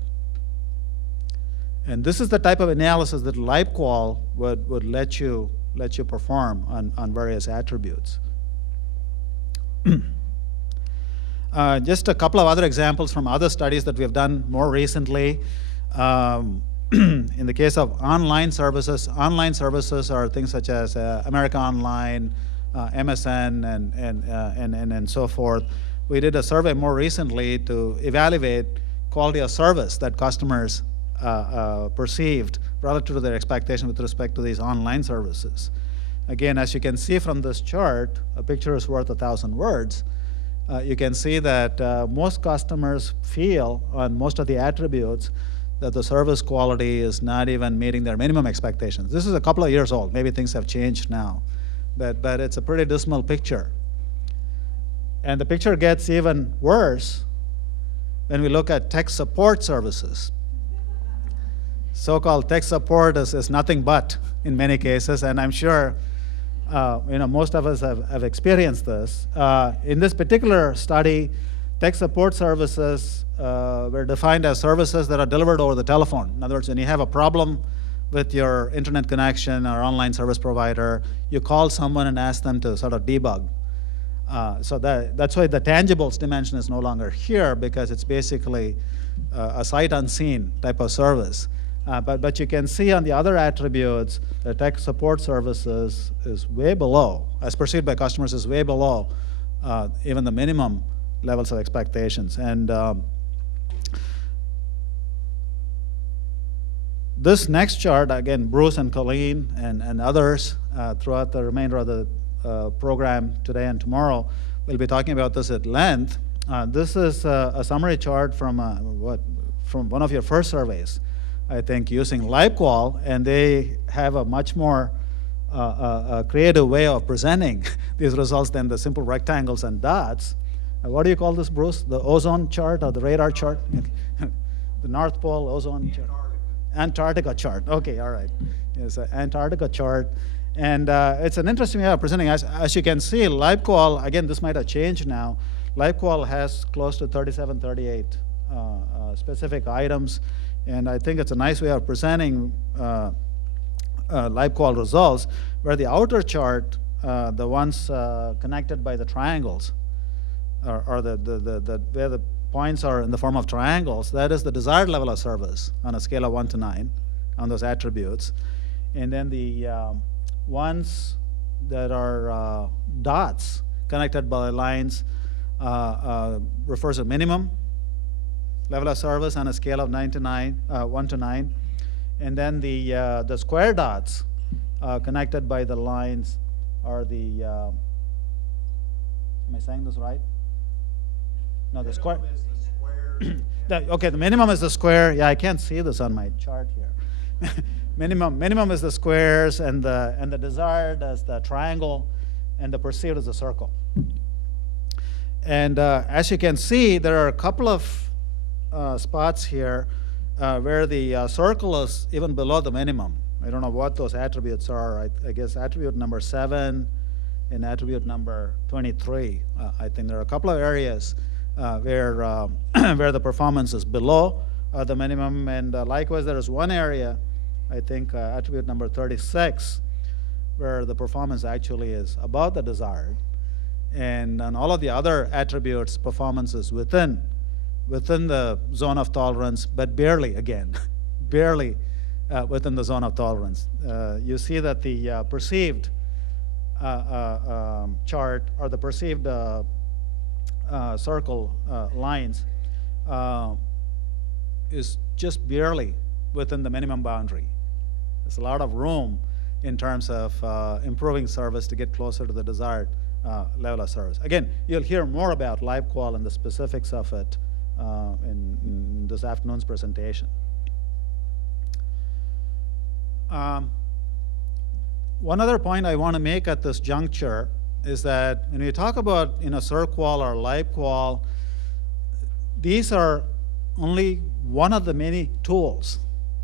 And this is the type of analysis that LibQUAL would let you lets you perform on various attributes. Just a couple of other examples from other studies that we have done more recently. In the case of online services are things such as America Online, MSN, and so forth. We did a survey more recently to evaluate quality of service that customers perceived relative to their expectation with respect to these online services. Again, as you can see from this chart, a picture is worth 1,000 words. You can see that most customers feel on most of the attributes that the service quality is not even meeting their minimum expectations. This is a couple of years old. Maybe things have changed now, but it's a pretty dismal picture. And the picture gets even worse when we look at tech support services. So-called tech support is nothing but in many cases, and I'm sure most of us have experienced this. In this particular study, tech support services were defined as services that are delivered over the telephone. In other words, when you have a problem with your internet connection or online service provider, you call someone and ask them to sort of debug. So that's why the tangibles dimension is no longer here, because it's basically a sight unseen type of service. But you can see on the other attributes, the tech support services is way below, as perceived by customers, is way below even the minimum levels of expectations. And this next chart, again, Bruce and Colleen and others throughout the remainder of the program today and tomorrow, we'll be talking about this at length. This is a summary chart from one of your first surveys, I think, using LibQUAL, and they have a much more creative way of presenting these results than the simple rectangles and dots. What do you call this, Bruce? The ozone chart or the radar chart? The North Pole ozone chart? Antarctica chart. Okay, all right. It's an Antarctica chart. And it's an interesting way of presenting. As you can see, LibQUAL, again, this might have changed now. LibQUAL has close to 37, 38 specific items. And I think it's a nice way of presenting LibQUAL results, where the outer chart, the ones connected by the triangles, or where the points are in the form of triangles, that is the desired level of service on a scale of 1 to 9 on those attributes. And then the ones that are dots connected by lines refers to minimum level of service on a scale of 1 to 9. And then the square dots connected by the lines are the, am I saying this right? No, the square. Okay, the minimum is the square. Yeah, I can't see this on my chart here. minimum is the squares, and the desired is the triangle, and the perceived is the circle. And as you can see, there are a couple of spots here where the circle is even below the minimum. I don't know what those attributes are. I guess attribute number 7 and attribute number 23. I think there are a couple of areas where where the performance is below the minimum, and likewise there is one area, I think attribute number 36, where the performance actually is above the desired, and on all of the other attributes, performance is within the zone of tolerance, but barely, again, barely within the zone of tolerance. You see that the perceived chart, or the perceived circle lines is just barely within the minimum boundary. There's a lot of room in terms of improving service to get closer to the desired level of service. Again, you'll hear more about LibQUAL and the specifics of it in this afternoon's presentation. One other point I want to make at this juncture is that when we talk about SERQUAL or LibQUAL, these are only one of the many tools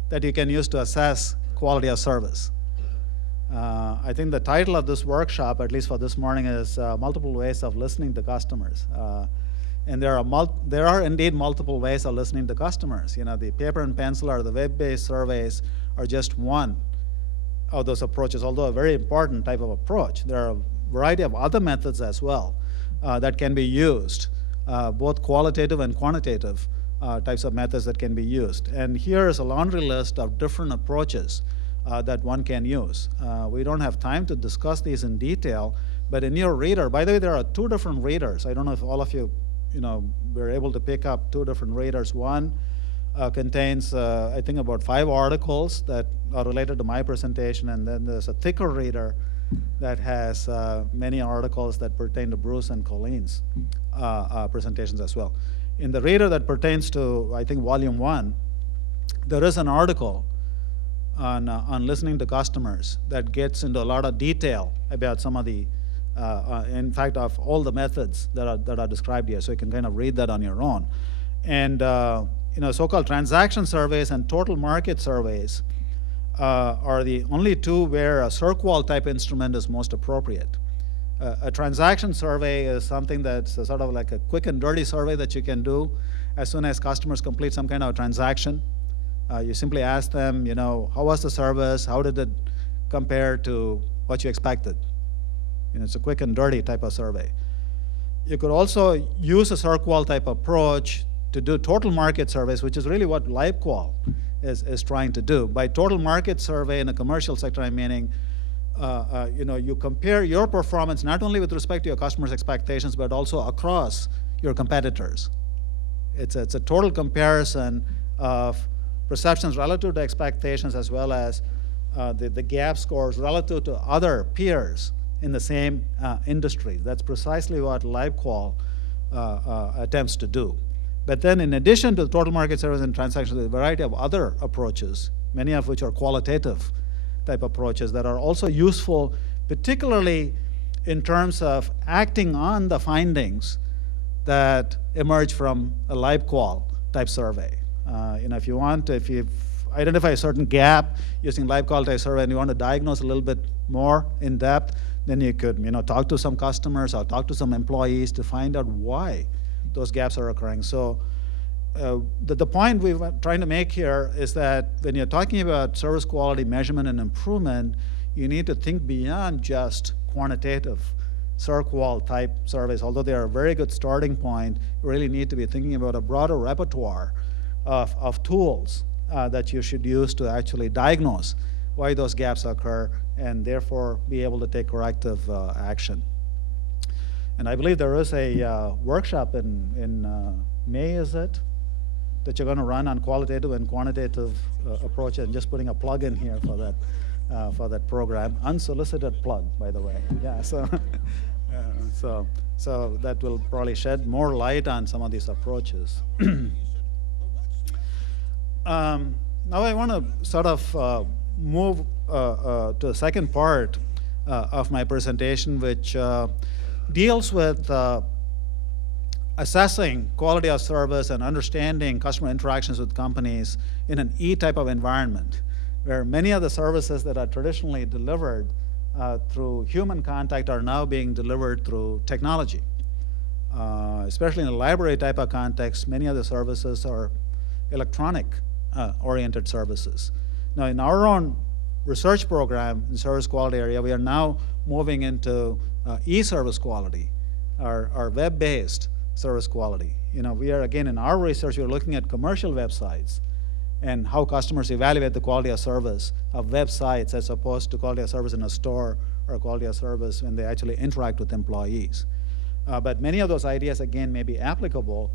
that you can use to assess quality of service. I think the title of this workshop, at least for this morning, is multiple ways of listening to customers. And there are indeed multiple ways of listening to customers. The paper and pencil or the web-based surveys are just one of those approaches, although a very important type of approach. There are a variety of other methods as well that can be used, both qualitative and quantitative types of methods that can be used. And here is a laundry list of different approaches that one can use. We don't have time to discuss these in detail, but in your reader, by the way, there are 2 different readers. I don't know if all of you, were able to pick up 2 different readers. One contains, I think, about 5 articles that are related to my presentation, and then there's a thicker reader that has many articles that pertain to Bruce and Colleen's presentations as well. In the reader that pertains to, I think, volume 1, there is an article on listening to customers that gets into a lot of detail about some of the, in fact, of all the methods that are described here. So you can kind of read that on your own. And so-called transaction surveys and total market surveys are the only 2 where a CERQUAL type instrument is most appropriate. A transaction survey is something that's sort of like a quick and dirty survey that you can do as soon as customers complete some kind of transaction. You simply ask them, how was the service? How did it compare to what you expected? It's a quick and dirty type of survey. You could also use a CERQUAL type approach to do total market surveys, which is really what LibQUAL is trying to do. By total market survey in the commercial sector, I'm meaning you compare your performance not only with respect to your customers' expectations, but also across your competitors. It's a total comparison of perceptions relative to expectations, as well as the gap scores relative to other peers in the same industry. That's precisely what LibQUAL attempts to do. But then, in addition to the total market surveys and transactions, there's a variety of other approaches, many of which are qualitative type approaches that are also useful, particularly in terms of acting on the findings that emerge from a LibQUAL type survey. If you identify a certain gap using LibQUAL type survey and you want to diagnose a little bit more in depth, then you could talk to some customers or talk to some employees to find out why those gaps are occurring. So the point we're trying to make here is that when you're talking about service quality measurement and improvement, you need to think beyond just quantitative CERQUAL type surveys. Although they are a very good starting point, you really need to be thinking about a broader repertoire of tools that you should use to actually diagnose why those gaps occur and therefore be able to take corrective action. And I believe there is a workshop in May, is it, that you're going to run on qualitative and quantitative approach, and just putting a plug in here for that program. Unsolicited plug, by the way. Yeah, so, so that will probably shed more light on some of these approaches. Now I want to sort of move to the second part of my presentation, which deals with assessing quality of service and understanding customer interactions with companies in an E-type of environment, where many of the services that are traditionally delivered through human contact are now being delivered through technology. Especially in a library type of context, many of the services are electronic oriented services. Now, in our own research program in service quality area, we are now moving into e-service quality, our web-based service quality. We are, again, in our research, we're looking at commercial websites and how customers evaluate the quality of service of websites as opposed to quality of service in a store or quality of service when they actually interact with employees. But many of those ideas, again, may be applicable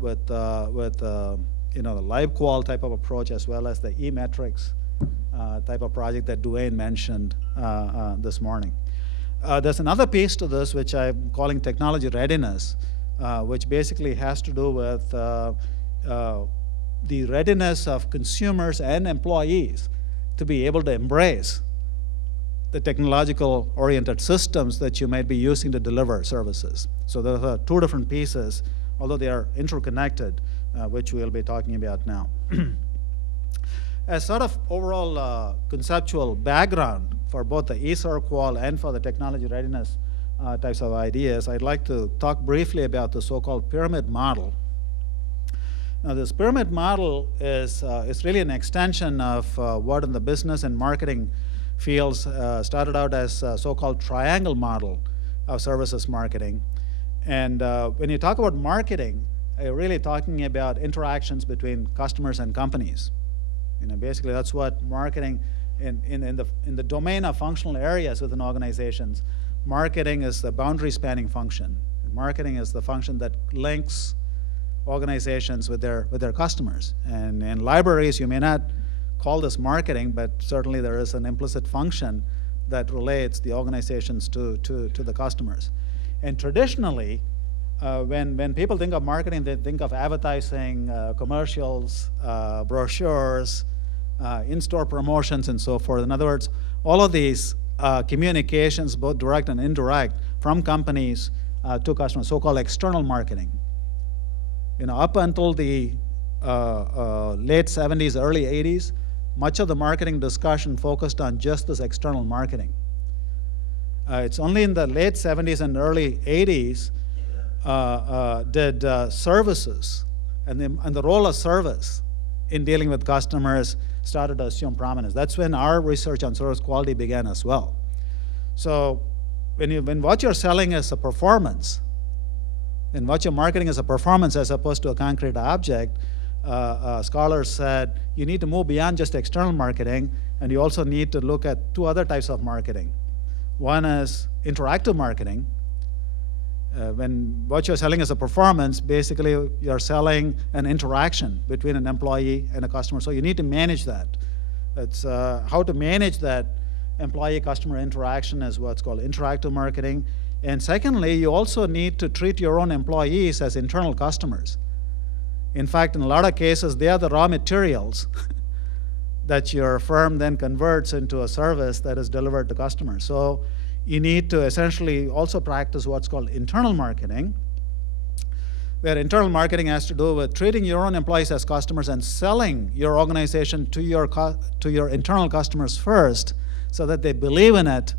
with the LibQUAL type of approach, as well as the e-metrics type of project that Duane mentioned this morning. There's another piece to this, which I'm calling technology readiness, which basically has to do with the readiness of consumers and employees to be able to embrace the technological oriented systems that you might be using to deliver services. So there are 2 different pieces, although they are interconnected, which we'll be talking about now. As sort of overall conceptual background for both the eCERQUAL and for the technology readiness types of ideas, I'd like to talk briefly about the so-called pyramid model. Now, this pyramid model is really an extension of what in the business and marketing fields started out as a so-called triangle model of services marketing. And when you talk about marketing, you're really talking about interactions between customers and companies. Basically that's what marketing in the domain of functional areas within organizations. Marketing is the boundary spanning function. Marketing is the function that links organizations with their customers. And in libraries, you may not call this marketing, but certainly there is an implicit function that relates the organizations to the customers. And traditionally, when people think of marketing, they think of advertising, commercials, brochures, in-store promotions, and so forth. In other words, all of these communications, both direct and indirect, from companies to customers, so-called external marketing. Up until the late 70s, early 80s, much of the marketing discussion focused on just this external marketing. It's only in the late 70s and early 80s did services and the role of service in dealing with customers started to assume prominence. That's when our research on service quality began as well. So when what you're selling is a performance, and what you're marketing is a performance as opposed to a concrete object, scholars said you need to move beyond just external marketing, and you also need to look at two other types of marketing. One is interactive marketing. When what you're selling is a performance, basically you're selling an interaction between an employee and a customer. So you need to manage that. It's how to manage that employee-customer interaction is what's called interactive marketing. And secondly, you also need to treat your own employees as internal customers. In fact, in a lot of cases, they are the raw materials that your firm then converts into a service that is delivered to customers. So you need to essentially also practice what's called internal marketing, where internal marketing has to do with treating your own employees as customers and selling your organization to your internal customers first so that they believe in it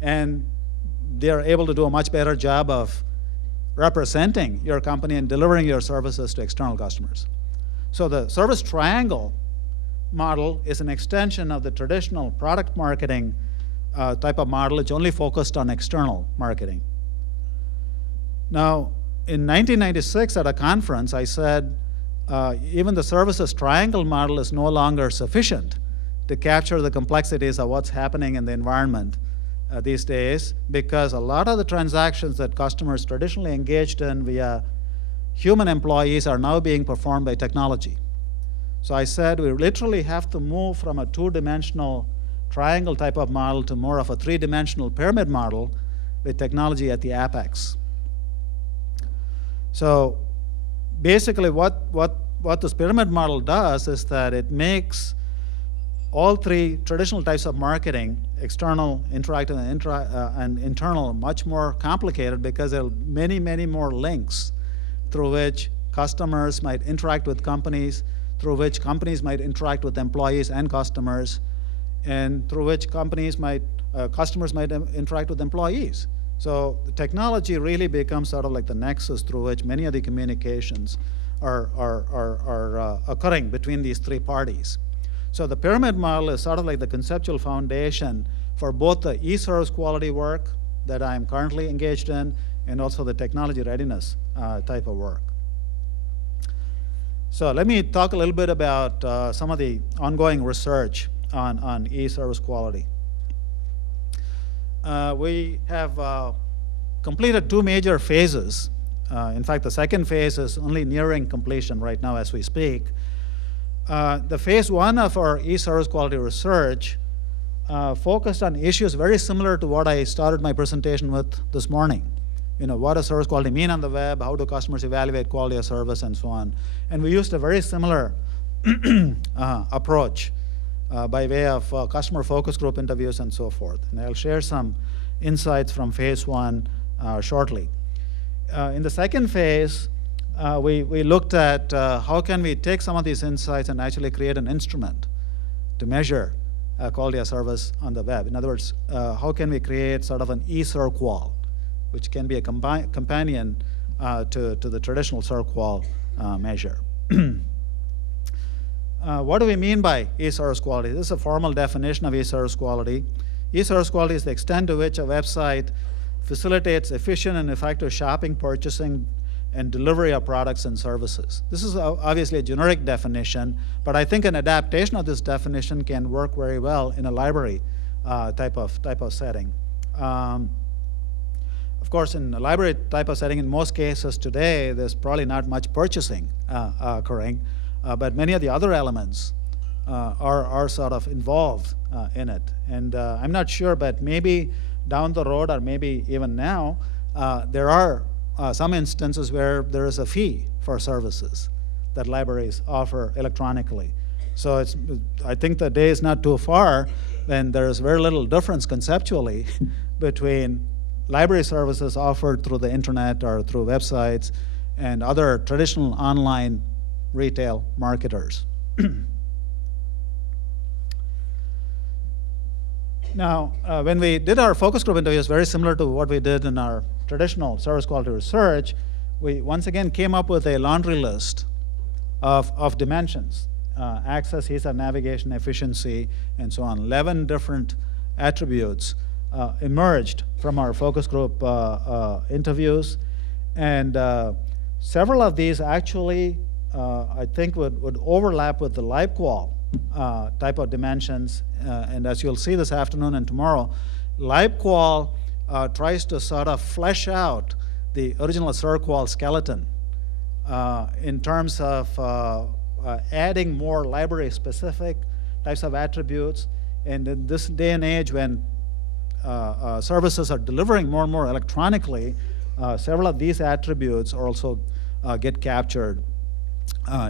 and they're able to do a much better job of representing your company and delivering your services to external customers. So the service triangle model is an extension of the traditional product marketing type of model. It's only focused on external marketing. Now, in 1996 at a conference, I said even the services triangle model is no longer sufficient to capture the complexities of what's happening in the environment these days, because a lot of the transactions that customers traditionally engaged in via human employees are now being performed by technology. So I said we literally have to move from a two-dimensional triangle type of model to more of a three-dimensional pyramid model with technology at the apex. So basically what this pyramid model does is that it makes all three traditional types of marketing, external, interactive, and internal, much more complicated because there are many, many more links through which customers might interact with companies, through which companies might interact with employees and customers, and through which customers might interact with employees. So the technology really becomes sort of like the nexus through which many of the communications are occurring between these three parties. So the pyramid model is sort of like the conceptual foundation for both the e-service quality work that I'm currently engaged in and also the technology readiness type of work. So let me talk a little bit about some of the ongoing research on e-service quality. We have completed two major phases. In fact, the second phase is only nearing completion right now as we speak. The phase one of our e-service quality research focused on issues very similar to what I started my presentation with this morning. What does service quality mean on the web? How do customers evaluate quality of service and so on? And we used a very similar approach by way of customer focus group interviews and so forth. And I'll share some insights from phase one shortly. In the second phase, we looked at how can we take some of these insights and actually create an instrument to measure quality of service on the web. In other words, how can we create sort of an e-CertQual, which can be a companion to the traditional CertQual measure. What do we mean by e-service quality? This is a formal definition of e-service quality. E-service quality is the extent to which a website facilitates efficient and effective shopping, purchasing, and delivery of products and services. This is obviously a generic definition, but I think an adaptation of this definition can work very well in a library type of setting. Of course, in a library type of setting, in most cases today, there's probably not much purchasing occurring, but many of the other elements are sort of involved in it. And I'm not sure, but maybe down the road, or maybe even now, there are some instances where there is a fee for services that libraries offer electronically. So I think the day is not too far when there is very little difference conceptually between library services offered through the internet or through websites and other traditional online retail marketers. Now, when we did our focus group interviews, very similar to what we did in our traditional service quality research, we once again came up with a laundry list of dimensions: access, ease of navigation, efficiency, and so on. 11 different attributes emerged from our focus group interviews, and several of these actually, I think, would overlap with the LibQUAL type of dimensions, and as you'll see this afternoon and tomorrow, LibQUAL tries to sort of flesh out the original SERQUAL skeleton in terms of adding more library-specific types of attributes. And in this day and age, when services are delivering more and more electronically, several of these attributes also get captured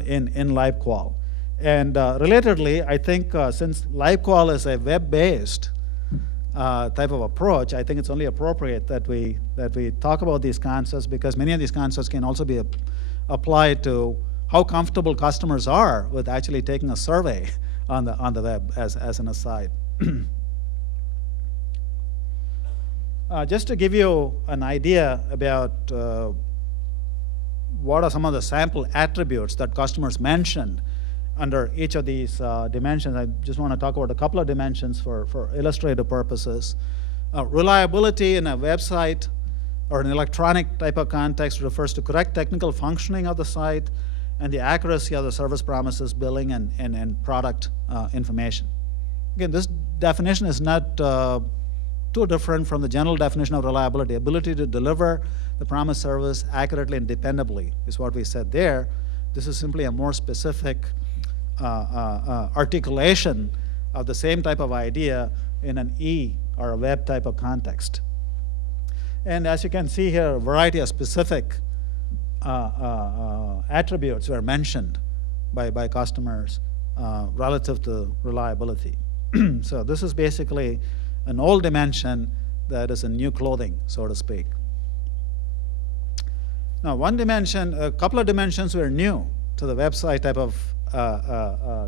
in LibQUAL. And relatedly, I think since LibQUAL is a web-based type of approach, I think it's only appropriate that we talk about these concepts, because many of these concepts can also be applied to how comfortable customers are with actually taking a survey on the web, as an aside. Just to give you an idea about what are some of the sample attributes that customers mentioned under each of these dimensions, I just want to talk about a couple of dimensions for illustrative purposes. Reliability in a website or an electronic type of context refers to correct technical functioning of the site and the accuracy of the service promises, billing, and product information. Again, this definition is not too different from the general definition of reliability. Ability to deliver the promised service accurately and dependably is what we said there. This is simply a more specific articulation of the same type of idea in an E or a web type of context. And as you can see here, a variety of specific attributes were mentioned by customers relative to reliability. So this is basically an old dimension that is in new clothing, so to speak. Now, one dimension, a couple of dimensions were new to the website type of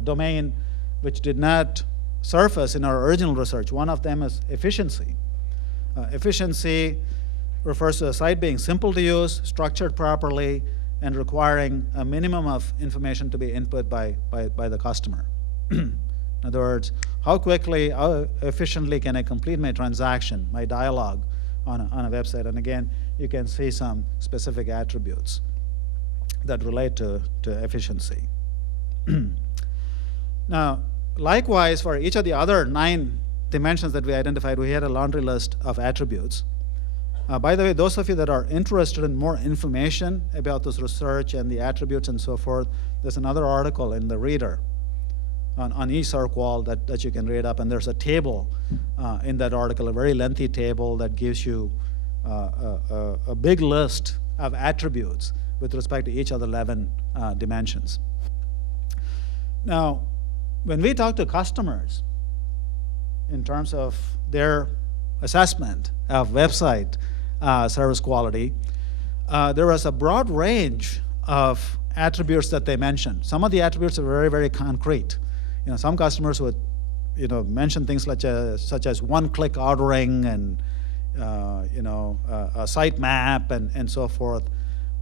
domain, which did not surface in our original research. One of them is efficiency. Efficiency refers to a site being simple to use, structured properly, and requiring a minimum of information to be input by the customer. In other words, how quickly, how efficiently can I complete my transaction, my dialogue on a website? And again, you can see some specific attributes that relate to efficiency. Now, likewise, for each of the other 9 dimensions that we identified, we had a laundry list of attributes. By the way, those of you that are interested in more information about this research and the attributes and so forth, there's another article in the Reader on eSERQUAL that you can read up, and there's a table in that article, a very lengthy table that gives you a big list of attributes with respect to each of the 11 dimensions. Now, when we talk to customers in terms of their assessment of website service quality, there was a broad range of attributes that they mentioned. Some of the attributes are very, very concrete. Some customers would, mention things such as one-click ordering and, a site map and so forth.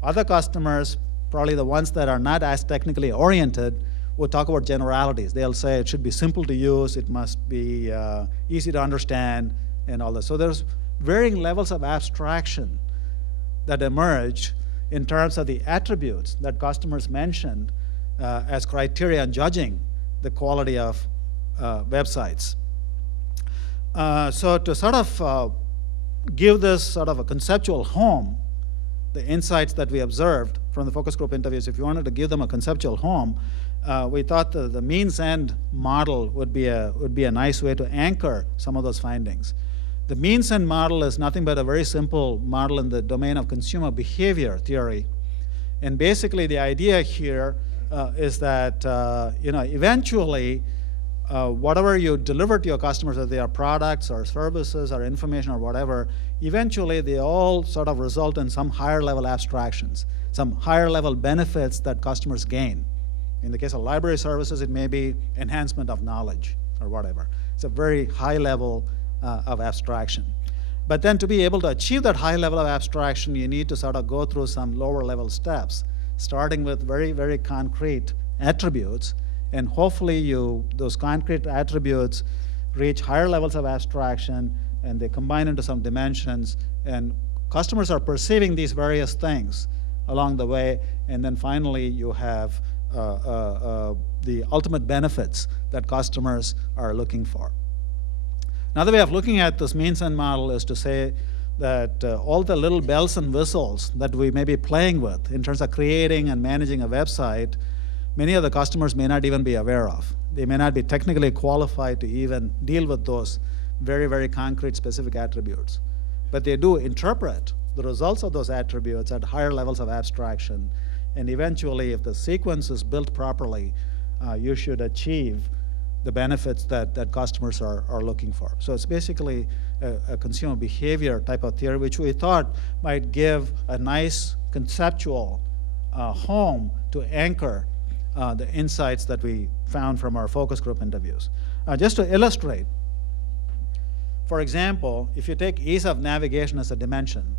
Other customers, probably the ones that are not as technically oriented, would talk about generalities. They'll say it should be simple to use, it must be easy to understand, and all that. So there's varying levels of abstraction that emerge in terms of the attributes that customers mentioned as criteria in judging the quality of websites. So to sort of give this sort of a conceptual home, the insights that we observed from the focus group interviews, if you wanted to give them a conceptual home, we thought the means-end model would be a nice way to anchor some of those findings. The means-end model is nothing but a very simple model in the domain of consumer behavior theory. And basically the idea here is that eventually whatever you deliver to your customers, whether they are products or services or information or whatever, eventually they all sort of result in some higher level abstractions, some higher level benefits that customers gain. In the case of library services, it may be enhancement of knowledge or whatever. It's a very high level of abstraction. But then to be able to achieve that high level of abstraction, you need to sort of go through some lower level steps, starting with very, very concrete attributes, and hopefully those concrete attributes reach higher levels of abstraction, and they combine into some dimensions, and customers are perceiving these various things along the way, and then finally you have the ultimate benefits that customers are looking for. Another way of looking at this means-end model is to say that all the little bells and whistles that we may be playing with in terms of creating and managing a website, many of the customers may not even be aware of. They may not be technically qualified to even deal with those very, very concrete specific attributes. But they do interpret the results of those attributes at higher levels of abstraction. And eventually, if the sequence is built properly, you should achieve the benefits that customers are looking for. So it's basically a consumer behavior type of theory, which we thought might give a nice conceptual home to anchor the insights that we found from our focus group interviews. Just to illustrate, for example, if you take ease of navigation as a dimension,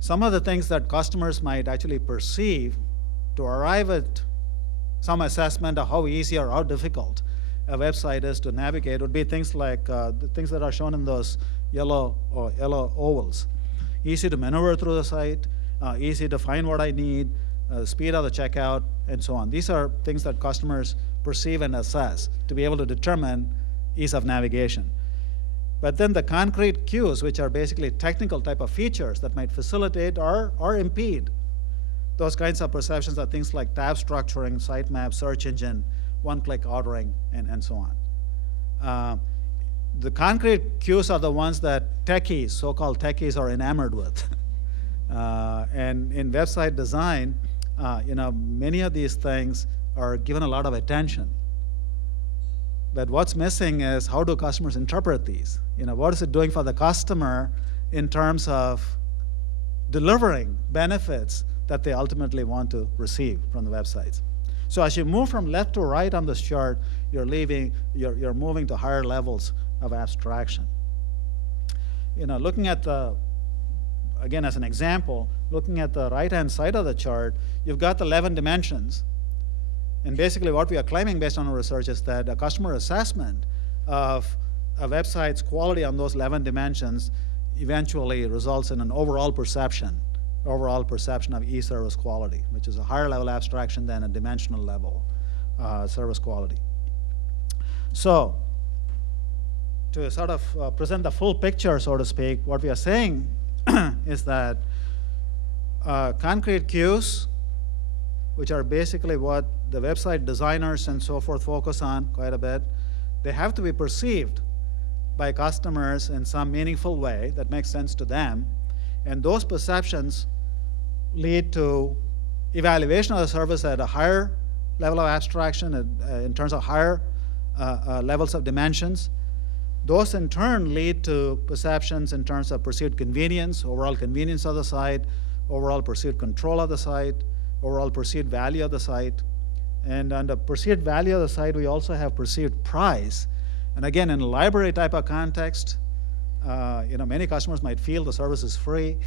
some of the things that customers might actually perceive to arrive at some assessment of how easy or how difficult a website is to navigate would be things like the things that are shown in those yellow ovals. Easy to maneuver through the site, easy to find what I need, speed of the checkout, and so on. These are things that customers perceive and assess to be able to determine ease of navigation. But then the concrete cues, which are basically technical type of features that might facilitate or impede those kinds of perceptions, are things like tab structuring, sitemap, search engine, one-click ordering, and so on. The concrete cues are the ones that techies, so-called techies, are enamored with. And in website design, many of these things are given a lot of attention. But what's missing is how do customers interpret these? What is it doing for the customer in terms of delivering benefits that they ultimately want to receive from the websites? So as you move from left to right on this chart, you're moving to higher levels of abstraction. Looking at again, as an example, looking at the right-hand side of the chart, you've got the 11 dimensions. And basically what we are claiming based on our research is that a customer assessment of a website's quality on those 11 dimensions eventually results in an overall perception of e-service quality, which is a higher level abstraction than a dimensional level service quality. So to sort of present the full picture, so to speak, what we are saying is that concrete cues, which are basically what the website designers and so forth focus on quite a bit, they have to be perceived by customers in some meaningful way that makes sense to them. And those perceptions lead to evaluation of the service at a higher level of abstraction in terms of higher levels of dimensions. Those in turn lead to perceptions in terms of perceived convenience, overall convenience of the site, overall perceived control of the site, overall perceived value of the site. And under perceived value of the site, we also have perceived price. And again, in a library type of context, many customers might feel the service is free.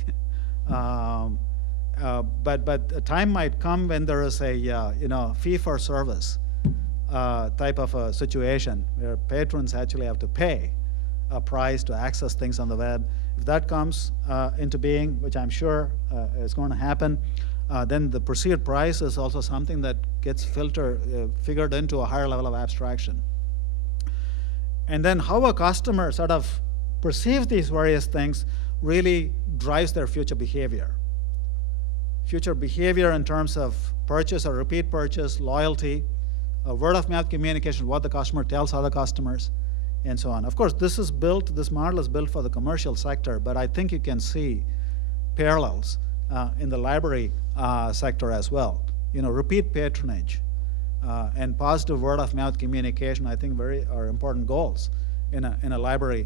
But a time might come when there is a fee for service type of a situation where patrons actually have to pay a price to access things on the web. If that comes into being, which I'm sure is going to happen, then the perceived price is also something that gets figured into a higher level of abstraction. And then how a customer sort of perceives these various things really drives their future behavior. Future behavior in terms of purchase or repeat purchase, loyalty, word of mouth communication, what the customer tells other customers, and so on. Of course, this model is built for the commercial sector, but I think you can see parallels in the library sector as well. Repeat patronage and positive word of mouth communication, I think are important goals in a library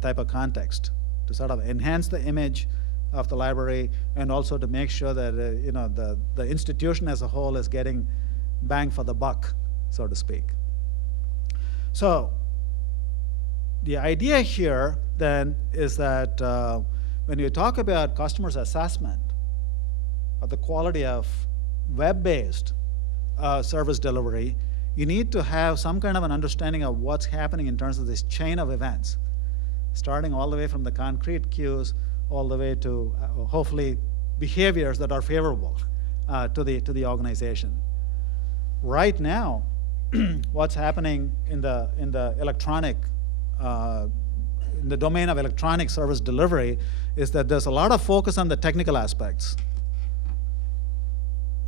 type of context to sort of enhance the image of the library and also to make sure that the institution as a whole is getting bang for the buck, so to speak. So the idea here then is that when you talk about customers' assessment of the quality of web-based service delivery, you need to have some kind of an understanding of what's happening in terms of this chain of events, starting all the way from the concrete cues all the way to hopefully behaviors that are favorable to the organization. Right now, what's happening in the electronic in the domain of electronic service delivery is that there's a lot of focus on the technical aspects.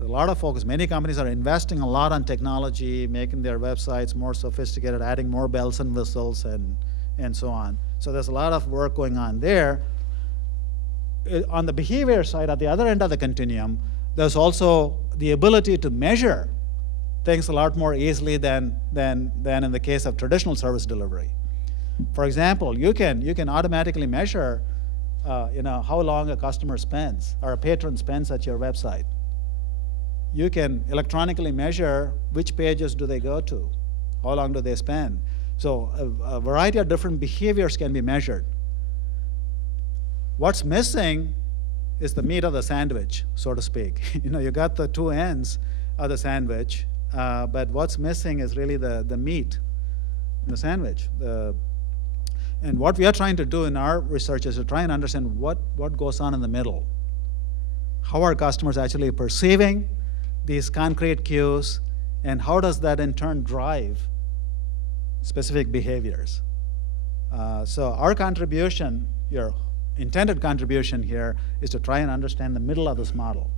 A lot of focus. Many companies are investing a lot on technology, making their websites more sophisticated, adding more bells and whistles, and so on. So there's a lot of work going on there. On the behavior side, at the other end of the continuum, there's also the ability to measure things a lot more easily than in the case of traditional service delivery. For example, you can automatically measure how long a customer spends or a patron spends at your website. You can electronically measure which pages do they go to, how long do they spend. So a variety of different behaviors can be measured. What's missing is the meat of the sandwich, so to speak. You got the two ends of the sandwich, but what's missing is really the meat in the sandwich. And what we are trying to do in our research is to try and understand what goes on in the middle. How are customers actually perceiving these concrete cues, and how does that in turn drive specific behaviors? So our contribution, your intended contribution here, is to try and understand the middle of this model,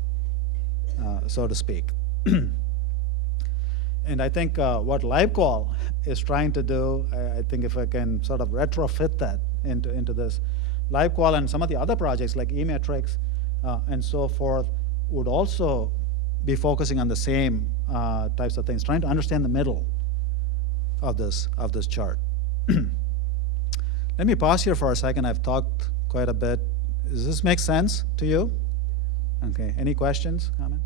so to speak. And I think what LibQUAL is trying to do, I think if I can sort of retrofit that into this, LibQUAL and some of the other projects like eMetrics and so forth would also be focusing on the same types of things, trying to understand the middle of this chart. Let me pause here for a second. I've talked quite a bit. Does this make sense to you? Okay. Any questions, comments?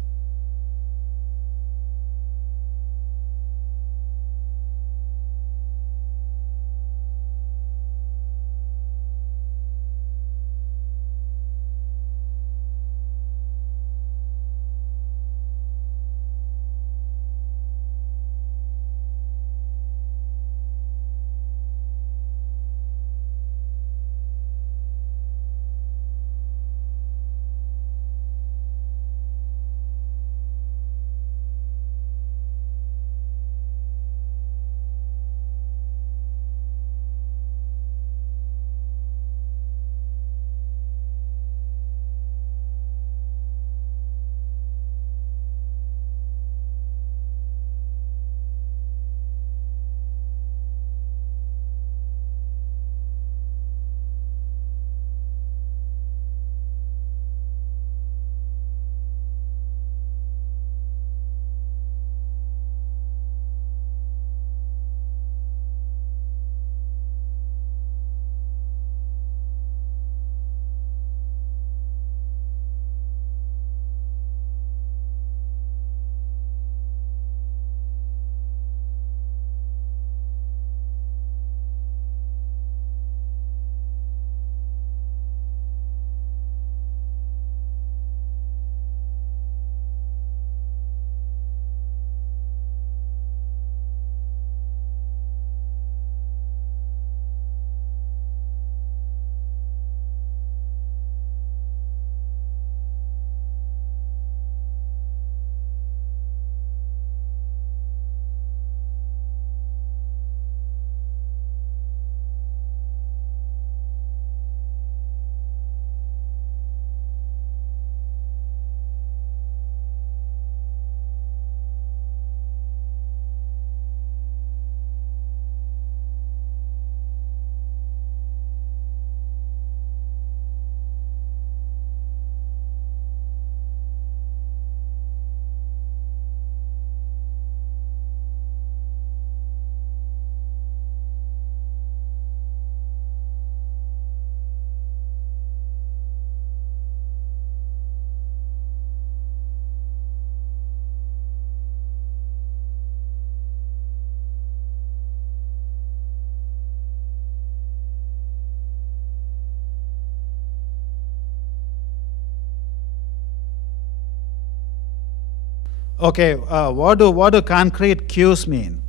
Okay, what do concrete cues mean?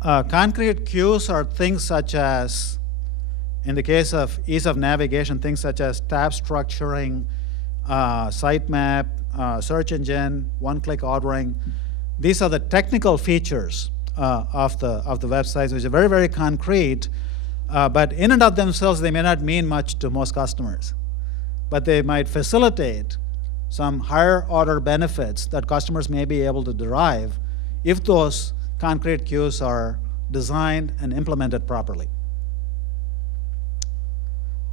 Concrete cues are things such as, in the case of ease of navigation, things such as tab structuring, sitemap, search engine, one-click ordering. These are the technical features of the websites, which are very, very concrete, but in and of themselves, they may not mean much to most customers. But they might facilitate some higher order benefits that customers may be able to derive if those concrete cues are designed and implemented properly.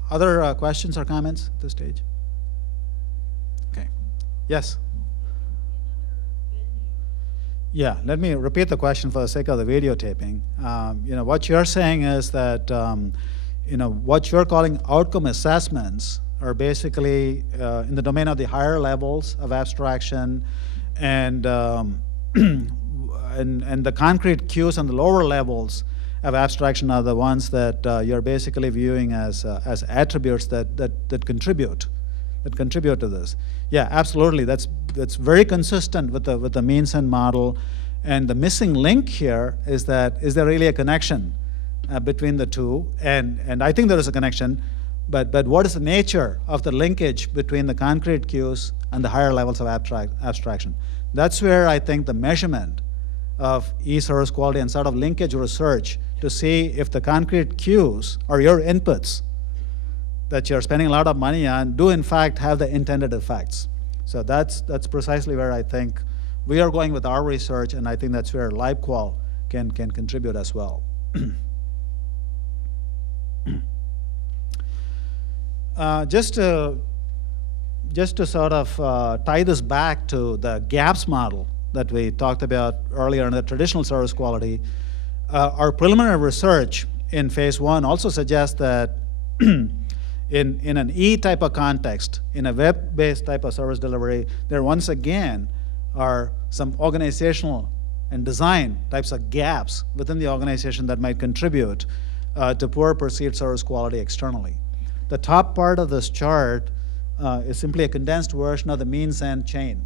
Other questions or comments at this stage? Okay. Yes? Yeah, let me repeat the question for the sake of the videotaping. What you're saying is that what you're calling outcome assessments are basically in the domain of the higher levels of abstraction, and and the concrete cues on the lower levels of abstraction are the ones that you're basically viewing as attributes that contribute to this. Yeah, absolutely. That's very consistent with the means end model. And the missing link here is that is there really a connection between the two? And I think there is a connection. But what is the nature of the linkage between the concrete cues and the higher levels of abstraction? That's where I think the measurement of e-service quality and sort of linkage research to see if the concrete cues or your inputs that you're spending a lot of money on do in fact have the intended effects. So that's precisely where I think we are going with our research, and I think that's where LibQUAL can contribute as well. Just to sort of tie this back to the gaps model that we talked about earlier in the traditional service quality, our preliminary research in phase 1 also suggests that in an E-type of context, in a web-based type of service delivery, there once again are some organizational and design types of gaps within the organization that might contribute to poor perceived service quality externally. The top part of this chart is simply a condensed version of the means end chain.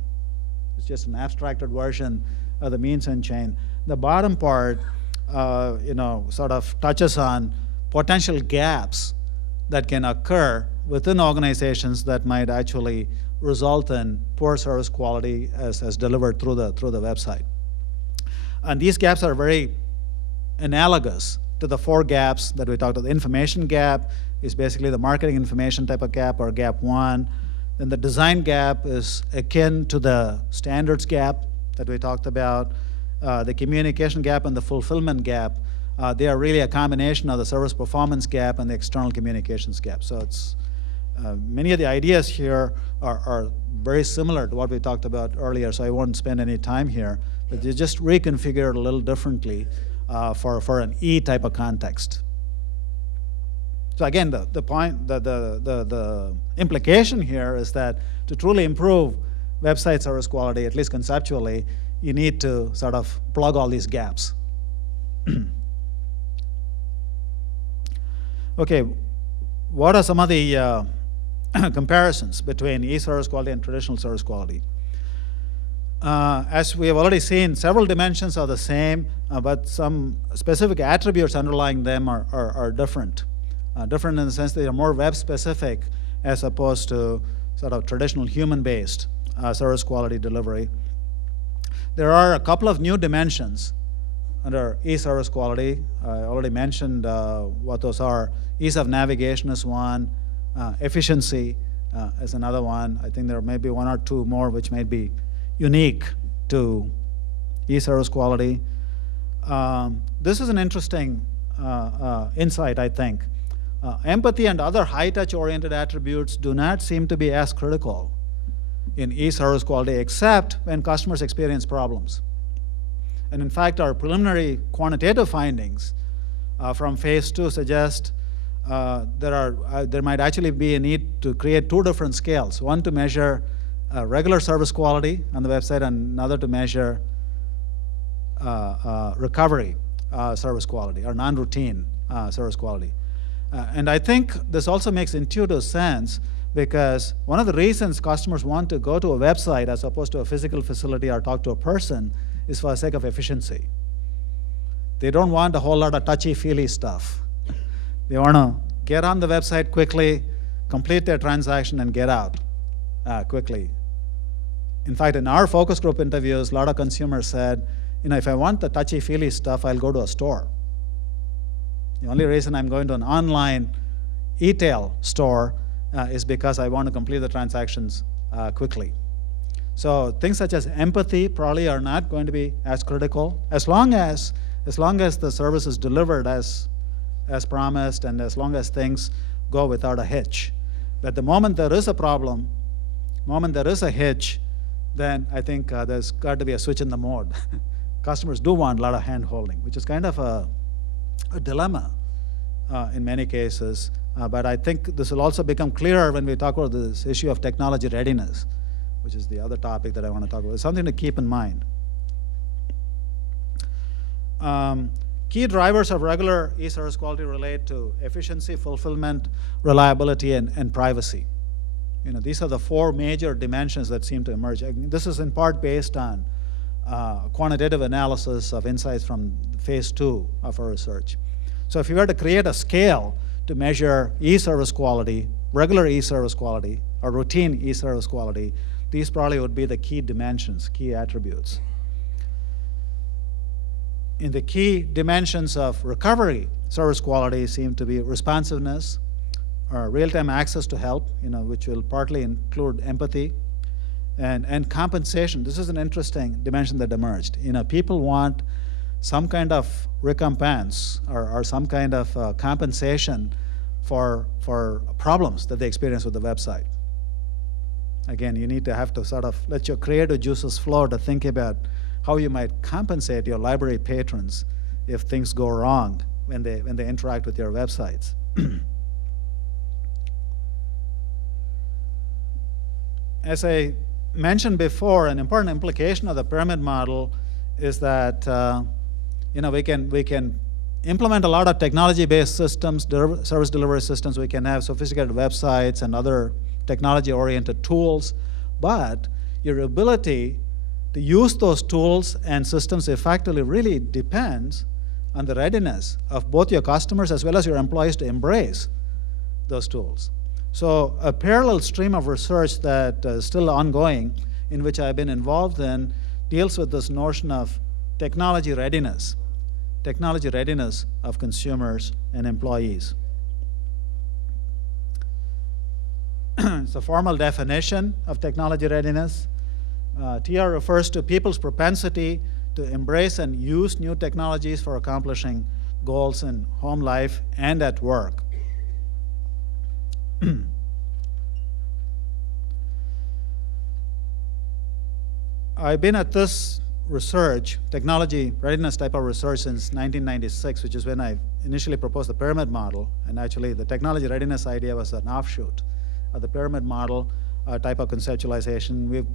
It's just an abstracted version of the means end chain. The bottom part, sort of touches on potential gaps that can occur within organizations that might actually result in poor service quality as delivered through the website. And these gaps are very analogous to the 4 gaps that we talked about. The information gap is basically the marketing information type of gap, or gap 1. Then the design gap is akin to the standards gap that we talked about. The communication gap and the fulfillment gap, they are really a combination of the service performance gap and the external communications gap. So it's many of the ideas here are very similar to what we talked about earlier, so I won't spend any time here, but they just reconfigured a little differently for an E type of context. So again, the point, the implication here is that to truly improve website service quality, at least conceptually, you need to sort of plug all these gaps. Okay, what are some of the comparisons between e-service quality and traditional service quality? As we have already seen, several dimensions are the same, but some specific attributes underlying them are different. Different in the sense they are more web-specific as opposed to sort of traditional human-based service quality delivery. There are a couple of new dimensions under e-service quality. I already mentioned what those are. Ease of navigation is one. Efficiency is another one. I think there may be 1 or 2 more which may be unique to e-service quality. This is an interesting insight, I think. Empathy and other high-touch oriented attributes do not seem to be as critical in e-service quality, except when customers experience problems. And in fact, our preliminary quantitative findings from phase 2 suggest there might actually be a need to create 2 different scales. One to measure regular service quality on the website, and another to measure recovery service quality, or non-routine service quality. And I think this also makes intuitive sense because one of the reasons customers want to go to a website as opposed to a physical facility or talk to a person is for the sake of efficiency. They don't want a whole lot of touchy-feely stuff. They want to get on the website quickly, complete their transaction, and get out quickly. In fact, in our focus group interviews, a lot of consumers said, if I want the touchy-feely stuff, I'll go to a store. The only reason I'm going to an online e-tail store is because I want to complete the transactions quickly. So things such as empathy probably are not going to be as critical as long as the service is delivered as promised and as long as things go without a hitch. But the moment there is a problem, moment there is a hitch, then I think there's got to be a switch in the mode. Customers do want a lot of hand-holding, which is kind of a dilemma in many cases. But I think this will also become clearer when we talk about this issue of technology readiness, which is the other topic that I want to talk about. It's something to keep in mind. Key drivers of regular e-service quality relate to efficiency, fulfillment, reliability, and privacy. These are the four major dimensions that seem to emerge. This is in part based on quantitative analysis of insights from phase 2 of our research. So if you were to create a scale to measure e-service quality, regular e-service quality, or routine e-service quality, these probably would be the key dimensions, key attributes. In the key dimensions of recovery service quality seem to be responsiveness, or real-time access to help, which will partly include empathy, and compensation. This is an interesting dimension that emerged. People want some kind of recompense or some kind of compensation for problems that they experience with the website. Again, you need to have to sort of let your creative juices flow to think about how you might compensate your library patrons if things go wrong when they interact with your websites. As I mentioned before, an important implication of the pyramid model is that we can implement a lot of technology-based systems, service delivery systems. We can have sophisticated websites and other technology-oriented tools, but your ability to use those tools and systems effectively really depends on the readiness of both your customers as well as your employees to embrace those tools. So a parallel stream of research that is still ongoing, in which I've been involved in, deals with this notion of technology readiness of consumers and employees. It's a formal definition of technology readiness. TR refers to people's propensity to embrace and use new technologies for accomplishing goals in home life and at work. I've been at this research, technology readiness type of research, since 1996, which is when I initially proposed the pyramid model. And actually, the technology readiness idea was an offshoot of the pyramid model type of conceptualization. We've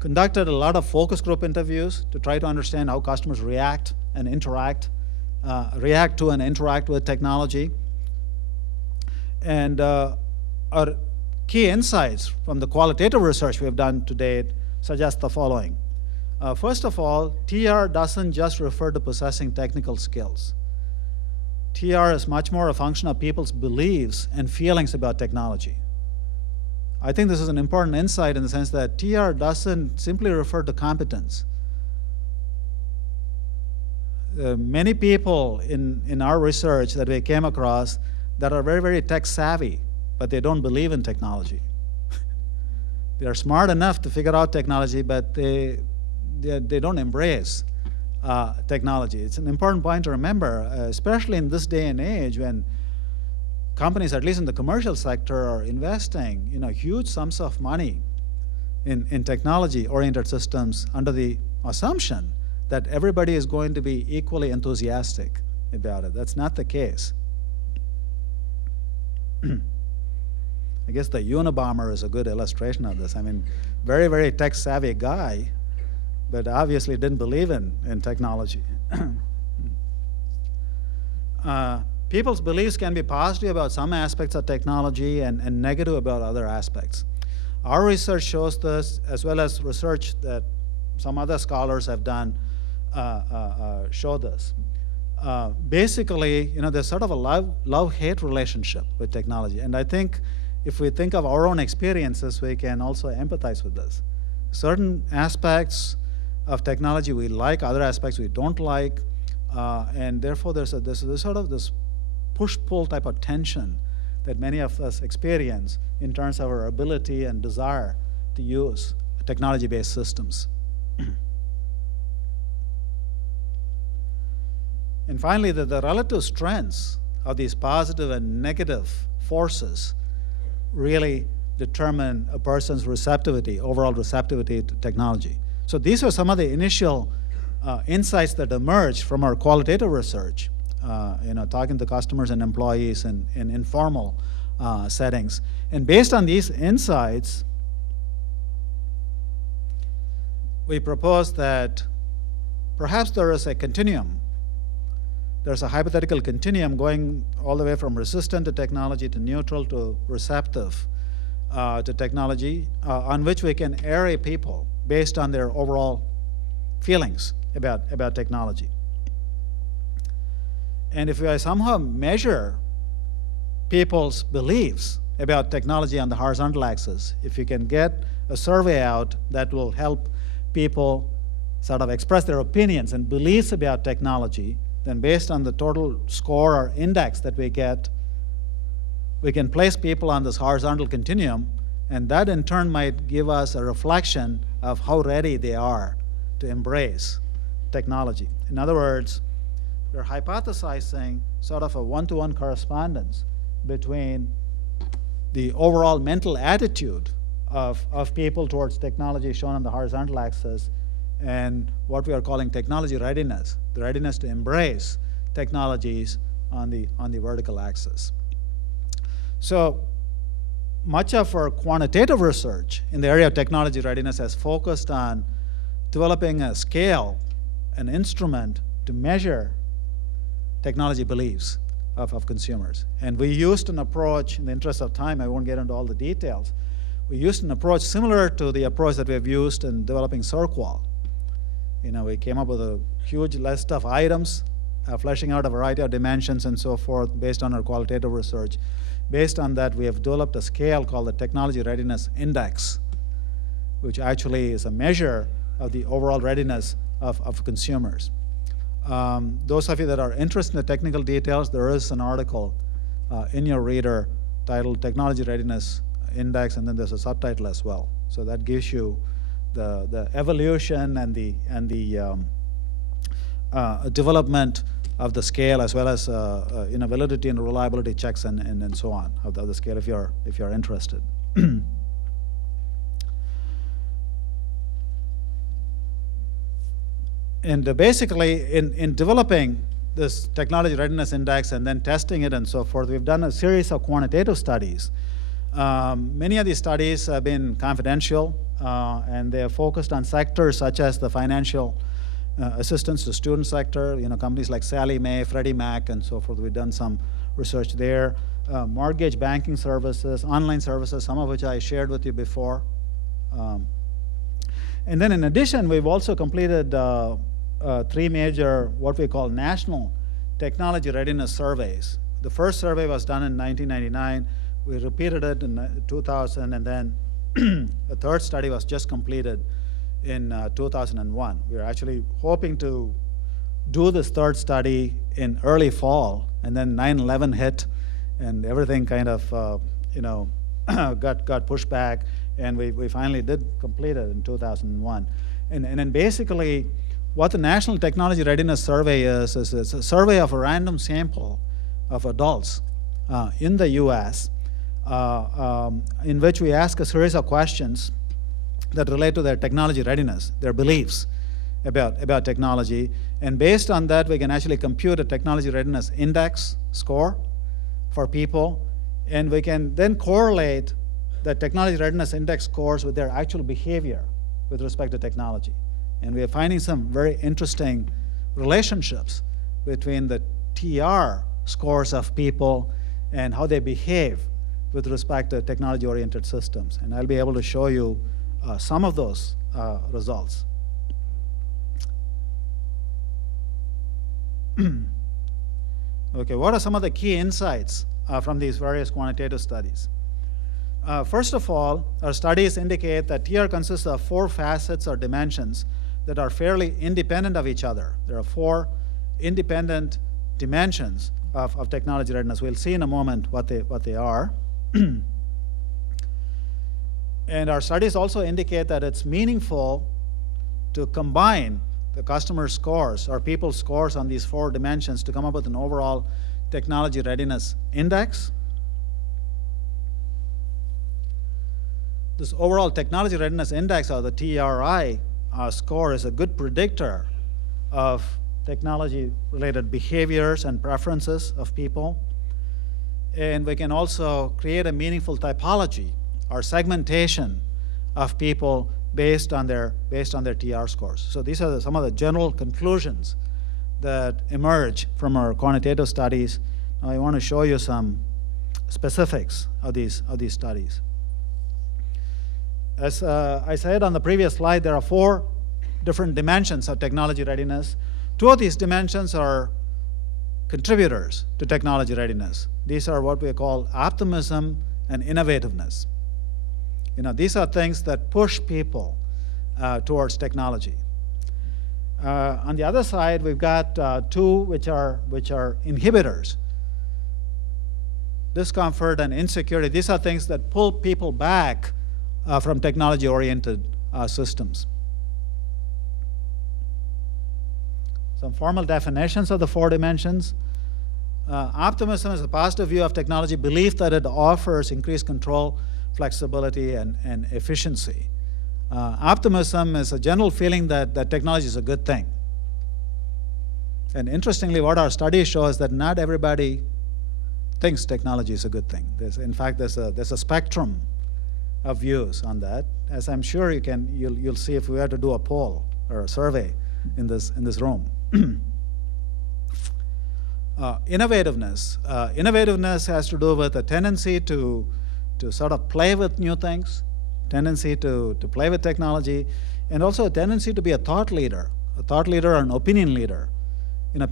conducted a lot of focus group interviews to try to understand how customers react to and interact with technology. And our key insights from the qualitative research we've done to date suggest the following. First of all, TR doesn't just refer to possessing technical skills. TR is much more a function of people's beliefs and feelings about technology. I think this is an important insight in the sense that TR doesn't simply refer to competence. Many people in our research that we came across that are very, very tech savvy, but they don't believe in technology. They are smart enough to figure out technology, but they don't embrace technology. It's an important point to remember, especially in this day and age when companies, at least in the commercial sector, are investing huge sums of money in technology-oriented systems under the assumption that everybody is going to be equally enthusiastic about it. That's not the case. I guess the Unabomber is a good illustration of this. I mean, very, very tech-savvy guy, but obviously didn't believe in technology. people's beliefs can be positive about some aspects of technology and negative about other aspects. Our research shows this, as well as research that some other scholars have done show this. Basically, there's sort of a love-hate relationship with technology. And I think if we think of our own experiences, we can also empathize with this. Certain aspects of technology we like, other aspects we don't like, and therefore there's sort of this push-pull type of tension that many of us experience in terms of our ability and desire to use technology-based systems. And finally, the relative strengths of these positive and negative forces really determine a person's receptivity, overall receptivity to technology. So these are some of the initial insights that emerged from our qualitative research, talking to customers and employees in informal settings. And based on these insights, we propose that perhaps there is a continuum. There's a hypothetical continuum going all the way from resistant to technology to neutral to receptive to technology, on which we can array people based on their overall feelings about technology. And if we somehow measure people's beliefs about technology on the horizontal axis, if you can get a survey out that will help people sort of express their opinions and beliefs about technology, then based on the total score or index that we get, we can place people on this horizontal continuum, and that in turn might give us a reflection of how ready they are to embrace technology. In other words, we're hypothesizing sort of a one-to-one correspondence between the overall mental attitude of people towards technology shown on the horizontal axis and what we are calling technology readiness, the readiness to embrace technologies on the vertical axis. So much of our quantitative research in the area of technology readiness has focused on developing a scale, an instrument to measure technology beliefs of consumers. And we used an approach, in the interest of time, I won't get into all the details. We used an approach similar to the approach that we have used in developing LibQUAL. We came up with a huge list of items, fleshing out a variety of dimensions and so forth based on our qualitative research. Based on that, we have developed a scale called the Technology Readiness Index, which actually is a measure of the overall readiness of consumers. Those of you that are interested in the technical details, there is an article in your reader titled Technology Readiness Index, and then there's a subtitle as well. So that gives you the evolution and the development of the scale, as well as validity and reliability checks and so on of the scale if you're interested. And basically, in developing this technology readiness index and then testing it and so forth, we've done a series of quantitative studies. Many of these studies have been confidential, and they are focused on sectors such as the financial assistance to student sector, companies like Sallie Mae, Freddie Mac, and so forth. We've done some research there. Mortgage banking services, online services, some of which I shared with you before. And then in addition, we've also completed 3 major, what we call national technology readiness surveys. The first survey was done in 1999. We repeated it in 2000, and then a third study was just completed in 2001. We were actually hoping to do this third study in early fall, and then 9/11 hit, and everything kind of got pushed back, and we finally did complete it in 2001. And then basically, what the National Technology Readiness Survey is a survey of a random sample of adults in the U.S., in which we ask a series of questions that relate to their technology readiness, their beliefs about technology. And based on that, we can actually compute a technology readiness index score for people. And we can then correlate the technology readiness index scores with their actual behavior with respect to technology. And we are finding some very interesting relationships between the TR scores of people and how they behave with respect to technology-oriented systems. And I'll be able to show you some of those results. Okay, what are some of the key insights from these various quantitative studies? First of all, our studies indicate that TR consists of 4 facets or dimensions that are fairly independent of each other. There are 4 independent dimensions of technology readiness. We'll see in a moment what they are. And our studies also indicate that it's meaningful to combine the customer scores or people's scores on these 4 dimensions to come up with an overall technology readiness index. This overall technology readiness index, or the TRI score, is a good predictor of technology-related behaviors and preferences of people. And we can also create a meaningful typology or segmentation of people based on their TR scores. So these are some of the general conclusions that emerge from our quantitative studies. Now I want to show you some specifics of these studies. As I said on the previous slide, there are 4 different dimensions of technology readiness. 2 of these dimensions are contributors to technology readiness. These are what we call optimism and innovativeness. These are things that push people towards technology. On the other side, we've got 2 which are inhibitors. Discomfort and insecurity. These are things that pull people back from technology-oriented systems. Some formal definitions of the 4 dimensions. Optimism is a positive view of technology, belief that it offers increased control, flexibility, and efficiency. Optimism is a general feeling that technology is a good thing. And interestingly, what our studies show is that not everybody thinks technology is a good thing. In fact, there's a spectrum of views on that, as I'm sure you'll see if we were to do a poll or a survey in this room. Innovativeness. Innovativeness has to do with a tendency to sort of play with new things, tendency to play with technology, and also a tendency to be a thought leader or an opinion leader.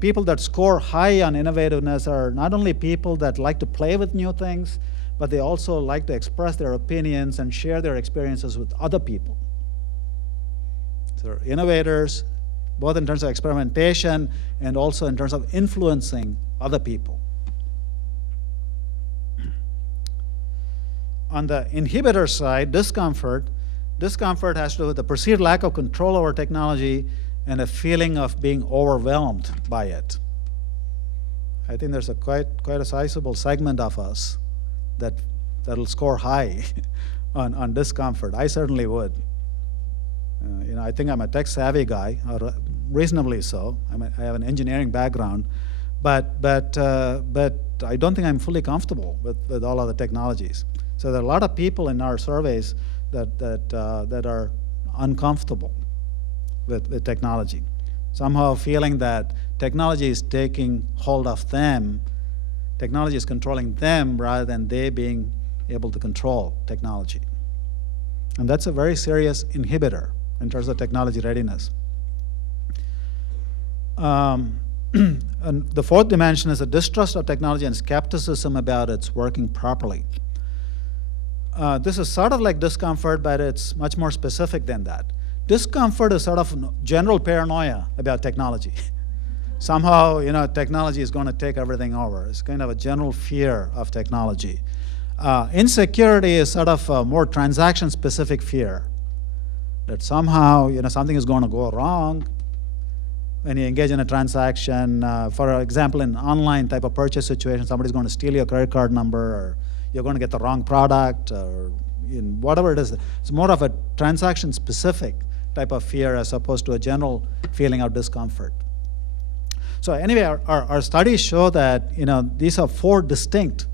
People that score high on innovativeness are not only people that like to play with new things, but they also like to express their opinions and share their experiences with other people. So innovators, both in terms of experimentation and also in terms of influencing other people. On the inhibitor side, discomfort has to do with the perceived lack of control over technology and a feeling of being overwhelmed by it. I think there's quite a sizable segment of us that'll score high on discomfort. I certainly would. I think I'm a tech-savvy guy, or reasonably so. I have an engineering background, but I don't think I'm fully comfortable with all of the technologies. So there are a lot of people in our surveys that are uncomfortable with technology, somehow feeling that technology is taking hold of them, technology is controlling them rather than they being able to control technology. And that's a very serious inhibitor in terms of technology readiness. And the 4th dimension is a distrust of technology and skepticism about its working properly. This is sort of like discomfort, but it's much more specific than that. Discomfort is sort of general paranoia about technology. Somehow, technology is going to take everything over. It's kind of a general fear of technology. Insecurity is sort of a more transaction-specific fear, that somehow, something is going to go wrong when you engage in a transaction. For example, in an online type of purchase situation, somebody's going to steal your credit card number, or you're going to get the wrong product, or whatever it is. It's more of a transaction-specific type of fear as opposed to a general feeling of discomfort. So anyway, our studies show that these are 4 distinct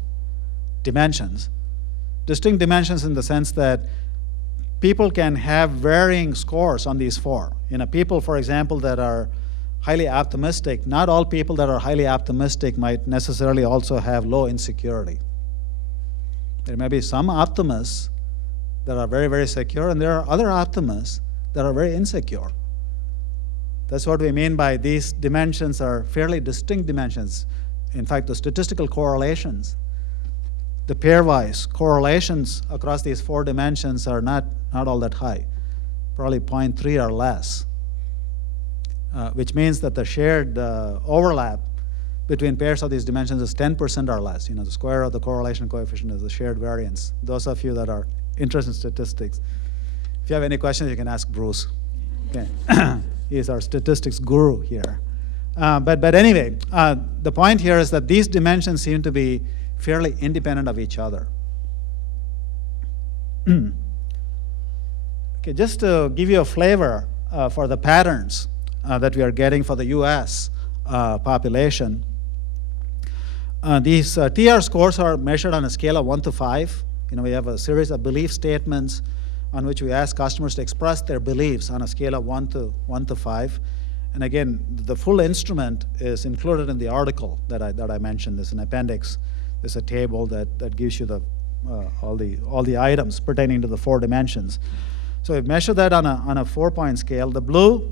dimensions. Distinct dimensions in the sense that people can have varying scores on these 4. People, for example, that are highly optimistic, not all people that are highly optimistic might necessarily also have low insecurity. There may be some optimists that are very, very secure, and there are other optimists that are very insecure. That's what we mean by these dimensions are fairly distinct dimensions. In fact, the statistical correlations, the pairwise correlations across these 4 dimensions are not all that high, probably 0.3 or less, which means that the shared overlap between pairs of these dimensions is 10% or less. The square of the correlation coefficient is the shared variance. Those of you that are interested in statistics, if you have any questions, you can ask Bruce. Okay. He's our statistics guru here. But anyway, the point here is that these dimensions seem to be fairly independent of each other. Okay, just to give you a flavor for the patterns that we are getting for the US population, these TR scores are measured on a scale of 1 to 5. We have a series of belief statements on which we ask customers to express their beliefs on a scale of 1 to 5. And again, the full instrument is included in the article that I mentioned. There's an appendix. There's a table that gives you the all the items pertaining to the 4 dimensions. So we measure that on a 4-point scale. The blue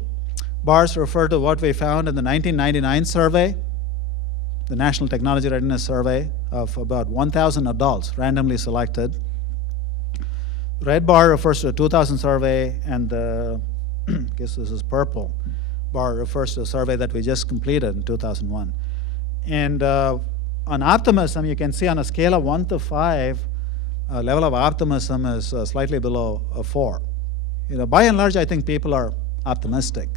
bars refer to what we found in the 1999 survey, the National Technology Readiness Survey of about 1,000 adults randomly selected. Red bar refers to a 2000 survey, and the, I guess this is purple bar refers to a survey that we just completed in 2001. And on optimism, you can see on a scale of 1 to 5, level of optimism is slightly below a 4. By and large, I think people are optimistic,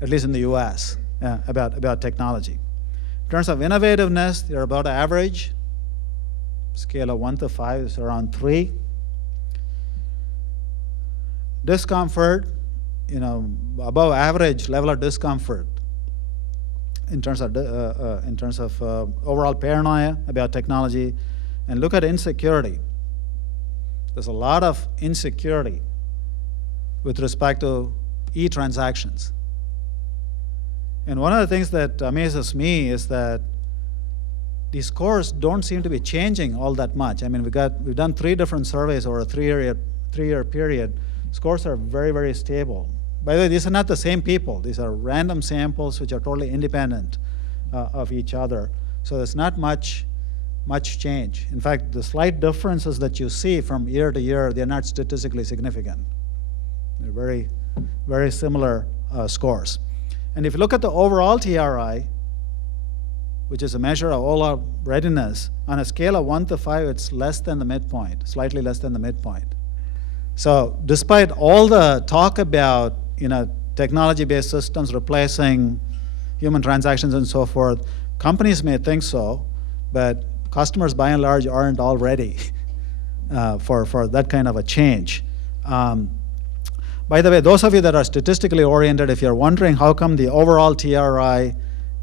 at least in the US, about technology. In terms of innovativeness, they're about average. Scale of 1 to 5 is around 3. Discomfort, above average level of discomfort in terms of overall paranoia about technology. And look at insecurity. There's a lot of insecurity with respect to e-transactions. And one of the things that amazes me is that these scores don't seem to be changing all that much. I mean, we've done 3 different surveys over a 3-year period. Scores are very, very stable. By the way, these are not the same people. These are random samples which are totally independent of each other. So there's not much change. In fact, the slight differences that you see from year to year, they're not statistically significant. They're very, very similar scores. And if you look at the overall TRI, which is a measure of overall readiness, on a scale of 1 to 5, it's less than the midpoint, slightly less than the midpoint. So despite all the talk about technology-based systems replacing human transactions and so forth, companies may think so, but customers by and large aren't all ready for that kind of a change. By the way, those of you that are statistically oriented, if you're wondering how come the overall TRI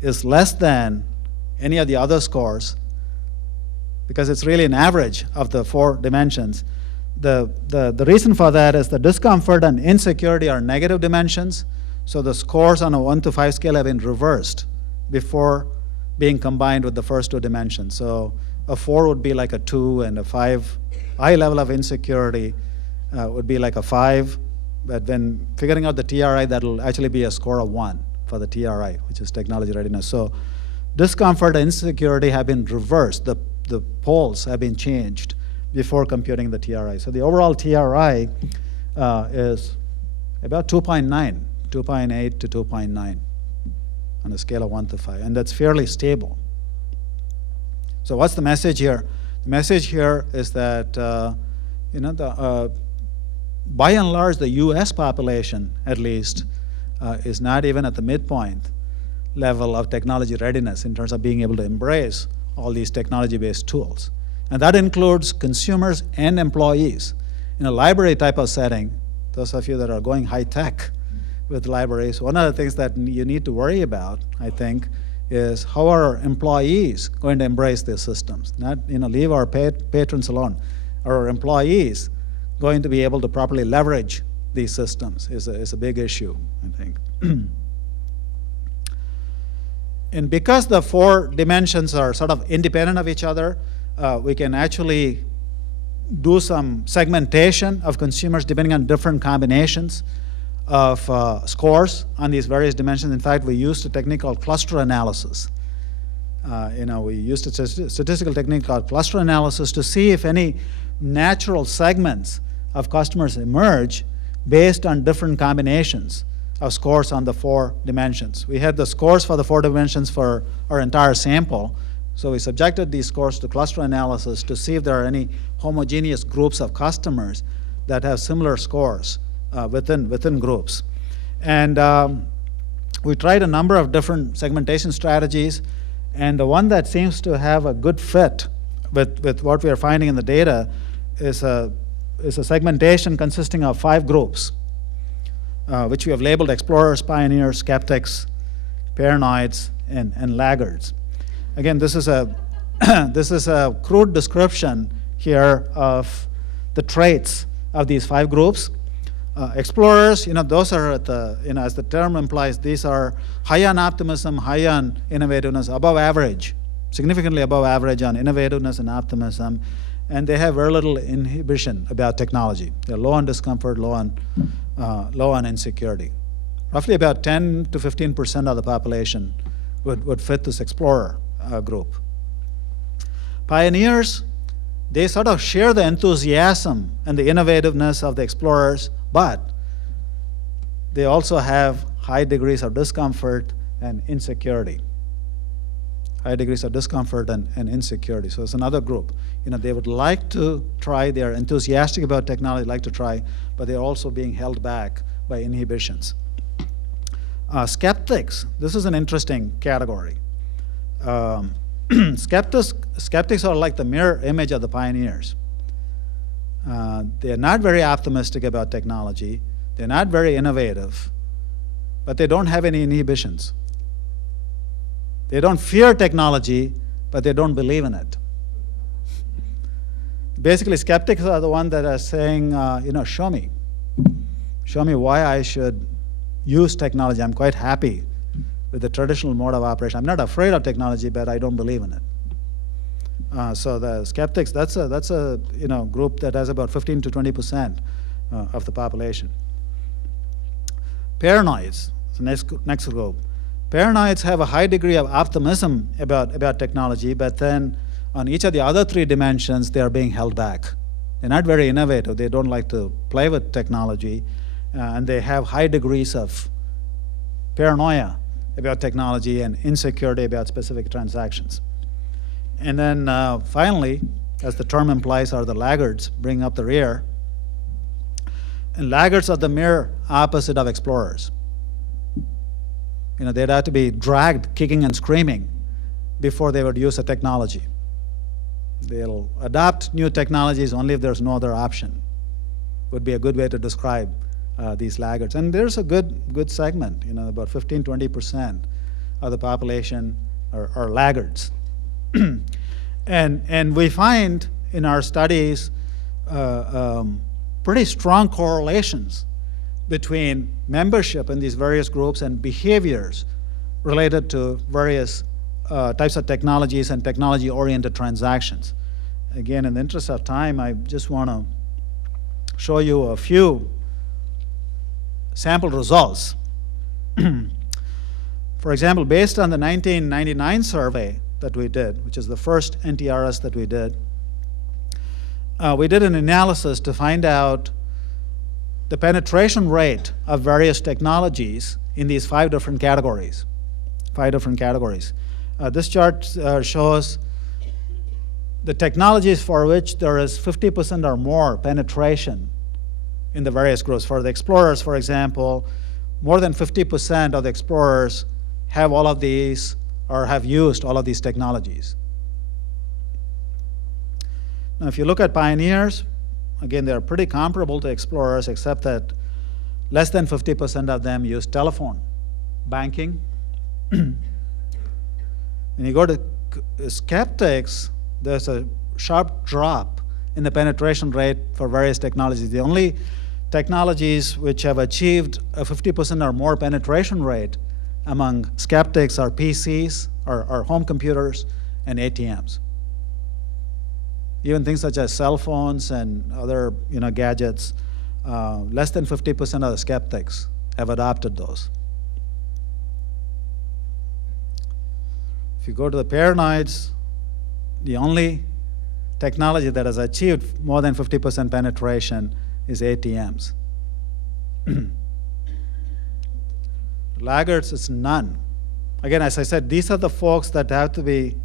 is less than any of the other scores, because it's really an average of the 4 dimensions, the reason for that is the discomfort and insecurity are negative dimensions, so the scores on a 1 to 5 scale have been reversed before being combined with the first 2 dimensions. So a 4 would be like a 2, and a 5, high level of insecurity would be like a 5. But when figuring out the TRI, that'll actually be a score of 1 for the TRI, which is technology readiness. So discomfort and insecurity have been reversed. The poles have been changed before computing the TRI. So the overall TRI is about 2.9, 2.8 to 2.9 on a scale of 1 to 5, and that's fairly stable. So what's the message here? The message here is that by and large, the US population, at least, is not even at the midpoint level of technology readiness in terms of being able to embrace all these technology-based tools. And that includes consumers and employees. In a library type of setting, those of you that are going high-tech with libraries, one of the things that you need to worry about, I think, is how are employees going to embrace these systems? Not leave our patrons alone. Are our employees going to be able to properly leverage these systems is a big issue, I think. And because the 4 dimensions are sort of independent of each other, we can actually do some segmentation of consumers depending on different combinations of scores on these various dimensions. In fact, we used a technique called cluster analysis. We used a statistical technique called cluster analysis to see if any natural segments of customers emerge based on different combinations of scores on the 4 dimensions. We had the scores for the 4 dimensions for our entire sample, so we subjected these scores to cluster analysis to see if there are any homogeneous groups of customers that have similar scores within groups. And we tried a number of different segmentation strategies, and the one that seems to have a good fit with what we are finding in the data is a segmentation consisting of 5 groups, which we have labeled explorers, pioneers, skeptics, paranoids, and laggards. Again, this is a this is a crude description here of the traits of these 5 groups. Explorers, those are at the, as the term implies, these are high on optimism, high on innovativeness, above average, significantly above average on innovativeness and optimism, and they have very little inhibition about technology. They're low on discomfort, low on insecurity. Roughly about 10 to 15% of the population would fit this explorer group. Pioneers, they sort of share the enthusiasm and the innovativeness of the explorers, but they also have high degrees of discomfort and insecurity. High degrees of discomfort and insecurity. So it's another group. They would like to try, they're enthusiastic about technology, like to try, but they're also being held back by inhibitions. Skeptics, this is an interesting category. Skeptics are like the mirror image of the pioneers. They're not very optimistic about technology. They're not very innovative, but they don't have any inhibitions. They don't fear technology, but they don't believe in it. Basically, skeptics are the ones that are saying, show me. Show me why I should use technology. I'm quite happy with the traditional mode of operation. I'm not afraid of technology, but I don't believe in it. So the skeptics, that's a group that has about 15 to 20% of the population. Paranoids, the next group. Paranoids have a high degree of optimism about technology, but then on each of the other 3 dimensions, they are being held back. They're not very innovative. They don't like to play with technology, and they have high degrees of paranoia about technology and insecurity about specific transactions. And then finally, as the term implies, are the laggards, bring up the rear. And laggards are the mere opposite of explorers. They'd have to be dragged kicking and screaming before they would use a technology. They'll adopt new technologies only if there's no other option, would be a good way to describe these laggards. And there's a good segment, about 15, 20% of the population are laggards. And we find in our studies pretty strong correlations between membership in these various groups and behaviors related to various types of technologies and technology-oriented transactions. Again, in the interest of time, I just want to show you a few sample results. For example, based on the 1999 survey that we did, which is the first NTRS that we did an analysis to find out the penetration rate of various technologies in these 5 different categories. This chart shows the technologies for which there is 50% or more penetration in the various groups. For the explorers, for example, more than 50% of the explorers have all of these or have used all of these technologies. Now, if you look at pioneers, again, they're pretty comparable to explorers, except that less than 50% of them use telephone banking. When you go to skeptics, there's a sharp drop in the penetration rate for various technologies. The only technologies which have achieved a 50% or more penetration rate among skeptics are PCs, or home computers, and ATMs. Even things such as cell phones and other gadgets, less than 50% of the skeptics have adopted those. If you go to the paranoids, the only technology that has achieved more than 50% penetration is ATMs. Laggards is none. Again, as I said, these are the folks that have to be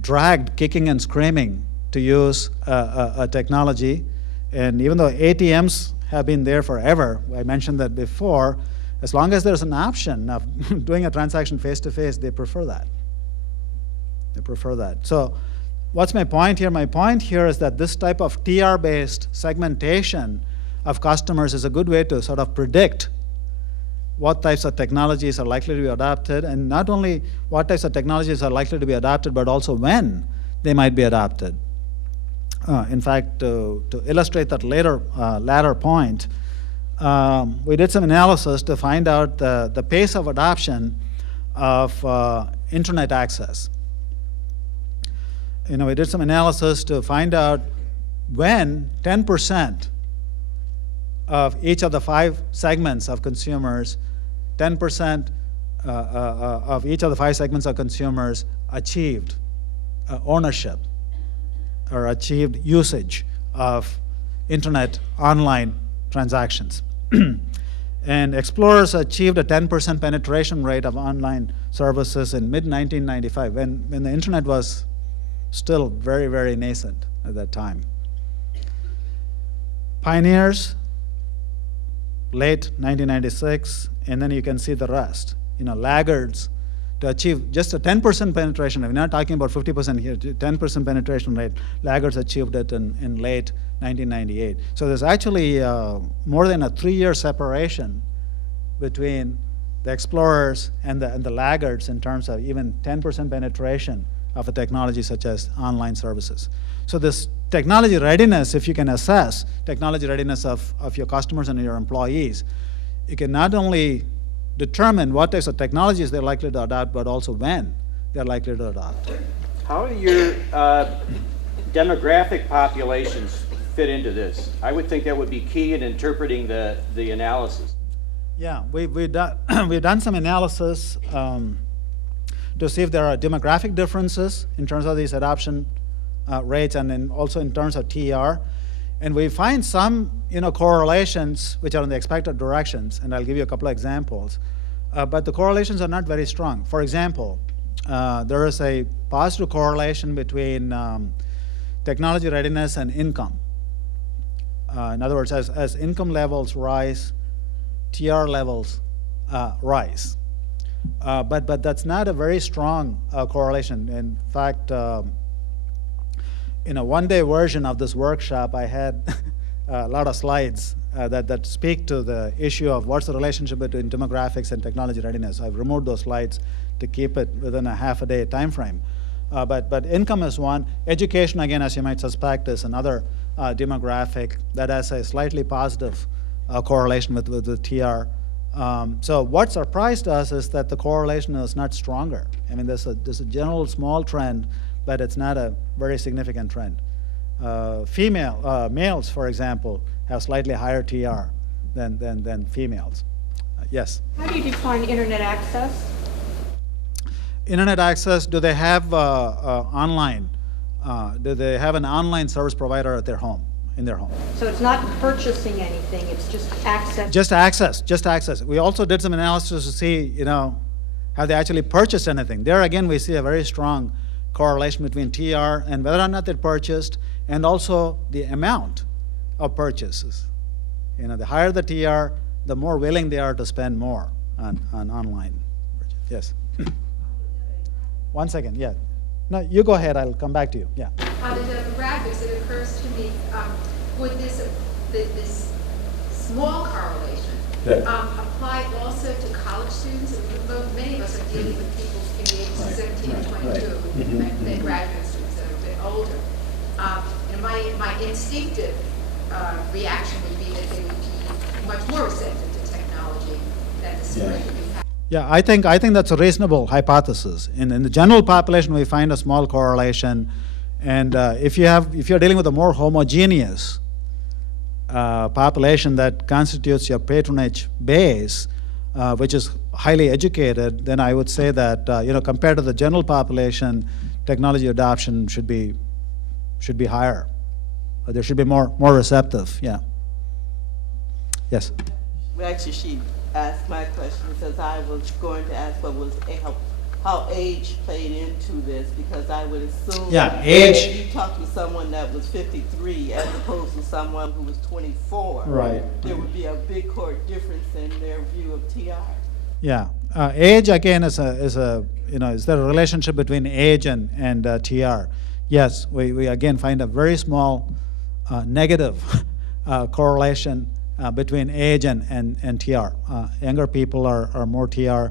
dragged kicking and screaming to use a technology. And even though ATMs have been there forever, I mentioned that before, as long as there's an option of doing a transaction face-to-face, they prefer that. They prefer that. So what's my point here? My point here is that this type of TR-based segmentation of customers is a good way to sort of predict what types of technologies are likely to be adopted, and not only what types of technologies are likely to be adopted, but also when they might be adopted. In fact, to illustrate that latter point, we did some analysis to find out the pace of adoption of internet access. We did some analysis to find out when 10% of each of the 5 segments of consumers, 10% of each of the 5 segments of consumers achieved ownership or achieved usage of internet online transactions. And Explorers achieved a 10% penetration rate of online services in mid-1995, when the internet was still very, very nascent at that time. Pioneers, late 1996, and then you can see the rest. Laggards, to achieve just a 10% penetration rate, we're not talking about 50% here, 10% penetration rate, laggards achieved it in late 1998. So there's actually more than a 3-year separation between the explorers and the laggards in terms of even 10% penetration of a technology such as online services. So this technology readiness, if you can assess technology readiness of your customers and your employees, you can not only determine what types of technologies they're likely to adopt, but also when they're likely to adopt. How do your demographic populations fit into this? I would think that would be key in interpreting the analysis. Yeah, we've done some analysis to see if there are demographic differences in terms of these adoption rates, and then also in terms of TR. And we find some correlations which are in the expected directions, and I'll give you a couple of examples. But the correlations are not very strong. For example, there is a positive correlation between technology readiness and income. In other words, as income levels rise, TR levels rise. But that's not a very strong correlation. In fact, in a one-day version of this workshop, I had a lot of slides that speak to the issue of what's the relationship between demographics and technology readiness. I've removed those slides to keep it within a half-a-day time frame. But income is one. Education, again, as you might suspect, is another demographic that has a slightly positive correlation with the TR. So what surprised us is that the correlation is not stronger. I mean, there's a general small trend, but it's not a very significant trend. Males, for example, have slightly higher TR than females. Yes? How do you define internet access? Internet access, do they have online? Do they have an online service provider at their home, in their home? So it's not purchasing anything, it's just access? Just access. We also did some analysis to see, have they actually purchased anything. There again, we see a very strong correlation between TR and whether or not they purchased, and also the amount of purchases. The higher the TR, the more willing they are to spend more on online purchase. Yes. 1 second, yeah. No, you go ahead, I'll come back to you, yeah. On the demographics, it occurs to me, would this small correlation apply also to college students? Many of us are dealing with people in the ages of 17 and 22, and graduate students that are a bit older. And my instinctive reaction would be that they would be much more receptive to technology than the students would be. Yeah, I think that's a reasonable hypothesis. In the general population, we find a small correlation, and if you're dealing with a more homogeneous population that constitutes your patronage base, which is highly educated, then I would say that compared to the general population, technology adoption should be higher. There should be more receptive. Yeah. Yes. Well, actually, she asked my question because I was going to ask how age played into this, because I would assume Yeah, age. if you talk to someone that was 53 as opposed to someone who was 24, Right. there would be a big core difference in their view of TR. Yeah, age again is there a relationship between age and TR? Yes, we again find a very small negative correlation between age and TR. Younger people are more TR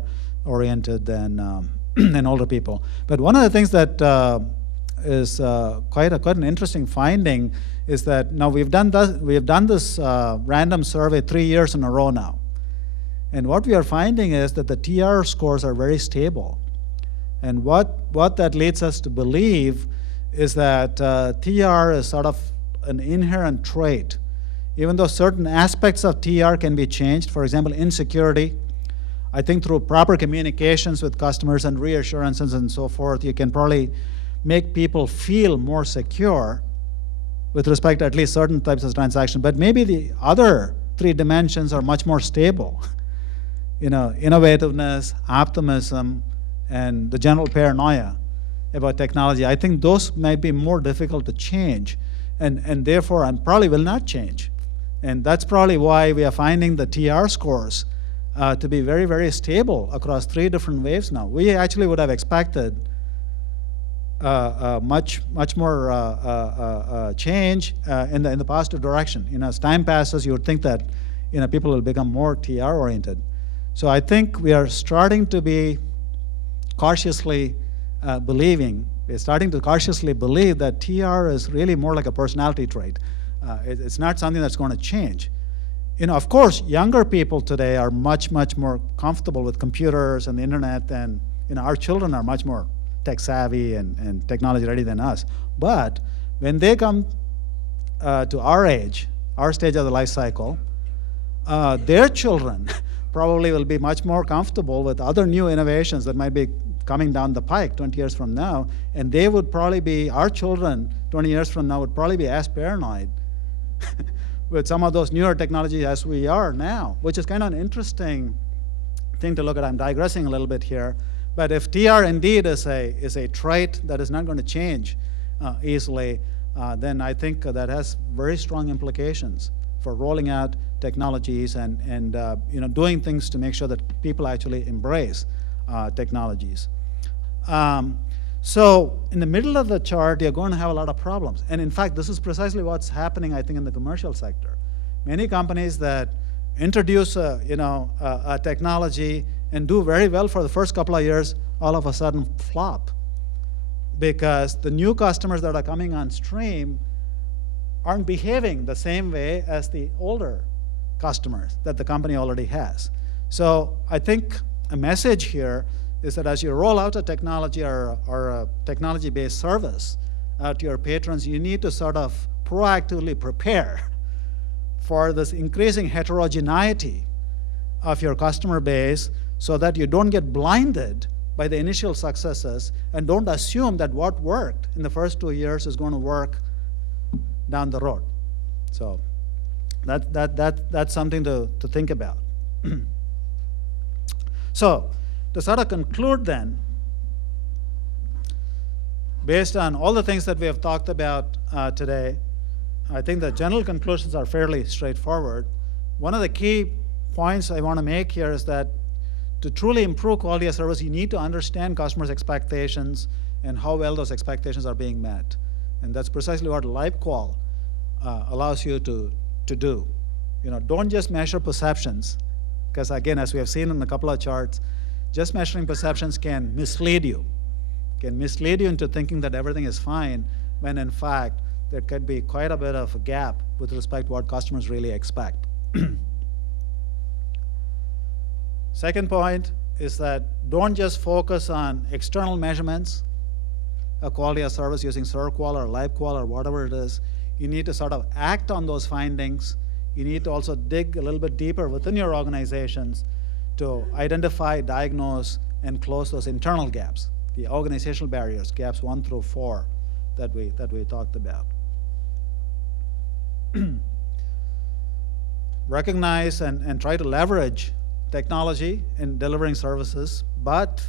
oriented than than older people. But one of the things that is quite an interesting finding is that now we have done this random survey 3 years in a row now. And what we are finding is that the TR scores are very stable. And what that leads us to believe is that TR is sort of an inherent trait. Even though certain aspects of TR can be changed, for example, insecurity, I think through proper communications with customers and reassurances and so forth, you can probably make people feel more secure with respect to at least certain types of transactions. But maybe the other 3 dimensions are much more stable. Innovativeness, optimism, and the general paranoia about technology. I think those might be more difficult to change, and therefore probably will not change. And that's probably why we are finding the TR scores to be very, very stable across 3 different waves now. We actually would have expected much more change in the positive direction. As time passes, you would think that people will become more TR oriented. So I think we are starting to be cautiously believing. We're starting to cautiously believe that TR is really more like a personality trait. It's not something that's going to change. Of course, younger people today are much more comfortable with computers and the internet, and our children are much more tech savvy and technology ready than us. But when they come to our age, our stage of the life cycle, their children probably will be much more comfortable with other new innovations that might be coming down the pike 20 years from now, and they would probably be, our children 20 years from now would probably be as paranoid with some of those newer technologies as we are now, which is kind of an interesting thing to look at. I'm digressing a little bit here, but if TR indeed is a trait that is not going to change easily, then I think that has very strong implications for rolling out technologies and doing things to make sure that people actually embrace technologies. So in the middle of the chart, you're going to have a lot of problems. And in fact, this is precisely what's happening, I think, in the commercial sector. Many companies that introduce a technology and do very well for the first couple of years, all of a sudden flop, because the new customers that are coming on stream aren't behaving the same way as the older customers that the company already has. So I think a message here is that as you roll out a technology or a technology-based service to your patrons, you need to sort of proactively prepare for this increasing heterogeneity of your customer base so that you don't get blinded by the initial successes and don't assume that what worked in the first 2 years is going to work down the road. So that's something to think about. So to sort of conclude then, based on all the things that we have talked about today, I think the general conclusions are fairly straightforward. One of the key points I want to make here is that to truly improve quality of service, you need to understand customers' expectations and how well those expectations are being met. And that's precisely what LibQUAL allows you to do. Don't just measure perceptions, because again, as we have seen in a couple of charts, just measuring perceptions can mislead you. Can mislead you into thinking that everything is fine, when in fact, there could be quite a bit of a gap with respect to what customers really expect. Second point, is that don't just focus on external measurements of quality of service using ServQual or LibQUAL or whatever it is. You need to sort of act on those findings. You need to also dig a little bit deeper within your organizations to identify, diagnose, and close those internal gaps, the organizational barriers, gaps 1 through 4 that we talked about. Recognize and try to leverage technology in delivering services, but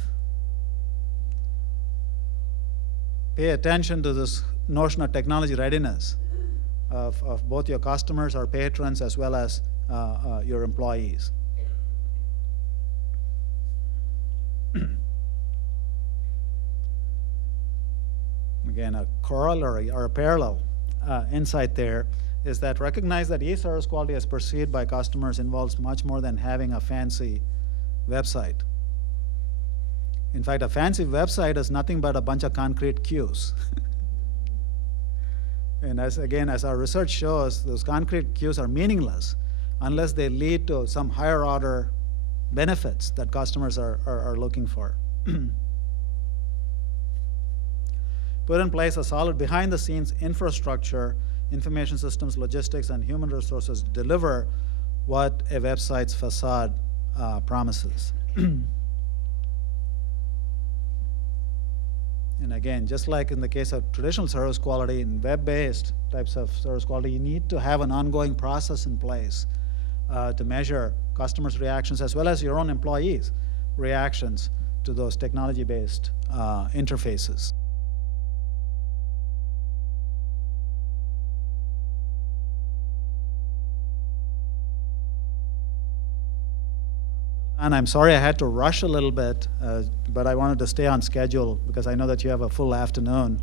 pay attention to this notion of technology readiness of both your customers or patrons as well as your employees. Again, a corollary or a parallel insight there is that recognize that e-service quality as perceived by customers involves much more than having a fancy website. In fact, a fancy website is nothing but a bunch of concrete cues. And as our research shows, those concrete cues are meaningless unless they lead to some higher order benefits that customers are looking for. Put in place a solid behind-the-scenes infrastructure, information systems, logistics, and human resources to deliver what a website's facade promises. And again, just like in the case of traditional service quality and web-based types of service quality, you need to have an ongoing process in place to measure customers' reactions as well as your own employees' reactions to those technology-based interfaces. And I'm sorry I had to rush a little bit, but I wanted to stay on schedule because I know that you have a full afternoon